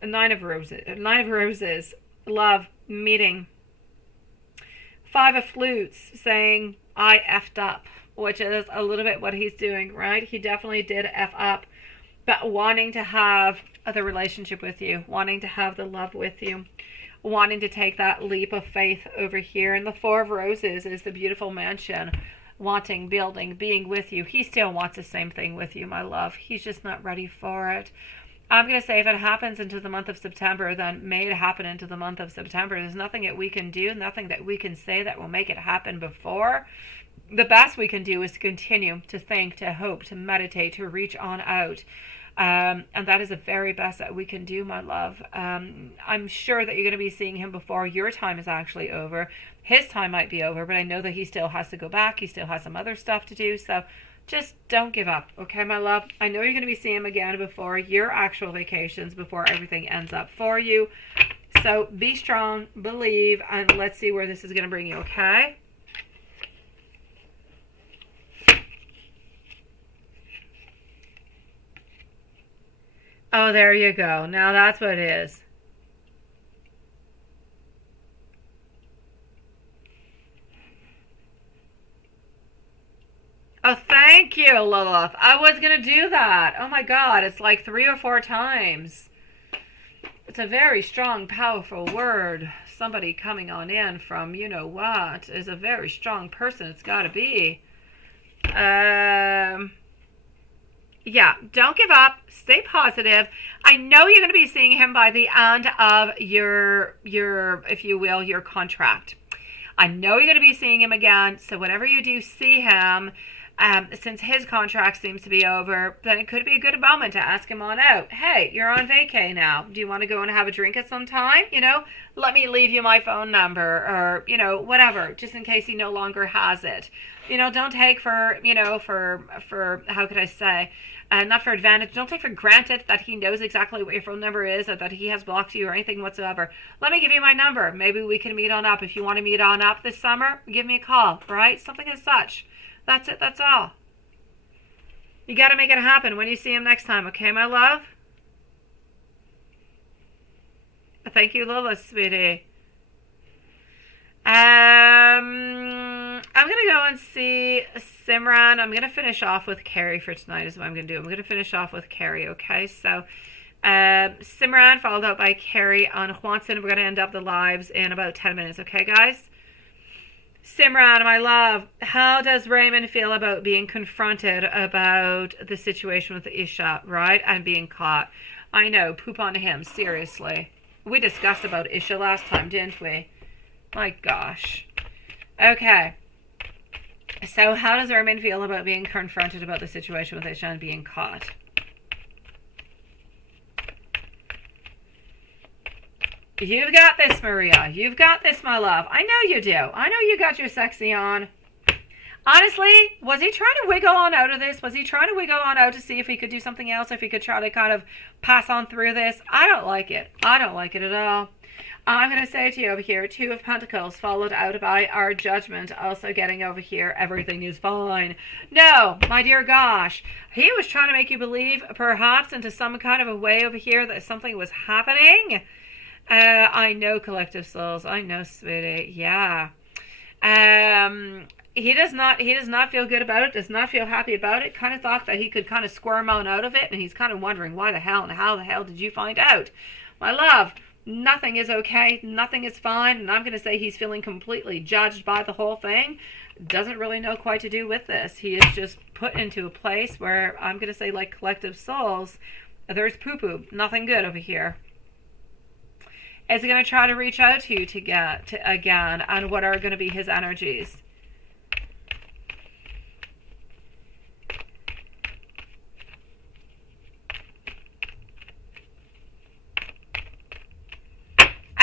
love, meeting. Five of flutes, saying, I effed up, which is a little bit what he's doing, right? He definitely did F up, but wanting to have the relationship with you, wanting to have the love with you, wanting to take that leap of faith over here. And the Four of Roses is the beautiful mansion, wanting, building, being with you. He still wants the same thing with you, my love. He's just not ready for it. I'm going to say if it happens into the month of September, then may it happen into the month of September. There's nothing that we can do, nothing that we can say that will make it happen before. The best we can do is to continue to think, to hope, to meditate, to reach on out. And that is the very best that we can do, my love. I'm sure that you're going to be seeing him before your time is actually over. His time might be over, but I know that he still has to go back. He still has some other stuff to do. So just don't give up, okay, my love? I know you're going to be seeing him again before your actual vacations, before everything ends up for you. So be strong, believe, and let's see where this is going to bring you, okay? Oh, there you go. Now that's what it is. Oh, thank you, Lilith. I was going to do that. Oh my God, it's like 3 or 4 times. It's a very strong, powerful word. Somebody coming on in from you know what is a very strong person. It's got to be. Yeah, don't give up. Stay positive. I know you're going to be seeing him by the end of your, if you will, your contract. I know you're going to be seeing him again. So whenever you do see him, since his contract seems to be over, then it could be a good moment to ask him on out. Hey, you're on vacay now. Do you want to go and have a drink at some time? You know, let me leave you my phone number or, you know, whatever, just in case he no longer has it. You know, don't take for, you know, for how could I say, not for advantage. Don't take for granted that he knows exactly what your phone number is or that he has blocked you or anything whatsoever. Let me give you my number. Maybe we can meet on up. If you want to meet on up this summer, give me a call, right? Something as such. That's it. That's all. You got to make it happen when you see him next time. Okay, my love? Thank you, Lilith, sweetie. I'm going to go and see Simran. I'm going to finish off with Carrie for tonight is what I'm going to do. I'm going to finish off with Carrie, okay? So, Simran followed up by Carrie on Juanson. We're going to end up the lives in about 10 minutes, okay, guys? Simran, my love, how does Raymond feel about being confronted about the situation with Isha, right? And being caught. I know, poop on him, seriously. We discussed about Isha last time, didn't we? My gosh. Okay. So how does Raymond feel about being confronted about the situation with Isha and being caught? You've got this, Maria. You've got this, my love. I know you do. I know you got your sexy on. Honestly, was he trying to wiggle on out of this? Was he trying to wiggle on out to see if he could do something else, if he could try to kind of pass on through this? I don't like it. I don't like it at all. I'm going to say to you over here, Two of Pentacles followed out by our Judgment, also getting over here, everything is fine. No, my dear gosh, he was trying to make you believe perhaps into some kind of a way over here that something was happening. I know, collective souls. I know, sweetie. Yeah. He does not feel good about it, does not feel happy about it, kind of thought that he could kind of squirm on out of it, and he's kind of wondering why the hell and how the hell did you find out? My love, nothing is okay, nothing is fine, and I'm going to say he's feeling completely judged by the whole thing. Doesn't really know quite to do with this. He is just put into a place where I'm going to say, like collective souls, there's poo-poo, nothing good over here. Is he going to try to reach out to you to get to, again, and what are going to be his energies?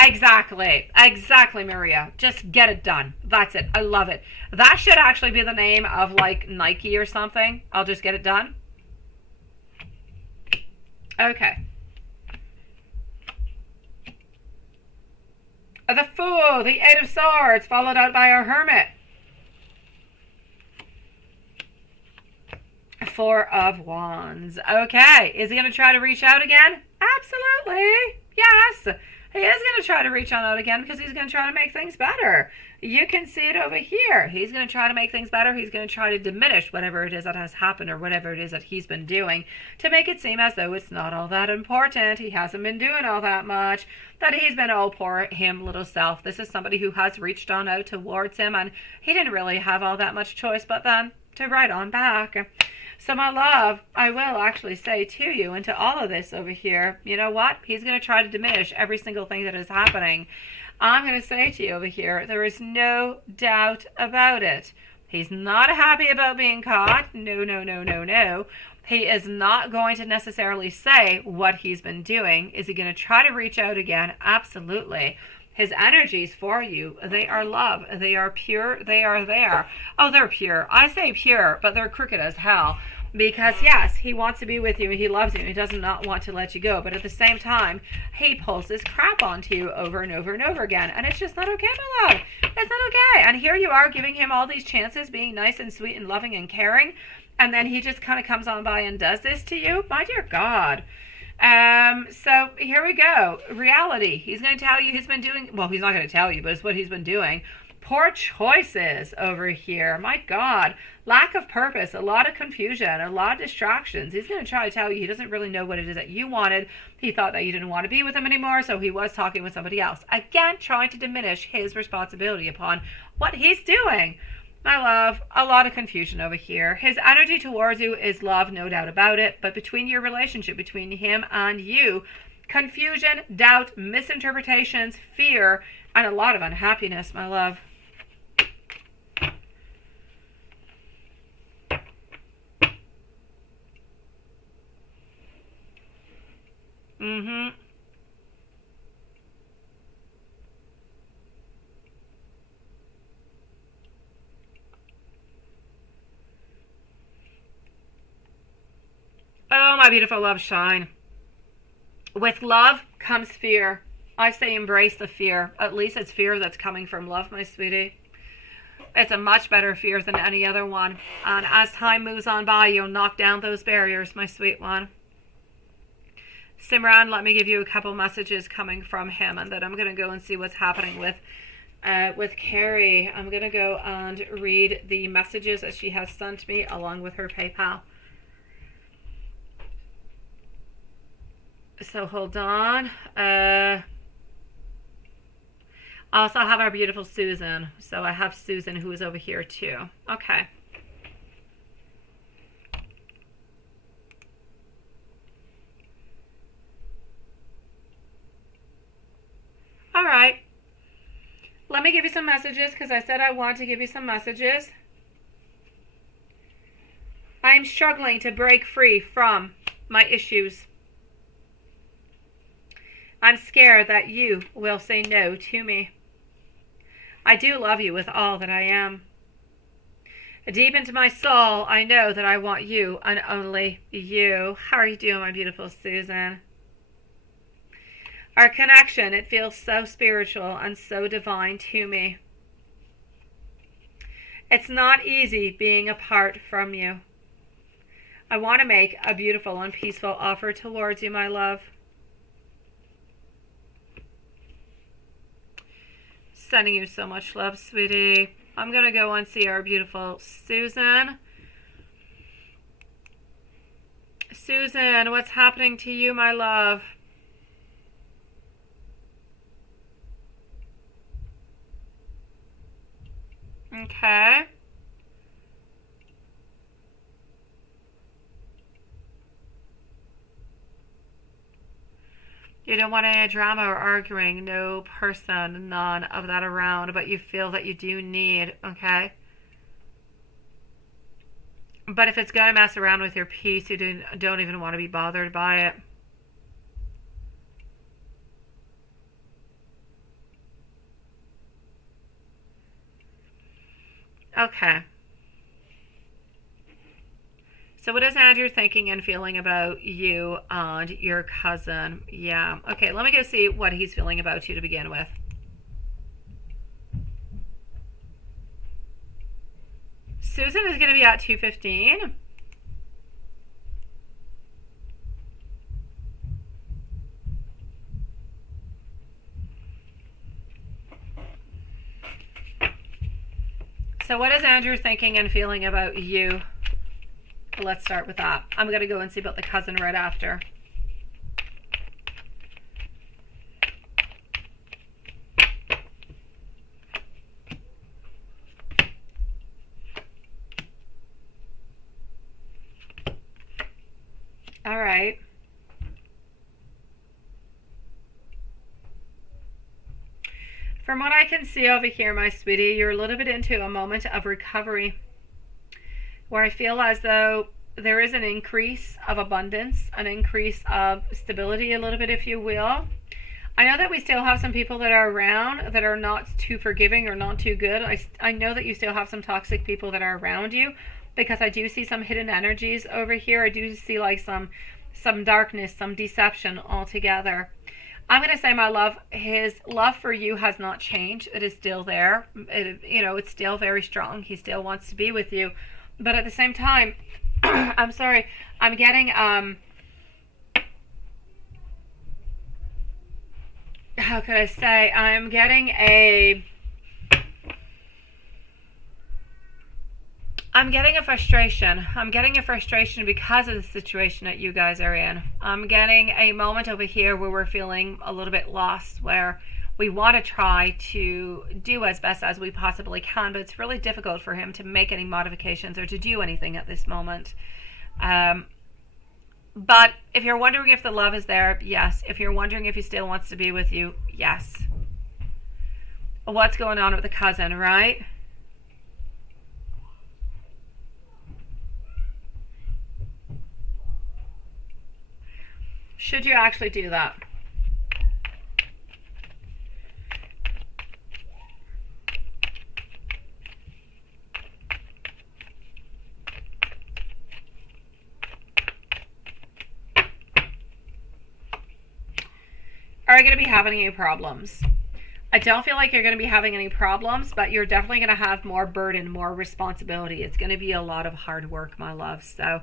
Exactly, Maria. Just get it done. That's it. I love it. That should actually be the name of like Nike or something. I'll just get it done. Okay. The Fool, the Eight of Swords, followed out by our Hermit. Four of Wands. Okay. Is he going to try to reach out again? Absolutely. Yes. He is going to try to reach on out again because he's going to try to make things better. You can see it over here. He's going to try to make things better. He's going to try to diminish whatever it is that has happened or whatever it is that he's been doing to make it seem as though it's not all that important. He hasn't been doing all that much. That he's been all poor him little self. This is somebody who has reached on out towards him, and he didn't really have all that much choice but then to right on back. So my love, I will actually say to you into all of this over here, you know what? He's going to try to diminish every single thing that is happening. I'm going to say to you over here, there is no doubt about it. He's not happy about being caught. No. He is not going to necessarily say what he's been doing. Is he going to try to reach out again? Absolutely. His energies for you, they are love. They are pure. They are there. Oh, they're pure. I say pure, but they're crooked as hell. Because, yes, he wants to be with you. He loves you. He does not want to let you go. But at the same time, he pulls this crap onto you over and over and over again. And it's just not okay, my love. It's not okay. And here you are giving him all these chances, being nice and sweet and loving and caring. And then he just kind of comes on by and does this to you. My dear God. So here we go. Reality. He's going to tell you he's been doing, well, he's not going to tell you, but it's what he's been doing. Poor choices over here. My God. Lack of purpose, a lot of confusion, a lot of distractions. He's going to try to tell you he doesn't really know what it is that you wanted. He thought that you didn't want to be with him anymore, so he was talking with somebody else. Again, trying to diminish his responsibility upon what he's doing. My love, a lot of confusion over here. His energy towards you is love, no doubt about it. But between your relationship, between him and you, confusion, doubt, misinterpretations, fear, and a lot of unhappiness, my love. Oh, my beautiful love, shine. With love comes fear. I say embrace the fear. At least it's fear that's coming from love, my sweetie. It's a much better fear than any other one. And as time moves on by, you'll knock down those barriers, my sweet one. Simran, let me give you a couple messages coming from him, and then I'm going to go and see what's happening with Carrie. I'm going to go and read the messages that she has sent me along with her PayPal. So hold on. Also, I have our beautiful Susan. So I have Susan who is over here too. Okay. All right. Let me give you some messages because I said I want to give you some messages. I'm struggling to break free from my issues. I'm scared that you will say no to me. I do love you with all that I am. Deep into my soul, I know that I want you and only you. How are you doing, my beautiful Susan? Our connection, it feels so spiritual and so divine to me. It's not easy being apart from you. I want to make a beautiful and peaceful offer towards you, my love. Sending you so much love, sweetie. I'm going to go and see our beautiful Susan. Susan, what's happening to you, my love? Okay. You don't want any drama or arguing, no person, none of that around, but you feel that you do need, okay? But if it's going to mess around with your peace, you don't even want to be bothered by it. Okay. So what is Andrew thinking and feeling about you and your cousin? Yeah. Okay, let me go see what he's feeling about you to begin with. Susan is going to be at 2:15. So what is Andrew thinking and feeling about you? Let's start with that. I'm going to go and see about the cousin right after. All right. From what I can see over here, my sweetie, you're a little bit into a moment of recovery, where I feel as though there is an increase of abundance, an increase of stability a little bit, if you will. I know that we still have some people that are around that are not too forgiving or not too good. I know that you still have some toxic people that are around you, because I do see some hidden energies over here. I do see like some darkness, some deception altogether. I'm going to say, my love, his love for you has not changed. It is still there. It's still very strong. He still wants to be with you. But at the same time, I'm sorry, I'm getting, how could I say, I'm getting a frustration. I'm getting a frustration because of the situation that you guys are in. I'm getting a moment over here where we're feeling a little bit lost, where we want to try to do as best as we possibly can, but it's really difficult for him to make any modifications or to do anything at this moment. But if you're wondering if the love is there, yes. If you're wondering if he still wants to be with you, yes. What's going on with the cousin, right? Should you actually do that? Are you going to be having any problems? I don't feel like you're going to be having any problems, but you're definitely going to have more burden, more responsibility. It's going to be a lot of hard work, my love. So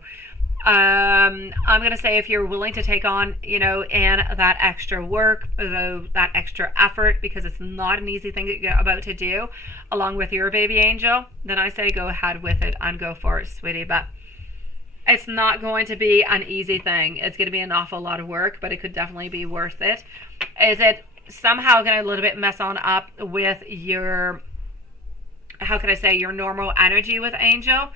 I'm going to say, if you're willing to take on, and that extra work, that extra effort, because it's not an easy thing that you're about to do, along with your baby angel, then I say go ahead with it and go for it, sweetie. But it's not going to be an easy thing. It's going to be an awful lot of work, but it could definitely be worth it. Is it somehow going to a little bit mess on up with your, how can I say, your normal energy with Angel?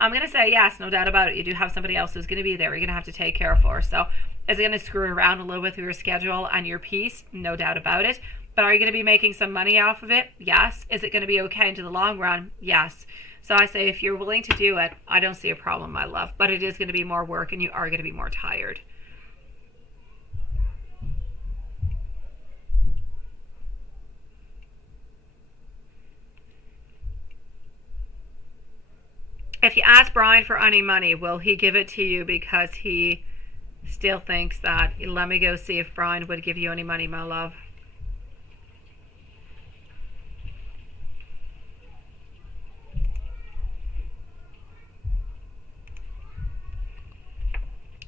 I'm going to say yes, no doubt about it. You do have somebody else who's going to be there. You're going to have to take care for. So is it going to screw around a little with your schedule and your peace? No doubt about it. But are you going to be making some money off of it? Yes. Is it going to be okay into the long run? Yes. So I say, if you're willing to do it, I don't see a problem, my love. But it is going to be more work, and you are going to be more tired. If you ask Brian for any money, will he give it to you because he still thinks that. Let me go see if Brian would give you any money, my love.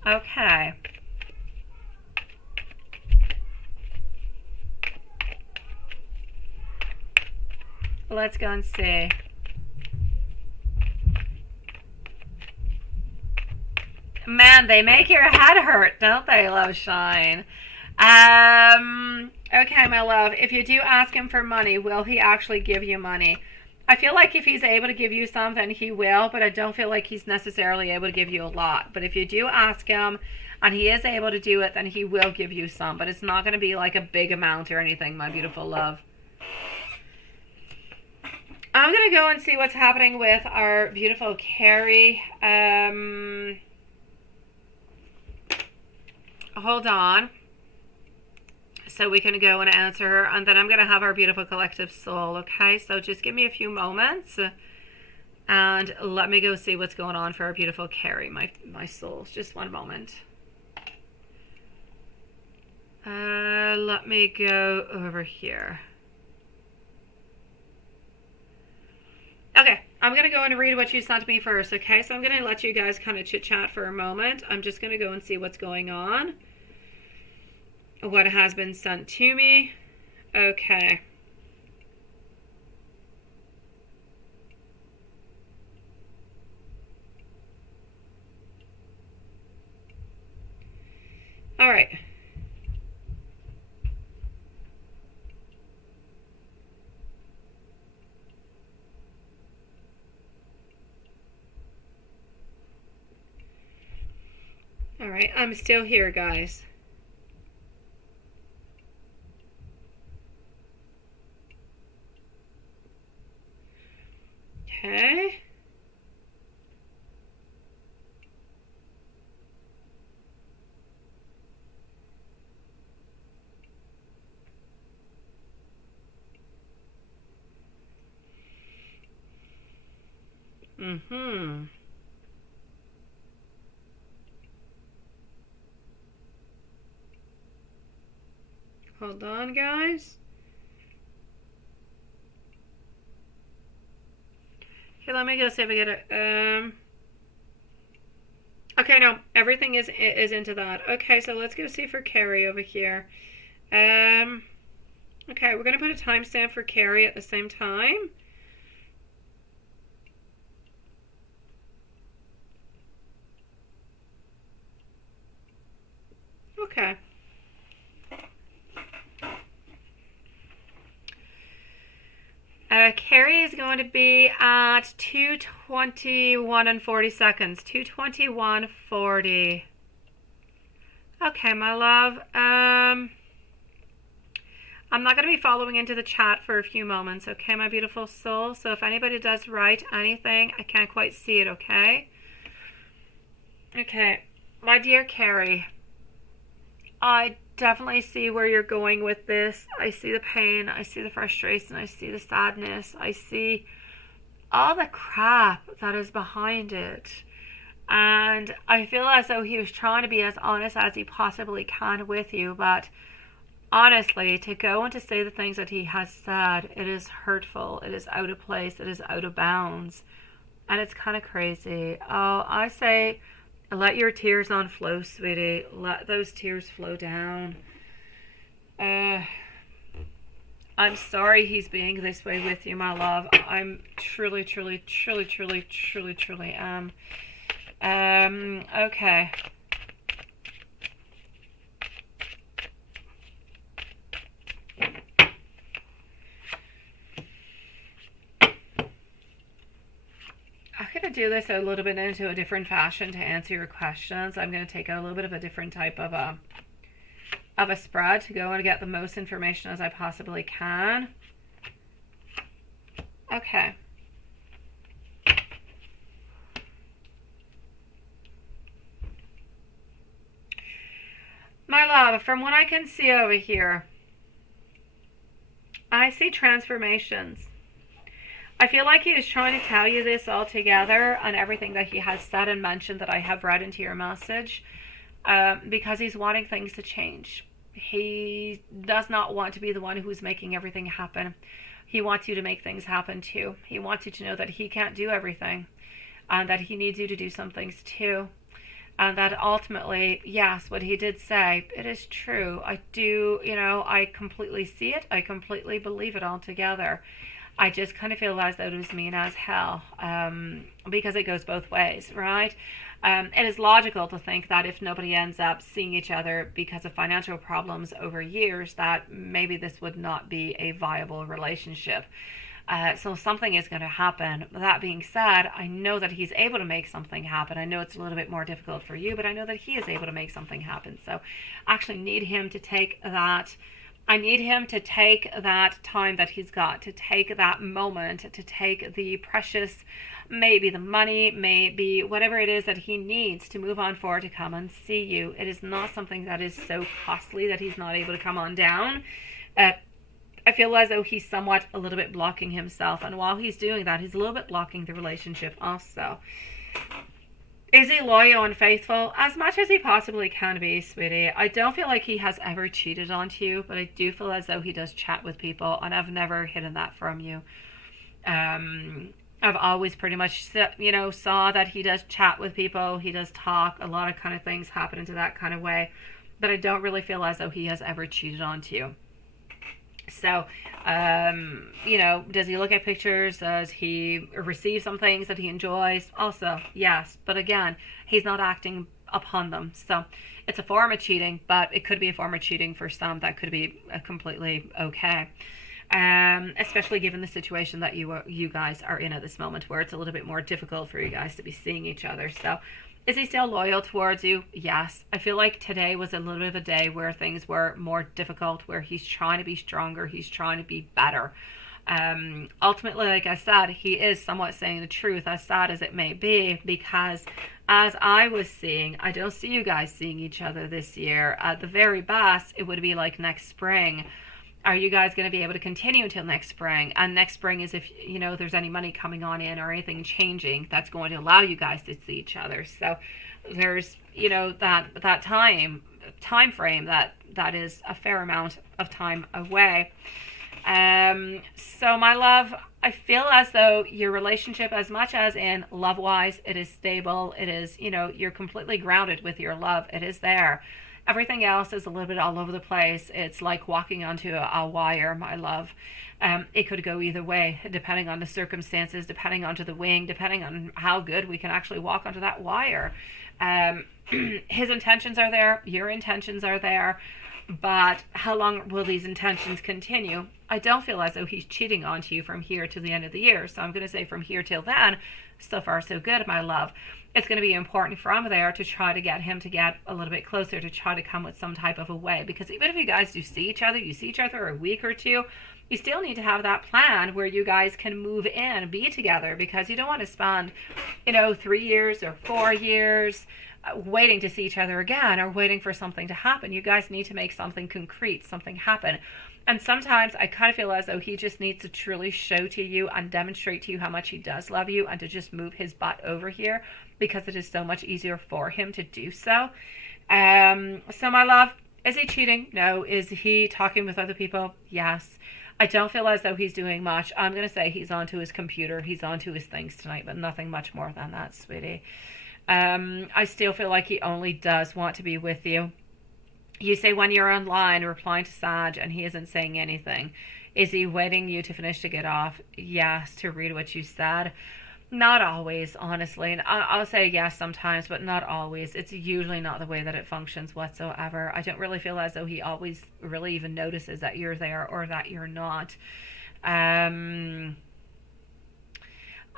Okay. Let's go and see. Man, they make your head hurt, don't they, Love Shine? Okay, my love, if you do ask him for money, will he actually give you money? I feel like if he's able to give you something, he will, but I don't feel like he's necessarily able to give you a lot. But if you do ask him and he is able to do it, then he will give you some. But it's not going to be like a big amount or anything, my beautiful love. I'm going to go and see what's happening with our beautiful Carrie. Hold on. So we can go and answer her, and then I'm going to have our beautiful collective soul, okay? So just give me a few moments, and let me go see what's going on for our beautiful Carrie, my souls. Just one moment. Let me go over here. Okay, I'm going to go and read what you sent me first, okay? So I'm going to let you guys kind of chit-chat for a moment. I'm just going to go and see what's going on. What has been sent to me. Okay. All right. All right, I'm still here, guys. Okay. Hold on, guys. Okay, let me go see if I get it. Okay, no, everything is into that. Okay, so let's go see for Carrie over here. Okay, we're gonna put a timestamp for Carrie at the same time. Okay. Carrie is going to be at 2:21 and 40 seconds. 2:21:40. Okay, my love. I'm not going to be following into the chat for a few moments, okay, my beautiful soul? So if anybody does write anything, I can't quite see it, okay? Okay, my dear Carrie, I definitely see where you're going with this. I see the pain, I see the frustration, I see the sadness, I see all the crap that is behind it. And I feel as though he was trying to be as honest as he possibly can with you, but honestly, to go and to say the things that he has said, it is hurtful, it is out of place, it is out of bounds, and it's kind of crazy. Oh, I say, let your tears on flow, sweetie. Let those tears flow down. I'm sorry he's being this way with you, my love. I'm truly am. Okay. I'm going to do this a little bit into a different fashion to answer your questions. I'm going to take a little bit of a different type of a spread to go and get the most information as I possibly can. Okay. My love, from what I can see over here, I see transformations. I feel like he is trying to tell you this all together and everything that he has said and mentioned that I have read into your message. because he's wanting things to change. He does not want to be the one who's making everything happen. He wants you to make things happen too. He wants you to know that he can't do everything and that he needs you to do some things too. And that ultimately, yes, what he did say, it is true. I do, I completely see it. I completely believe it altogether. I just kind of feel as though it was mean as hell, because it goes both ways, right? It is logical to think that if nobody ends up seeing each other because of financial problems over years, that maybe this would not be a viable relationship. So something is going to happen. That being said, I know that he's able to make something happen. I know it's a little bit more difficult for you, but I know that he is able to make something happen. So I actually need him to take that. I need him to take that time that he's got, to take that moment, to take the precious, maybe the money, maybe whatever it is that he needs to move on forward to come and see you. It is not something that is so costly that he's not able to come on down. I feel as though he's somewhat a little bit blocking himself. And while he's doing that, he's a little bit blocking the relationship also. Is he loyal and faithful? As much as he possibly can be, sweetie. I don't feel like he has ever cheated on you, but I do feel as though he does chat with people, and I've never hidden that from you. I've always pretty much, saw that he does chat with people. He does talk. A lot of kind of things happen into that kind of way, but I don't really feel as though he has ever cheated on you. So, does he look at pictures? Does he receive some things that he enjoys? Also, yes. But again, he's not acting upon them. So it's a form of cheating, but it could be a form of cheating for some. That could be completely okay. Especially given the situation that you guys are in at this moment, where it's a little bit more difficult for you guys to be seeing each other. So is he still loyal towards you? Yes. I feel like today was a little bit of a day where things were more difficult, where he's trying to be stronger, he's trying to be better. Ultimately, like I said, he is somewhat saying the truth, as sad as it may be, because as I was seeing, I don't see you guys seeing each other this year. At the very best, it would be like next spring. Are you guys going to be able to continue until next spring? And next spring is if, there's any money coming on in or anything changing that's going to allow you guys to see each other. So there's, that time frame that is a fair amount of time away. So my love, I feel as though your relationship, as much as in love-wise, it is stable. It is, you're completely grounded with your love. It is there. Everything else is a little bit all over the place. It's like walking onto a wire, my love. It could go either way, depending on the circumstances, depending onto the wing, depending on how good we can actually walk onto that wire. His intentions are there, your intentions are there, but how long will these intentions continue? I don't feel as though he's cheating onto you from here to the end of the year. So I'm going to say from here till then, so far so good, my love. It's going to be important from there to try to get him to get a little bit closer, to try to come with some type of a way. Because even if you guys do see each other, you see each other a week or two, you still need to have that plan where you guys can move in and be together, because you don't want to spend, 3 years or 4 years waiting to see each other again, or waiting for something to happen. You guys need to make something concrete, something happen. And sometimes I kind of feel as though he just needs to truly show to you and demonstrate to you how much he does love you, and to just move his butt over here, because it is so much easier for him to do so. So my love, is he cheating? No. Is he talking with other people? Yes. I don't feel as though he's doing much. I'm going to say he's onto his computer. He's onto his things tonight, but nothing much more than that, sweetie. I still feel like he only does want to be with you. You say when you're online replying to Sag and he isn't saying anything. Is he waiting you to finish to get off? Yes, to read what you said. Not always, honestly. And I'll say yes sometimes, but not always. It's usually not the way that it functions whatsoever. I don't really feel as though he always really even notices that you're there or that you're not.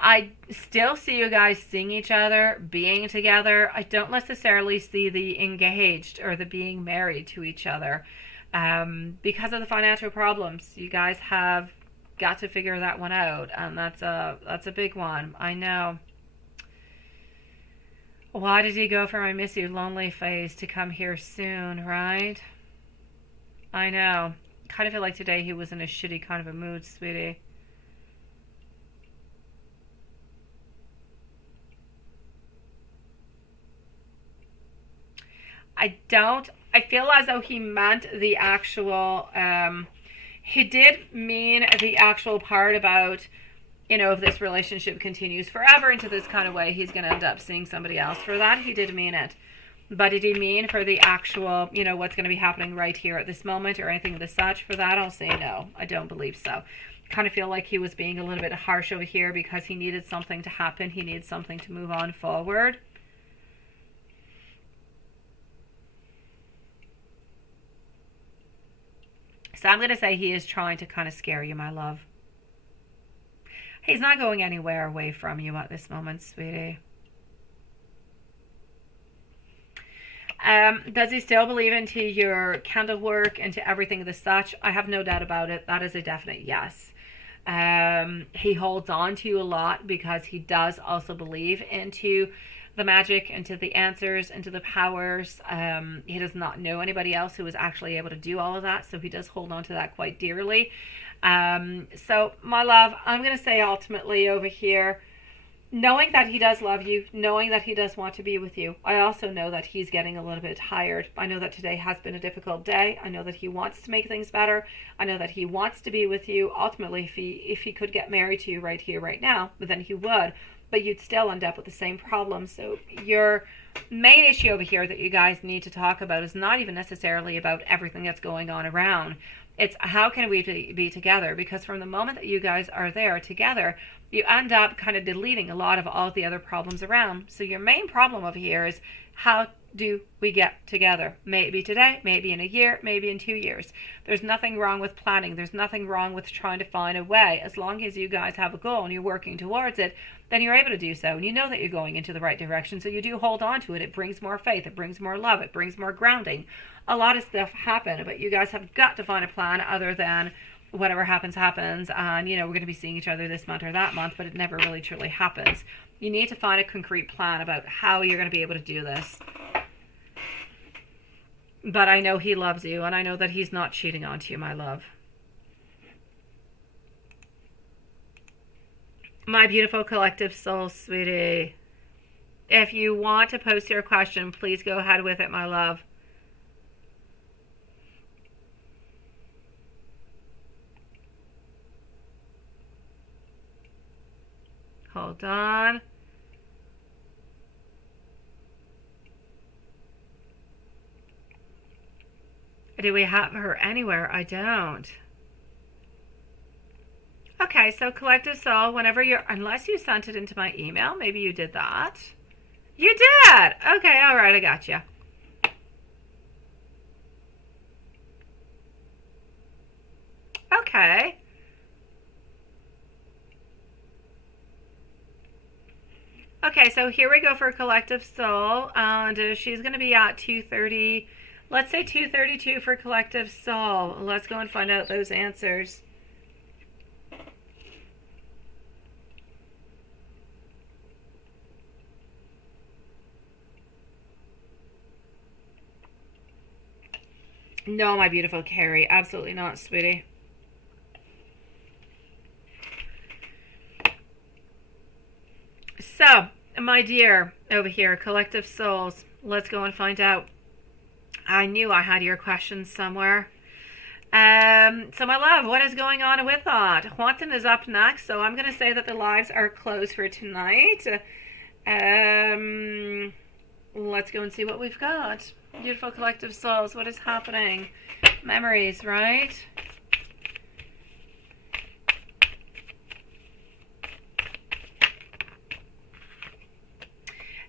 I still see you guys seeing each other, being together. I don't necessarily see the engaged or the being married to each other, because of the financial problems. You guys have got to figure that one out, and that's a big one. I know. Why did he go from I miss you lonely phase to come here soon, right? I know. Kind of feel like today he was in a shitty kind of a mood, sweetie. I feel as though he meant the actual, he did mean the actual part about, if this relationship continues forever into this kind of way, he's going to end up seeing somebody else. For that, he did mean it. But did he mean for the actual, what's going to be happening right here at this moment or anything of the such? For that, I'll say no. I don't believe so. Kind of feel like he was being a little bit harsh over here because he needed something to happen. He needed something to move on forward. So I'm going to say he is trying to kind of scare you, my love. He's not going anywhere away from you at this moment, sweetie. Does he still believe into your candle work, into everything of the such? I have no doubt about it. That is a definite yes. He holds on to you a lot because he does also believe into the magic, into the answers, into the powers. He does not know anybody else who is actually able to do all of that, so he does hold on to that quite dearly. So, my love, I'm going to say ultimately over here, knowing that he does love you, knowing that he does want to be with you, I also know that he's getting a little bit tired. I know that today has been a difficult day. I know that he wants to make things better. I know that he wants to be with you. Ultimately, if he could get married to you right here, right now, then he would. But you'd still end up with the same problem. So your main issue over here that you guys need to talk about is not even necessarily about everything that's going on around. It's how can we be together? Because from the moment that you guys are there together, you end up kind of deleting a lot of all the other problems around. So your main problem over here is how do we get together? Maybe today, maybe in a year, maybe in 2 years. There's nothing wrong with planning. There's nothing wrong with trying to find a way. As long as you guys have a goal and you're working towards it, then you're able to do so. And you know that you're going into the right direction. So you do hold on to it. It brings more faith. It brings more love. It brings more grounding. A lot of stuff happen, but you guys have got to find a plan other than whatever happens, happens. And, we're going to be seeing each other this month or that month, but it never really truly happens. You need to find a concrete plan about how you're going to be able to do this. But I know he loves you, and I know that he's not cheating on you, my love. My beautiful collective soul, sweetie. If you want to post your question, please go ahead with it, my love. Hold on. Do we have her anywhere? I don't. Okay, so collective soul, whenever unless you sent it into my email, maybe you did that. You did! Okay, all right, I got you. Okay. Okay, so here we go for collective soul, and she's going to be at 2:30. Let's say 2:32 for collective soul. Let's go and find out those answers. No, my beautiful Carrie, absolutely not, sweetie. So, my dear, over here, collective souls, let's go and find out. I knew I had your questions somewhere. So my love, what is going on with that? Haunting is up next, so I'm going to say that the lives are closed for tonight. Let's go and see what we've got. Beautiful collective souls, what is happening? Memories, right?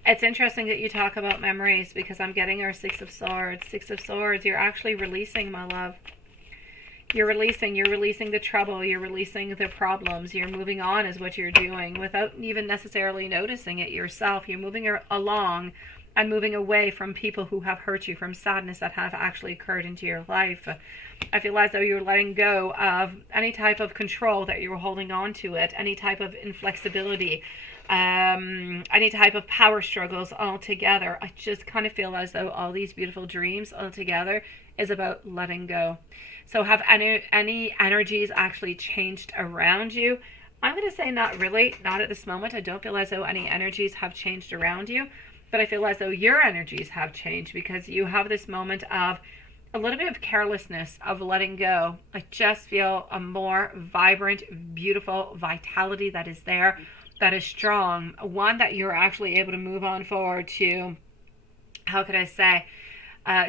It's interesting that you talk about memories because I'm getting our Six of Swords. Six of Swords, you're actually releasing, my love. You're releasing the trouble, you're releasing the problems, you're moving on is what you're doing without even necessarily noticing it yourself. You're moving along and moving away from people who have hurt you, from sadness that have actually occurred into your life. I feel as though you're letting go of any type of control that you were holding on to it, any type of inflexibility, any type of power struggles altogether. I just kind of feel as though all these beautiful dreams altogether is about letting go. So have any energies actually changed around you? I'm going to say not really, not at this moment. I don't feel as though any energies have changed around you. but I feel as though your energies have changed because you have this moment of a little bit of carelessness, of letting go. I just feel a more vibrant, beautiful vitality that is there, that is strong, one that you're actually able to move on forward to, how could I say,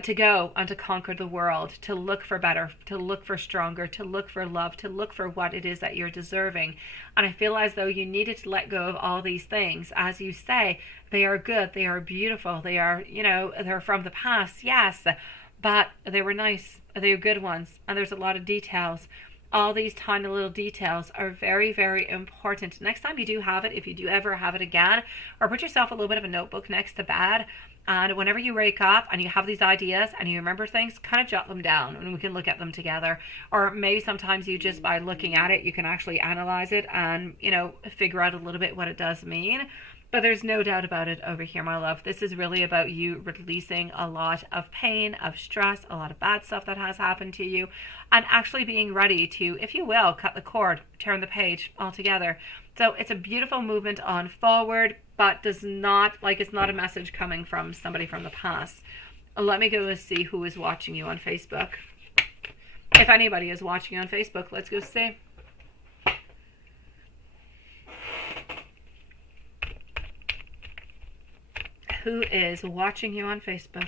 to go and to conquer the world, to look for better, to look for stronger, to look for love, to look for what it is that you're deserving. And I feel as though you needed to let go of all these things. As you say, they are good, they are beautiful, they are, they're from the past, yes, but they were nice, they were good ones, and there's a lot of details. All these tiny little details are very, very important. Next time you do have it, if you do ever have it again, or put yourself a little bit of a notebook next to bed, and whenever you wake up and you have these ideas and you remember things, kind of jot them down and we can look at them together. Or maybe sometimes you just, by looking at it, you can actually analyze it and, figure out a little bit what it does mean. But there's no doubt about it over here, my love. This is really about you releasing a lot of pain, of stress, a lot of bad stuff that has happened to you, and actually being ready to, if you will, cut the cord, turn the page altogether. So it's a beautiful movement on forward, but does not, it's not a message coming from somebody from the past. Let me go and see who is watching you on Facebook. If anybody is watching you on Facebook, let's go see. Who is watching you on Facebook?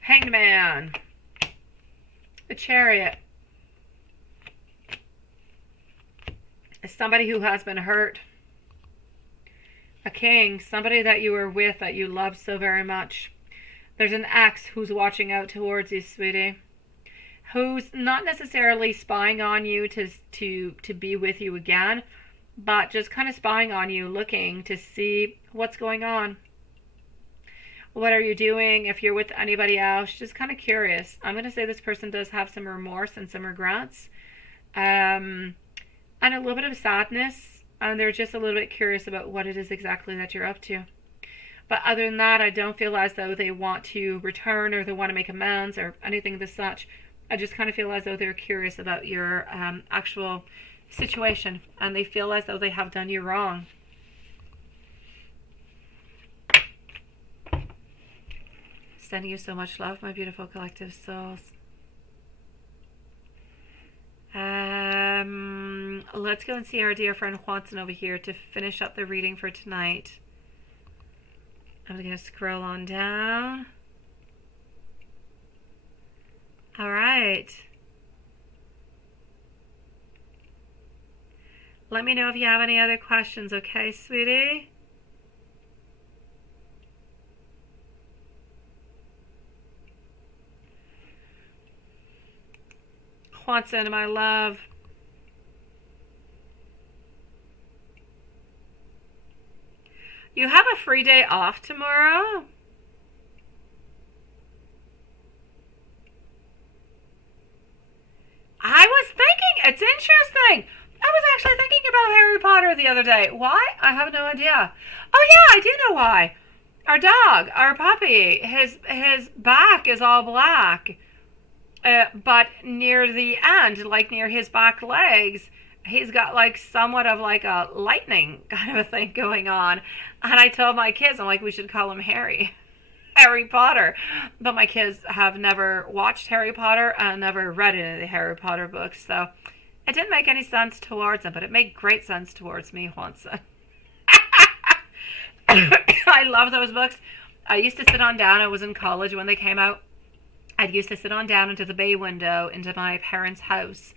Hanged Man. A Chariot. Somebody who has been hurt. A King. Somebody that you were with, that you loved so very much. There's an ex who's watching out towards you, sweetie, who's not necessarily spying on you to be with you again, but just kind of spying on you, looking to see what's going on. What are you doing? If you're with anybody else, just kind of curious. I'm going to say this person does have some remorse and some regrets, and a little bit of sadness, and they're just a little bit curious about what it is exactly that you're up to. But other than that, I don't feel as though they want to return or they want to make amends or anything of the such. I just kind of feel as though they're curious about your actual situation, and they feel as though they have done you wrong. Sending you so much love, my beautiful collective souls. Let's go and see our dear friend Juanson over here to finish up the reading for tonight. I'm going to scroll on down. All right. Let me know if you have any other questions, okay, sweetie? Juanson, my love. You have a free day off tomorrow? I was thinking, it's interesting. I was actually thinking about Harry Potter the other day. Why? I have no idea. Oh yeah, I do know why. Our dog, our puppy, his back is all black. But near the end, near his back legs, he's got somewhat of a lightning kind of a thing going on. And I told my kids, I'm like, we should call him Harry Potter. But my kids have never watched Harry Potter and never read any of the Harry Potter books. So it didn't make any sense towards them, but it made great sense towards me, Juanson. I love those books. I used to sit on down. I was in college when they came out. I used to sit on down into the bay window into my parents' house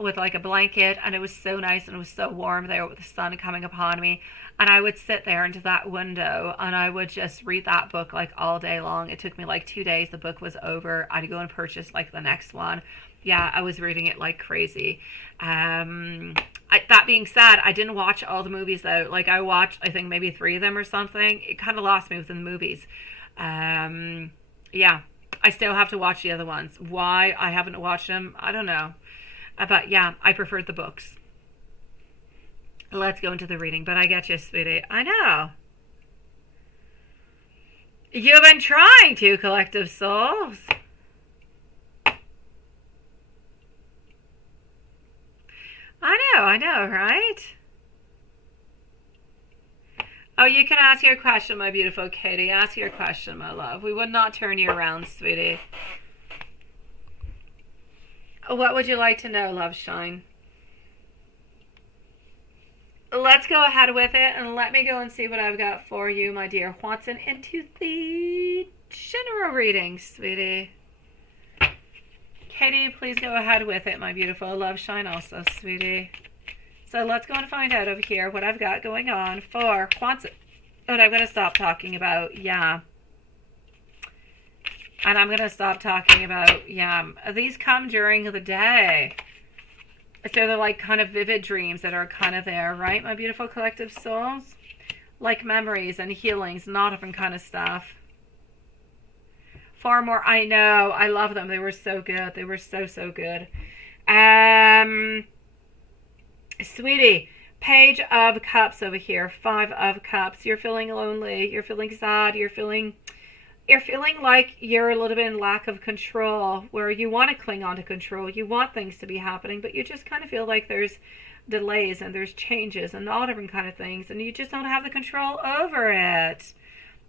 with a blanket, and it was so nice and it was so warm there with the sun coming upon me. And I would sit there into that window and I would just read that book all day long. It took me 2 days. The book was over. I'd go and purchase the next one. Yeah, I was reading it like crazy. That being said, I didn't watch all the movies though. I watched, I think, maybe 3 of them or something. It kind of lost me within the movies. Yeah, I still have to watch the other ones. Why I haven't watched them, I don't know. But yeah, I preferred the books. Let's go into the reading. But I get you, sweetie. I know. You've been trying to, collective souls. I know, right? Oh, you can ask your question, my beautiful Katie. Ask your question, my love. We would not turn you around, sweetie. What would you like to know, love shine? Let's go ahead with it, and let me go and see what I've got for you, my dear Watson, into the general reading, sweetie. Katie, please go ahead with it, my beautiful love shine also, sweetie. So let's go and find out over here what I've got going on for Watson. And I'm going to stop talking about, yeah. And I'm going to stop talking about, yeah. These come during the day. So they're like kind of vivid dreams that are kind of there, right, my beautiful collective souls? Like memories and healings and all different kind of stuff. Far more, I know, I love them. They were so good. They were so, so good. Sweetie, Page of Cups over here. 5 of Cups. You're feeling lonely. You're feeling sad. You're feeling like you're a little bit in lack of control, where you want to cling on to control. You want things to be happening, but you just kind of feel like there's delays and there's changes and all different kind of things, and you just don't have the control over it.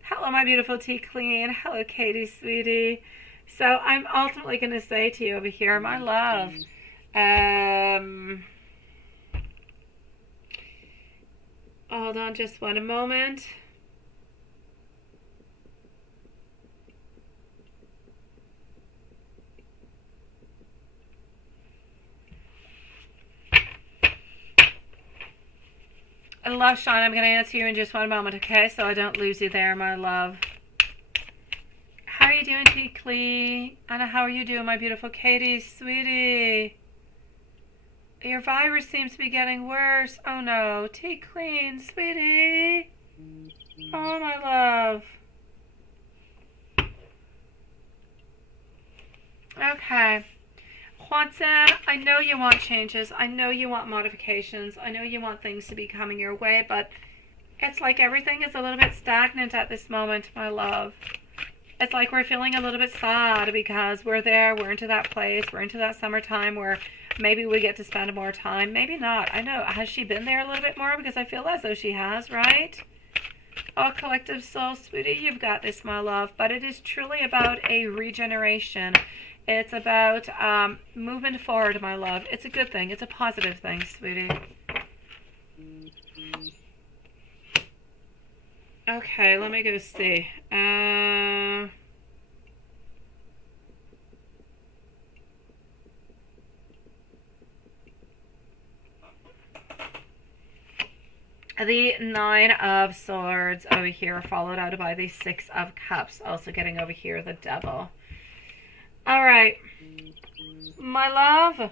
Hello, my beautiful tea queen. Hello, Katie, sweetie. So I'm ultimately going to say to you over here, my love, hold on just one moment. Love Sean, I'm going to answer you in just one moment, okay? So I don't lose you there, my love. How are you doing, Tea Clee? Anna, how are you doing, my beautiful Katie, sweetie? Your virus seems to be getting worse. Oh no, Tea Clean, sweetie. Oh, my love. Okay. Watson, I know you want changes. I know you want modifications. I know you want things to be coming your way, but it's like everything is a little bit stagnant at this moment, my love. It's like we're feeling a little bit sad because we're there, we're into that place, we're into that summertime where maybe we get to spend more time. Maybe not. I know. Has she been there a little bit more? Because I feel as though she has, right? Oh, collective soul, sweetie, you've got this, my love. But it is truly about a regeneration. It's about moving forward, my love. It's a good thing. It's a positive thing, sweetie. Okay, let me go see. The 9 of Swords over here, followed out by the 6 of Cups. Also getting over here the Devil. All right, my love,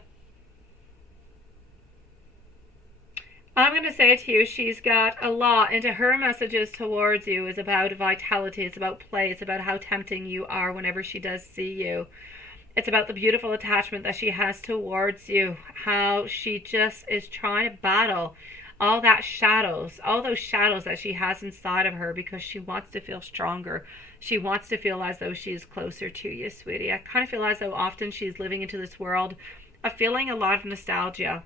I'm going to say to you, she's got a lot into her messages towards you is about vitality. It's about play. It's about how tempting you are whenever she does see you. It's about the beautiful attachment that she has towards you, how she just is trying to battle all that shadows, all those shadows that she has inside of her, because she wants to feel stronger. She wants to feel as though she's closer to you, sweetie. I kind of feel as though often she's living into this world of feeling a lot of nostalgia.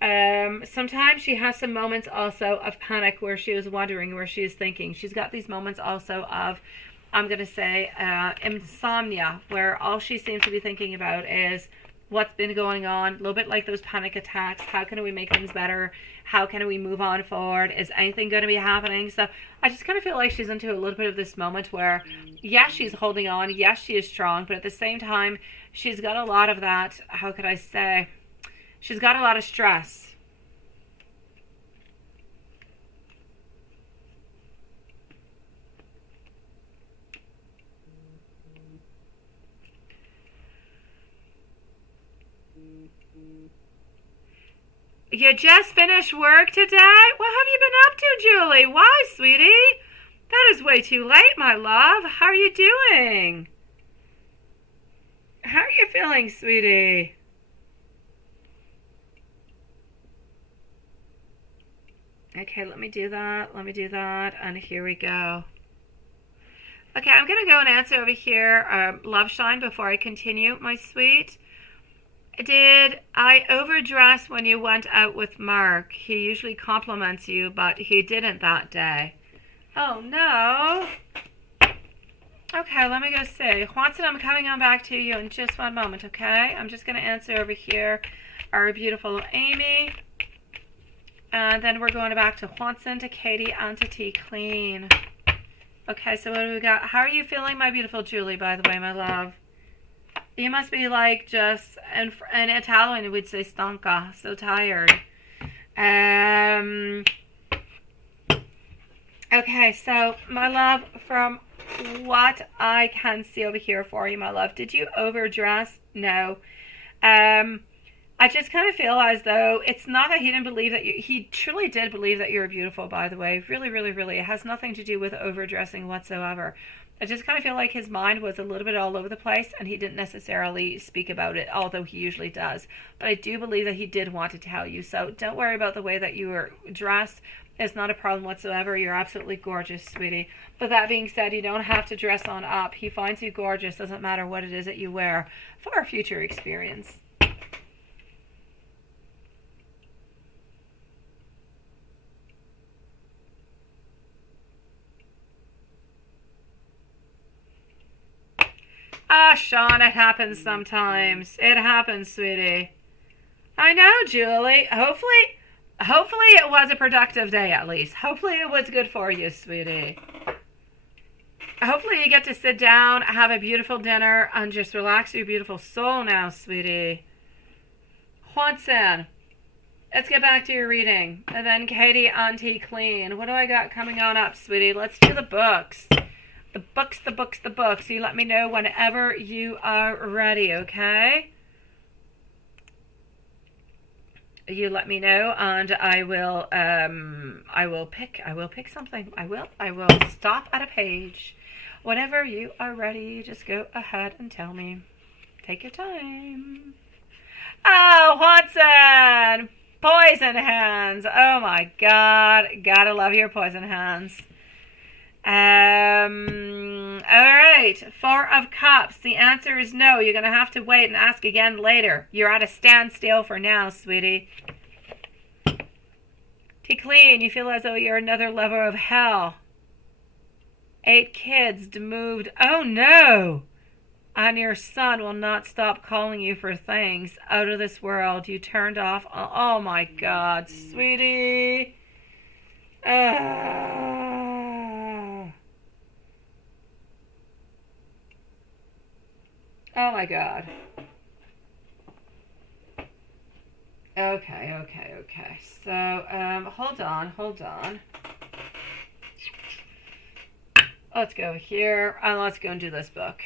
Sometimes she has some moments also of panic where she is wondering, where she is thinking. She's got these moments also of, I'm going to say, insomnia, where all she seems to be thinking about is what's been going on, a little bit like those panic attacks. How can we make things better? How can we move on forward? Is anything going to be happening? So I just kind of feel like she's into a little bit of this moment where, yes, she's holding on. Yes, she is strong. But at the same time, she's got a lot of that, how could I say? She's got a lot of stress. You just finished work today? What have you been up to, Julie? Why, sweetie? That is way too late, my love. How are you doing? How are you feeling, sweetie? Okay, let me do that. Let me do that. And here we go. Okay, I'm going to go and answer over here, Love Shine, before I continue, my sweet. Did I overdress when you went out with Mark? He usually compliments you, but he didn't that day. Oh, no. Okay, let me go see. Juanson, I'm coming on back to you in just one moment, okay? I'm just going to answer over here our beautiful Amy. And then we're going back to Juanson, to Katie, and to T Clean. Okay, so what do we got? How are you feeling, my beautiful Julie, by the way, my love? You must be like just, in Italian we'd say stanca, so tired. Okay, so my love, from what I can see over here for you, my love, did you overdress? No. I just kind of feel as though it's not that he didn't believe that he truly did believe that you were beautiful, by the way. Really, really, really. It has nothing to do with overdressing whatsoever. I just kind of feel like his mind was a little bit all over the place and he didn't necessarily speak about it, although he usually does. But I do believe that he did want to tell you. So don't worry about the way that you were dressed. It's not a problem whatsoever. You're absolutely gorgeous, sweetie. But that being said, you don't have to dress on up. He finds you gorgeous. Doesn't matter what it is that you wear, for a future experience. Ah, Sean, it happens sometimes. It happens, sweetie. I know, Julie. Hopefully it was a productive day, at least. Hopefully it was good for you, sweetie. Hopefully you get to sit down, have a beautiful dinner, and just relax your beautiful soul now, sweetie. Juanson, let's get back to your reading. And then Katie, Auntie Clean. What do I got coming on up, sweetie? Let's do the books. The books. You let me know whenever you are ready, okay? You let me know and I will pick something. I will stop at a page. Whenever you are ready, just go ahead and tell me. Take your time. Oh, Watson! Poison hands. Oh my God. Gotta love your poison hands. Alright, 4 of Cups. The answer is no. You're going to have to wait and ask again later. You're at a standstill for now, sweetie. T Clean, you feel as though you're another lover of hell. 8 kids moved. Oh no! And your son will not stop calling you for things out of this world. You turned off. Oh my God, sweetie. Oh my God. Okay. So, hold on. Let's go here and let's go and do this book.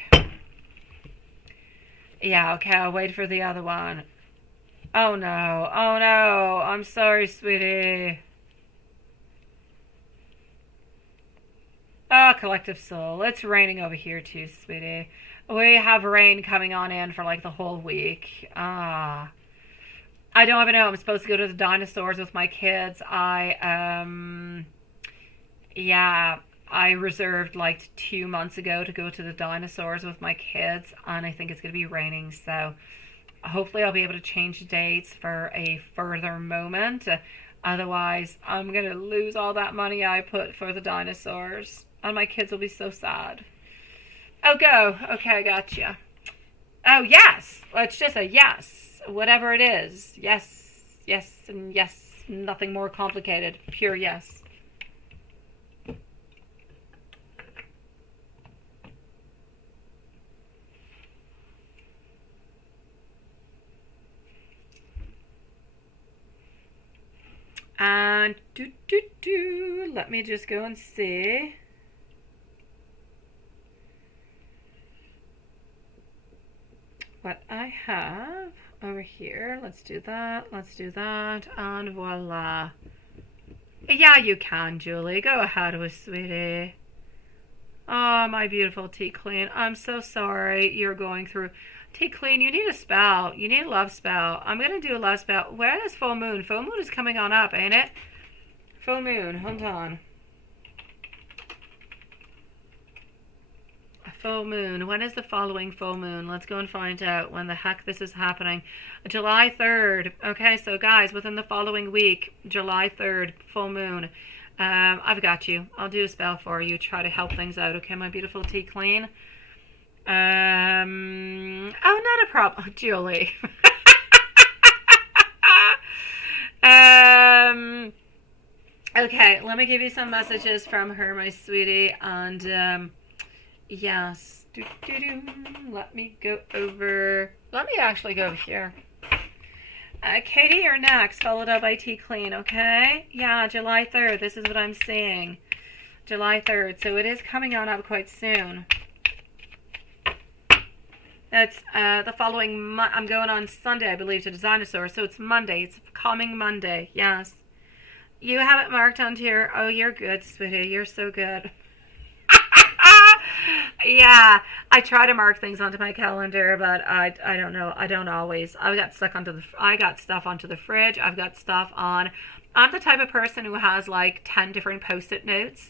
Yeah, okay, I'll wait for the other one. Oh no. I'm sorry, sweetie. Oh, Collective Soul. It's raining over here too, sweetie. We have rain coming on in for like the whole week. I don't even know. I'm supposed to go to the dinosaurs with my kids. I reserved like 2 months ago to go to the dinosaurs with my kids, and I think it's going to be raining, so hopefully I'll be able to change dates for a further moment. Otherwise, I'm going to lose all that money I put for the dinosaurs, and my kids will be so sad. Oh, go. Okay, I got you. Oh, yes. It's just a yes. Whatever it is. Yes, and yes. Nothing more complicated. Pure yes. And let me just go and see. What I have over here. Let's do that, and voila. Yeah, you can, Julie. Go ahead with sweetie. Oh, my beautiful T Clean. I'm so sorry you're going through. T Clean, you need a spell. You need a love spell. I'm going to do a love spell. Where is full moon? Full moon is coming on up, ain't it? Full moon. Hold on. full moon? When is the following full moon? Let's go and find out when the heck this is happening. July 3rd. Okay, so guys, within the following week, July 3rd, full moon. I've got you. I'll do a spell for you. Try to help things out. Okay, my beautiful tea clean. Oh, not a problem, Julie. Okay, let me give you some messages from her, my sweetie. And yes, let me go over. Let me actually go here. Katie, you're next, followed up by Tea Clean, okay? Yeah, July 3rd. This is what I'm seeing. July 3rd. So it is coming on up quite soon. It's the following I'm going on Sunday, I believe, to the dinosaur. So it's Monday. It's coming Monday. Yes. You have it marked onto your... Oh, you're good, sweetie. You're so good. Yeah, I try to mark things onto my calendar, but I don't know. I don't always. I got stuff onto the fridge. I've got stuff on. I'm the type of person who has like 10 different post-it notes.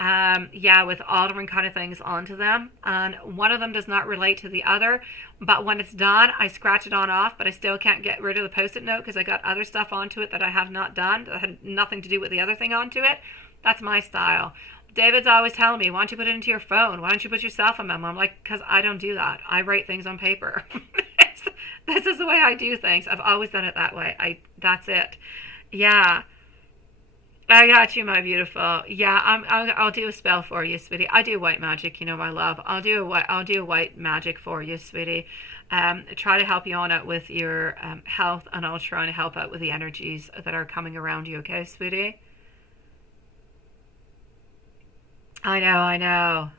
Yeah, with all different kind of things onto them, and one of them does not relate to the other, but when it's done, I scratch it on off, but I still can't get rid of the post-it note because I got other stuff onto it that I have not done, that had nothing to do with the other thing onto it. That's my style. David's always telling me, why don't you put it into your phone? Why don't you put yourself a memo? I'm like, because I don't do that. I write things on paper. This is the way I do things. I've always done it that way. That's it. Yeah. I got you, my beautiful. Yeah, I'll do a spell for you, sweetie. I do white magic, you know, my love. I'll do white magic for you, sweetie. Try to help you on it with your health, and I'll try to help out with the energies that are coming around you. Okay, sweetie? I know.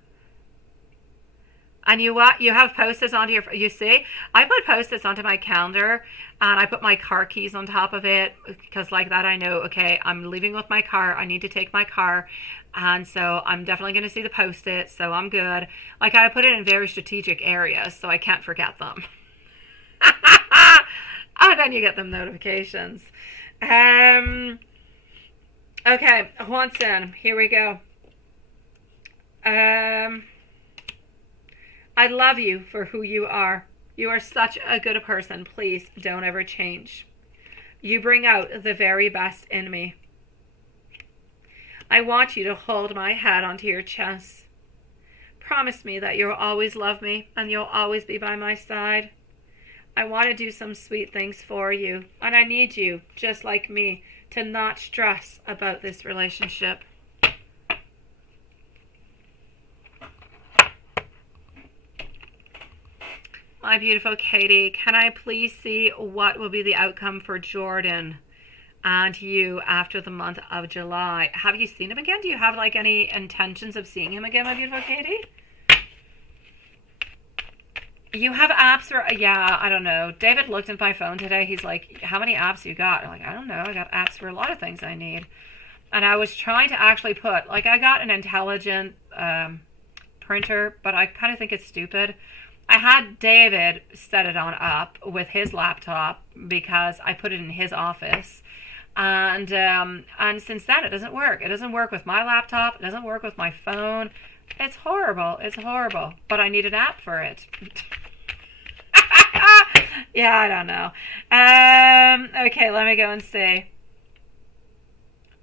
And you have post-its onto your, you see, I put post-its onto my calendar, and I put my car keys on top of it, because like that I know, okay, I'm leaving with my car, I need to take my car, and so I'm definitely going to see the post-its, so I'm good. Like, I put it in very strategic areas, so I can't forget them. And then you get them notifications. Okay, once in, here we go. I love you for who you are. You are such a good person. Please don't ever change. You bring out the very best in me. I want you to hold my head onto your chest. Promise me that you'll always love me and you'll always be by my side. I want to do some sweet things for you, and I need you, just like me, to not stress about this relationship. My beautiful Katie, can I please see what will be the outcome for Jordan and you after the month of July? Have you seen him again? Do you have like any intentions of seeing him again, my beautiful Katie? You have apps for, yeah, I don't know. David looked at my phone today. He's like, how many apps you got? I'm like, I don't know. I got apps for a lot of things I need. And I was trying to actually put, like, I got an intelligent printer, but I kind of think it's stupid. I had David set it on up with his laptop because I put it in his office, and since then it doesn't work. It doesn't work with my laptop. It doesn't work with my phone. It's horrible. It's horrible. But I need an app for it. Yeah, I don't know. Okay, let me go and see.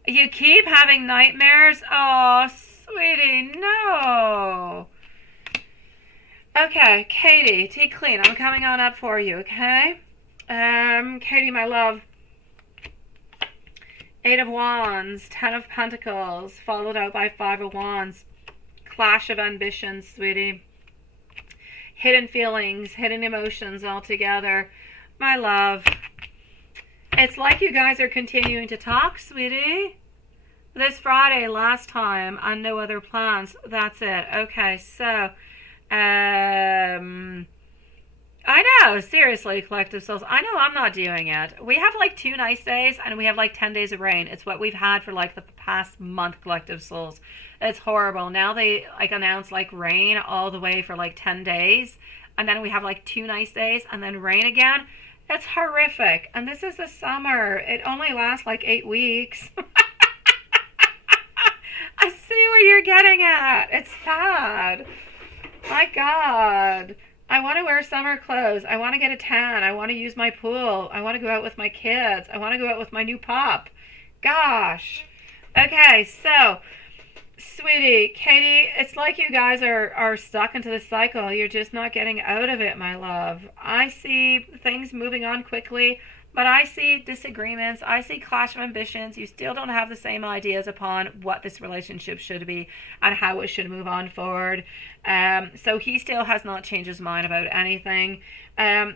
You keep having nightmares? Oh, sweetie, no. Okay, Katie, Tea Clean, I'm coming on up for you, okay? Katie, my love. 8 of Wands, 10 of Pentacles, followed out by 5 of Wands. Clash of ambitions, sweetie. Hidden feelings, hidden emotions all together. My love. It's like you guys are continuing to talk, sweetie. This Friday, last time, and no other plans. That's it. Okay, so... I know, seriously, Collective Souls. I know I'm not doing it. We have like 2 nice days and we have like 10 days of rain. It's what we've had for like the past month, Collective Souls. It's horrible. Now they like announce like rain all the way for like 10 days. And then we have like 2 nice days and then rain again. It's horrific. And this is the summer. It only lasts like 8 weeks. I see where you're getting at. It's sad. My God. I want to wear summer clothes. I want to get a tan. I want to use my pool. I want to go out with my kids. I want to go out with my new pup. Gosh. Okay, so, sweetie, Katie, it's like you guys are stuck into the cycle. You're just not getting out of it, my love. I see things moving on quickly, but I see disagreements. I see clash of ambitions. You still don't have the same ideas upon what this relationship should be and how it should move on forward. So he still has not changed his mind about anything.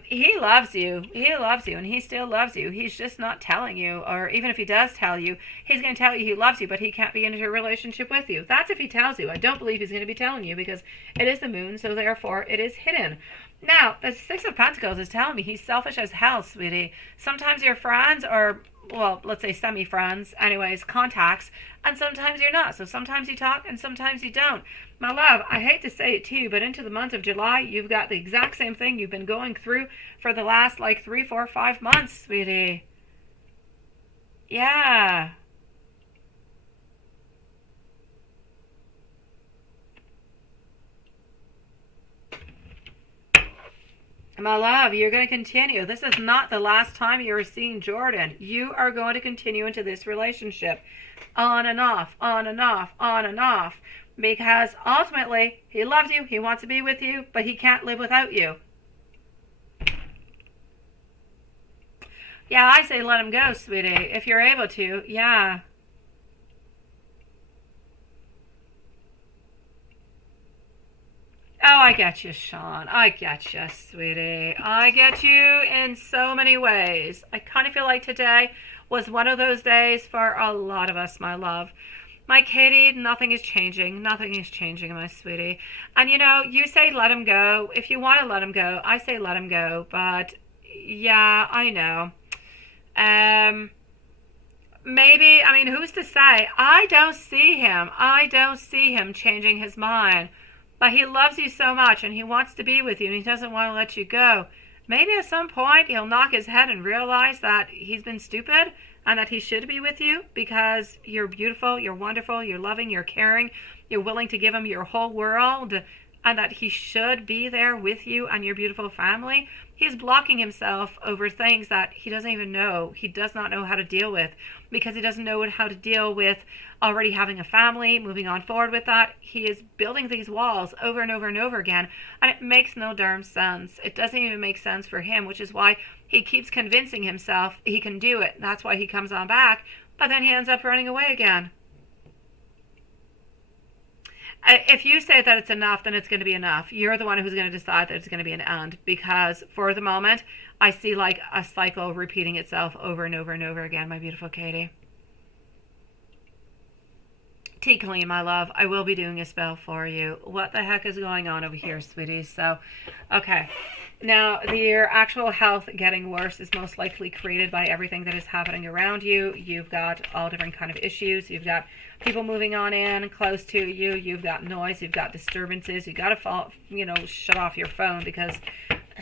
He loves you. He loves you, and he still loves you. He's just not telling you, or even if he does tell you, he's going to tell you he loves you, but he can't be into a relationship with you. That's if he tells you. I don't believe he's going to be telling you because it is the moon, so therefore it is hidden. Now, the Six of Pentacles is telling me he's selfish as hell, sweetie. Sometimes your friends are, well, let's say semi-friends, anyways, contacts, and sometimes you're not. So sometimes you talk and sometimes you don't. My love, I hate to say it to you, but into the month of July, you've got the exact same thing you've been going through for the last, like, 3, 4, 5 months, sweetie. Yeah. My love, you're going to continue. This is not the last time you're seeing Jordan. You are going to continue into this relationship on and off, on and off, on and off. Because ultimately, he loves you, he wants to be with you, but he can't live without you. Yeah, I say let him go, sweetie, if you're able to. Yeah. Oh, I get you, Sean. I get you, sweetie. I get you in so many ways. I kind of feel like today was one of those days for a lot of us, my love. My Katie, nothing is changing. Nothing is changing, my sweetie. And you know, you say let him go. If you want to let him go, I say let him go. But yeah, I know. Um, Maybe, I mean, who's to say? I don't see him. I don't see him changing his mind. But he loves you so much and he wants to be with you and he doesn't want to let you go. Maybe at some point he'll knock his head and realize that he's been stupid and that he should be with you because you're beautiful, you're wonderful, you're loving, you're caring, you're willing to give him your whole world, and that he should be there with you and your beautiful family. He's blocking himself over things that he doesn't even know. He does not know how to deal with because he doesn't know how to deal with already having a family, moving on forward with that. He is building these walls over and over and over again, and it makes no darn sense. It doesn't even make sense for him, which is why he keeps convincing himself he can do it. That's why he comes on back, but then he ends up running away again. If you say that it's enough, then it's going to be enough. You're the one who's going to decide that it's going to be an end, because for the moment, I see like a cycle repeating itself over and over and over again, my beautiful Katie. Tea clean, my love. I will be doing a spell for you. What the heck is going on over here, sweetie? So, okay. Now, your actual health getting worse is most likely created by everything that is happening around you. You've got all different kind of issues. You've got people moving on in close to you. You've got noise. You've got disturbances. You got to shut off your phone because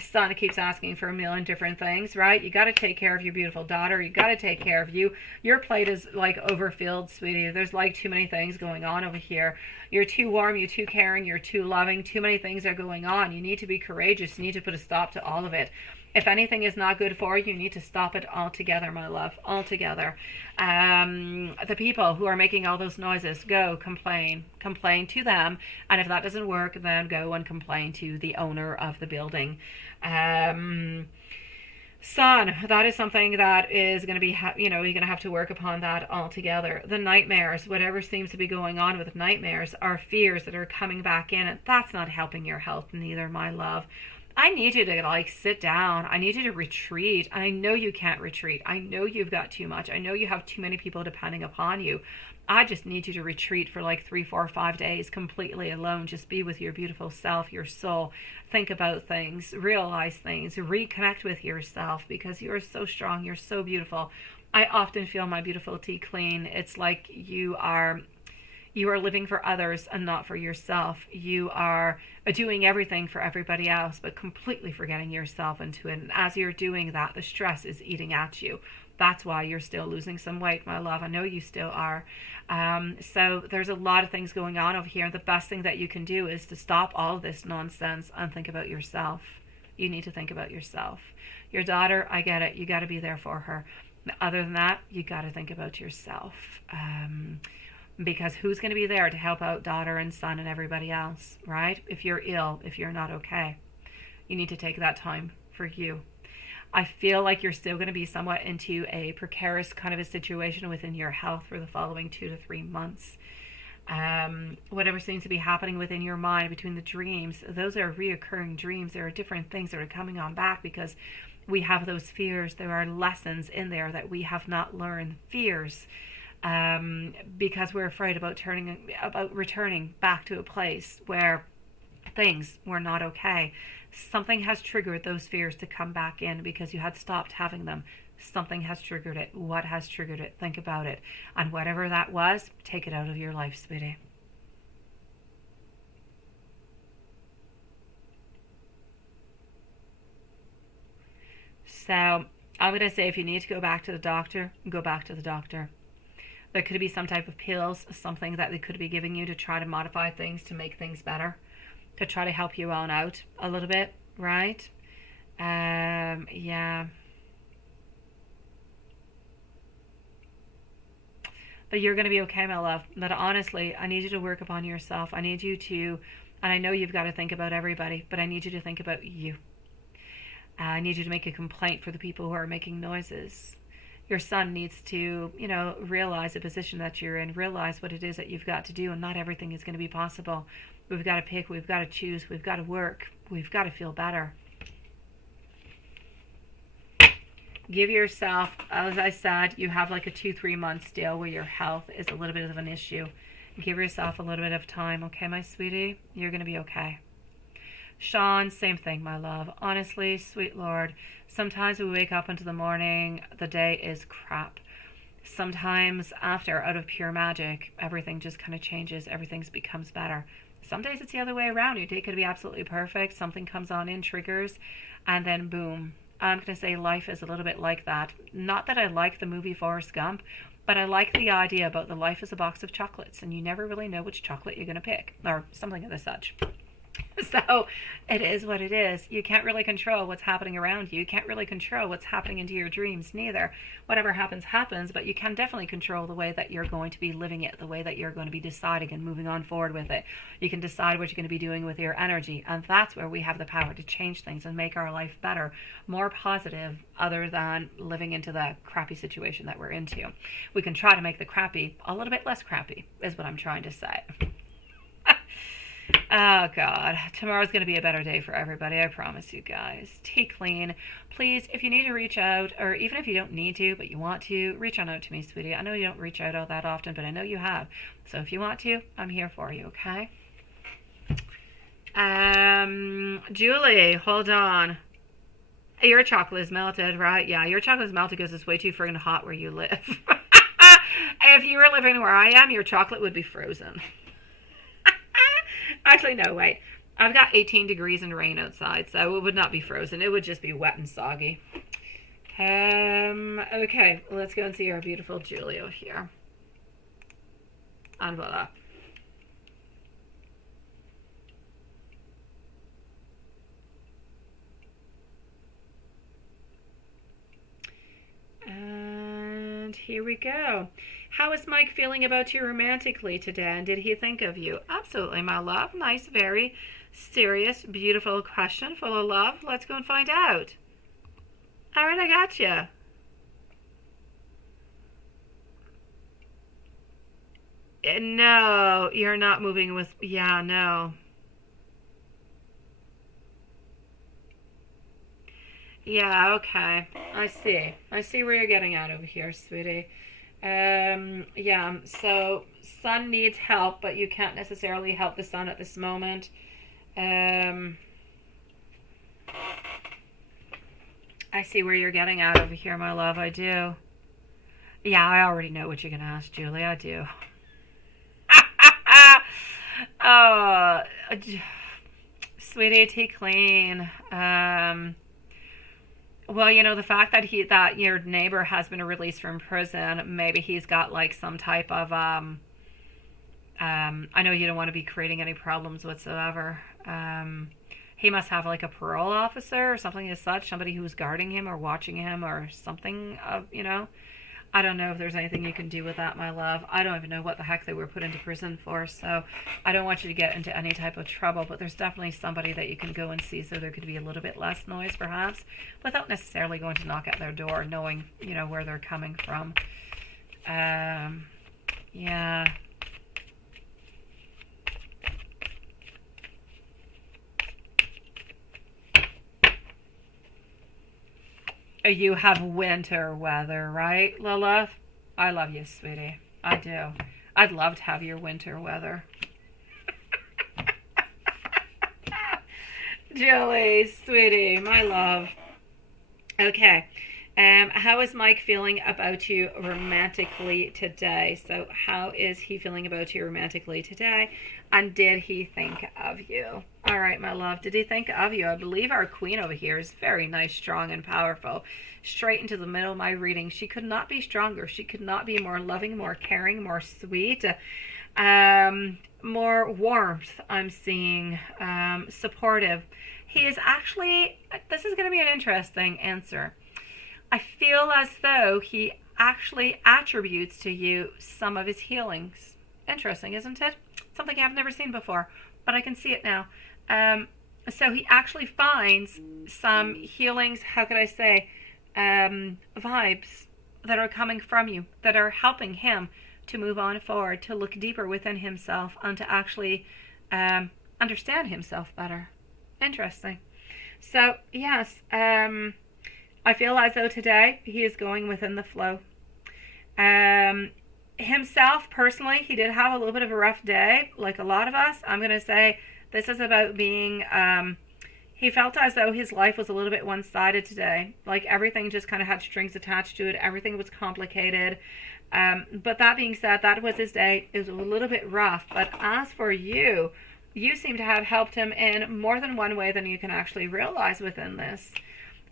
son keeps asking for a million different things, right? You got to take care of your beautiful daughter. You got to take care of you. Your plate is like overfilled, sweetie. There's like too many things going on over here. You're too warm, you're too caring, you're too loving. Too many things are going on. You need to be courageous. You need to put a stop to all of it. If anything is not good for you, you need to stop it altogether, my love, altogether. The people who are making all those noises, go complain. Complain to them. And if that doesn't work, then go and complain to the owner of the building. Son, that is something that is going to be, you're going to have to work upon that altogether. The nightmares, whatever seems to be going on with nightmares, are fears that are coming back in, and that's not helping your health neither, my love. I need you to like sit down. I need you to retreat. I know you can't retreat. I know you've got too much. I know you have too many people depending upon you. I just need you to retreat for like 3, 4, 5 days completely alone. Just be with your beautiful self, your soul. Think about things, realize things, reconnect with yourself because you are so strong. You're so beautiful. I often feel, my beautiful tea queen, it's like you are living for others and not for yourself. You are doing everything for everybody else, but completely forgetting yourself into it. And as you're doing that, the stress is eating at you. That's why you're still losing some weight, my love. I know you still are. So there's a lot of things going on over here. The best thing that you can do is to stop all of this nonsense and think about yourself. You need to think about yourself. Your daughter, I get it. You got to be there for her. Other than that, you got to think about yourself. Because who's going to be there to help out daughter and son and everybody else, right? If you're ill, if you're not okay, you need to take that time for you. I feel like you're still going to be somewhat into a precarious kind of a situation within your health for the following 2 to 3 months. Whatever seems to be happening within your mind between the dreams, those are reoccurring dreams. There are different things that are coming on back because we have those fears. There are lessons in there that we have not learned. Fears. Because we're afraid about returning back to a place where things were not okay. Something has triggered those fears to come back in because you had stopped having them. Something has triggered it. What has triggered it? Think about it. And whatever that was, take it out of your life, sweetie. So I'm going to say if you need to go back to the doctor, go back to the doctor. There could be some type of pills, something that they could be giving you to try to modify things, to make things better, to try to help you on out a little bit, right? Yeah. But you're going to be okay, my love. But honestly, I need you to work upon yourself. I need you to, and I know you've got to think about everybody, but I need you to think about you. I need you to make a complaint for the people who are making noises. Your son needs to, realize the position that you're in, realize what it is that you've got to do, and not everything is going to be possible. We've got to pick, we've got to choose, we've got to work, we've got to feel better. Give yourself, as I said, you have like a 2-3 months deal where your health is a little bit of an issue. Give yourself a little bit of time, okay, my sweetie? You're going to be okay. Sean, same thing, my love. Honestly, sweet Lord, sometimes we wake up into the morning, the day is crap. Sometimes after, out of pure magic, everything just kind of changes, everything becomes better. Some days it's the other way around. Your day could be absolutely perfect, something comes on in, triggers, and then boom. I'm going to say life is a little bit like that. Not that I like the movie Forrest Gump, but I like the idea about the life is a box of chocolates, and you never really know which chocolate you're going to pick, or something of the such. So it is what it is. You can't really control what's happening around you. You can't really control what's happening into your dreams neither. Whatever happens, happens, but you can definitely control the way that you're going to be living it, the way that you're going to be deciding and moving on forward with it. You can decide what you're going to be doing with your energy, and that's where we have the power to change things and make our life better, more positive, other than living into the crappy situation that we're into. We can try to make the crappy a little bit less crappy, is what I'm trying to say. Oh, God. Tomorrow's going to be a better day for everybody, I promise you guys. Take clean. Please, if you need to reach out, or even if you don't need to, but you want to, reach on out to me, sweetie. I know you don't reach out all that often, but I know you have. So if you want to, I'm here for you, okay? Julie, hold on. Your chocolate is melted, right? Yeah, your chocolate is melted because it's way too friggin' hot where you live. If you were living where I am, your chocolate would be frozen. Actually, no, wait. I've got 18 degrees and rain outside, so it would not be frozen. It would just be wet and soggy. Okay, let's go and see our beautiful Julio here. And voila. And here we go. How is Mike feeling about you romantically today? And did he think of you? Absolutely, my love. Nice, very serious, beautiful question, full of love. Let's go and find out. All right, I got you. No, you're not moving with... Yeah, no. Yeah, okay. I see. I see where you're getting at over here, sweetie. Yeah, so son needs help, but you can't necessarily help the son at this moment. I see where you're getting at over here, my love. I do. Yeah, I already know what you're going to ask, Julie. I do. Oh, sweetie, take clean. Well, you know, the fact that that your neighbor has been released from prison, maybe he's got like some type of I know you don't want to be creating any problems whatsoever. He must have like a parole officer or something as such, somebody who's guarding him or watching him or something of, you know. I don't know if there's anything you can do with that, my love. I don't even know what the heck they were put into prison for, so I don't want you to get into any type of trouble, but there's definitely somebody that you can go and see, so there could be a little bit less noise perhaps, without necessarily going to knock at their door, knowing, you know, where they're coming from. Yeah. You have winter weather, right, Lilith? I love you, sweetie. I do. I'd love to have your winter weather. Julie, sweetie, my love. Okay. How is Mike feeling about you romantically today? So how is he feeling about you romantically today? And did he think of you? All right, my love. Did he think of you? I believe our queen over here is very nice, strong, and powerful. Straight into the middle of my reading. She could not be stronger. She could not be more loving, more caring, more sweet, more warmth. I'm seeing supportive. He is actually, this is going to be an interesting answer. I feel as though he actually attributes to you some of his healings. Interesting, isn't it? Something I've never seen before, but I can see it now. So he actually finds some healings, how could I say, vibes that are coming from you, that are helping him to move on forward, to look deeper within himself, and to actually understand himself better. Interesting. So, yes, I feel as though today he is going within the flow. Himself, personally, he did have a little bit of a rough day, like a lot of us. I'm going to say this is about being, he felt as though his life was a little bit one-sided today. Like everything just kind of had strings attached to it. Everything was complicated. But that being said, that was his day. It was a little bit rough. But as for you, you seem to have helped him in more than one way than you can actually realize within this.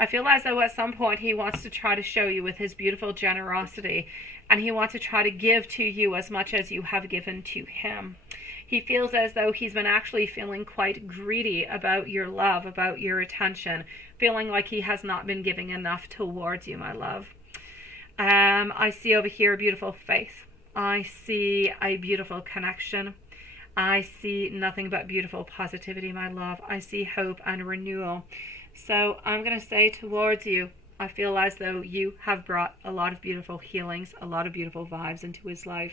I feel as though at some point he wants to try to show you with his beautiful generosity, and he wants to try to give to you as much as you have given to him. He feels as though he's been actually feeling quite greedy about your love, about your attention, feeling like he has not been giving enough towards you, my love. I see over here a beautiful faith. I see a beautiful connection. I see nothing but beautiful positivity, my love. I see hope and renewal. So I'm going to say towards you, I feel as though you have brought a lot of beautiful healings, a lot of beautiful vibes into his life.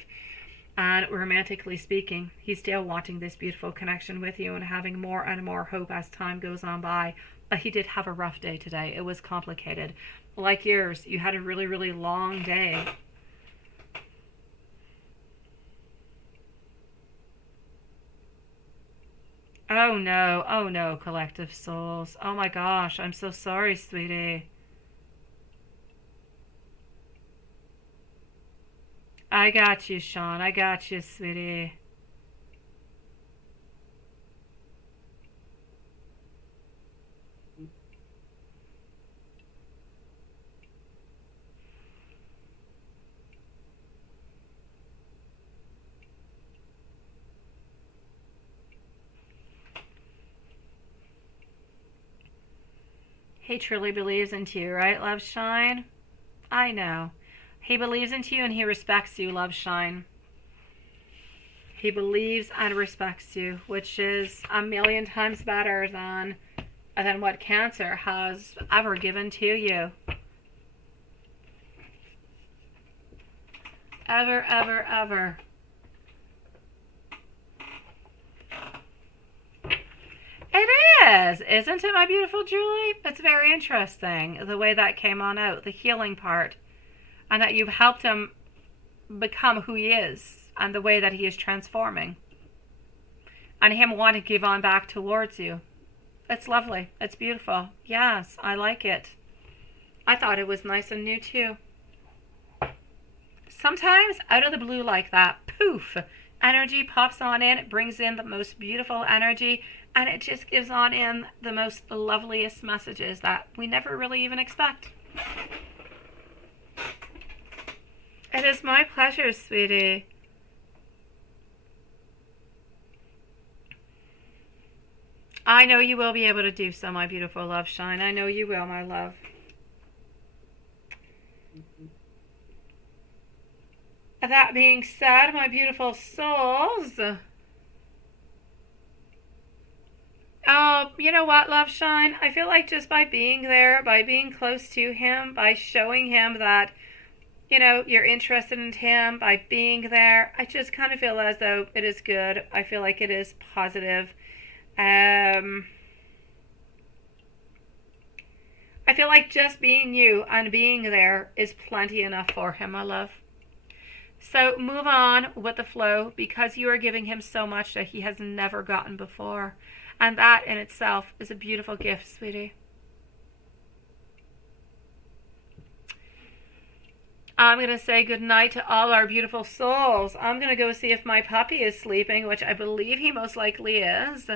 And romantically speaking, he's still wanting this beautiful connection with you and having more and more hope as time goes on by. But he did have a rough day today. It was complicated. Like yours, you had a really, really long day. Oh no, collective souls. Oh my gosh, I'm so sorry, sweetie. I got you, Sean. I got you, sweetie. He truly believes into you, right, Love Shine? I know. He believes into you and he respects you, Love Shine. He believes and respects you, which is a million times better than what Cancer has ever given to you. Ever, ever, ever. It is, isn't it, my beautiful Julie? It's very interesting, the way that came on out, the healing part, and that you've helped him become who he is, and the way that he is transforming, and him wanting to give on back towards you. It's lovely. It's beautiful. Yes, I like it. I thought it was nice and new, too. Sometimes, out of the blue like that, poof, energy pops on in, it brings in the most beautiful energy, And it just gives on in the most loveliest messages that we never really even expect. It is my pleasure, sweetie. I know you will be able to do so, my beautiful love shine. I know you will, my love. That being said, my beautiful souls, you know what, love shine? I feel like just by being there, by being close to him, by showing him that, you know, you're interested in him, by being there, I just kind of feel as though it is good. I feel like it is positive. I feel like just being you and being there is plenty enough for him, my love. So move on with the flow, because you are giving him so much that he has never gotten before. And that in itself is a beautiful gift, sweetie. I'm going to say goodnight to all our beautiful souls. I'm going to go see if my puppy is sleeping, which I believe he most likely is.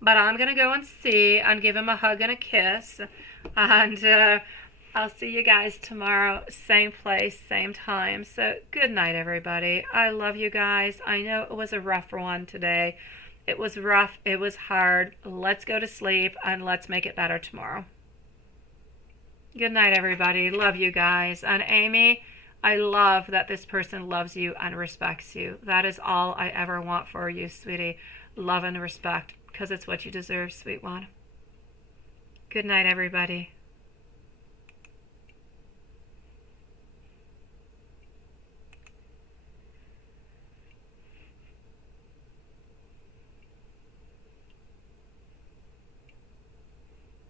But I'm going to go and see and give him a hug and a kiss. And I'll see you guys tomorrow, same place, same time. So good night, everybody. I love you guys. I know it was a rough one today. It was rough. It was hard. Let's go to sleep and let's make it better tomorrow. Good night, everybody. Love you guys. And Amy, I love that this person loves you and respects you. That is all I ever want for you, sweetie. Love and respect, because it's what you deserve, sweet one. Good night, everybody.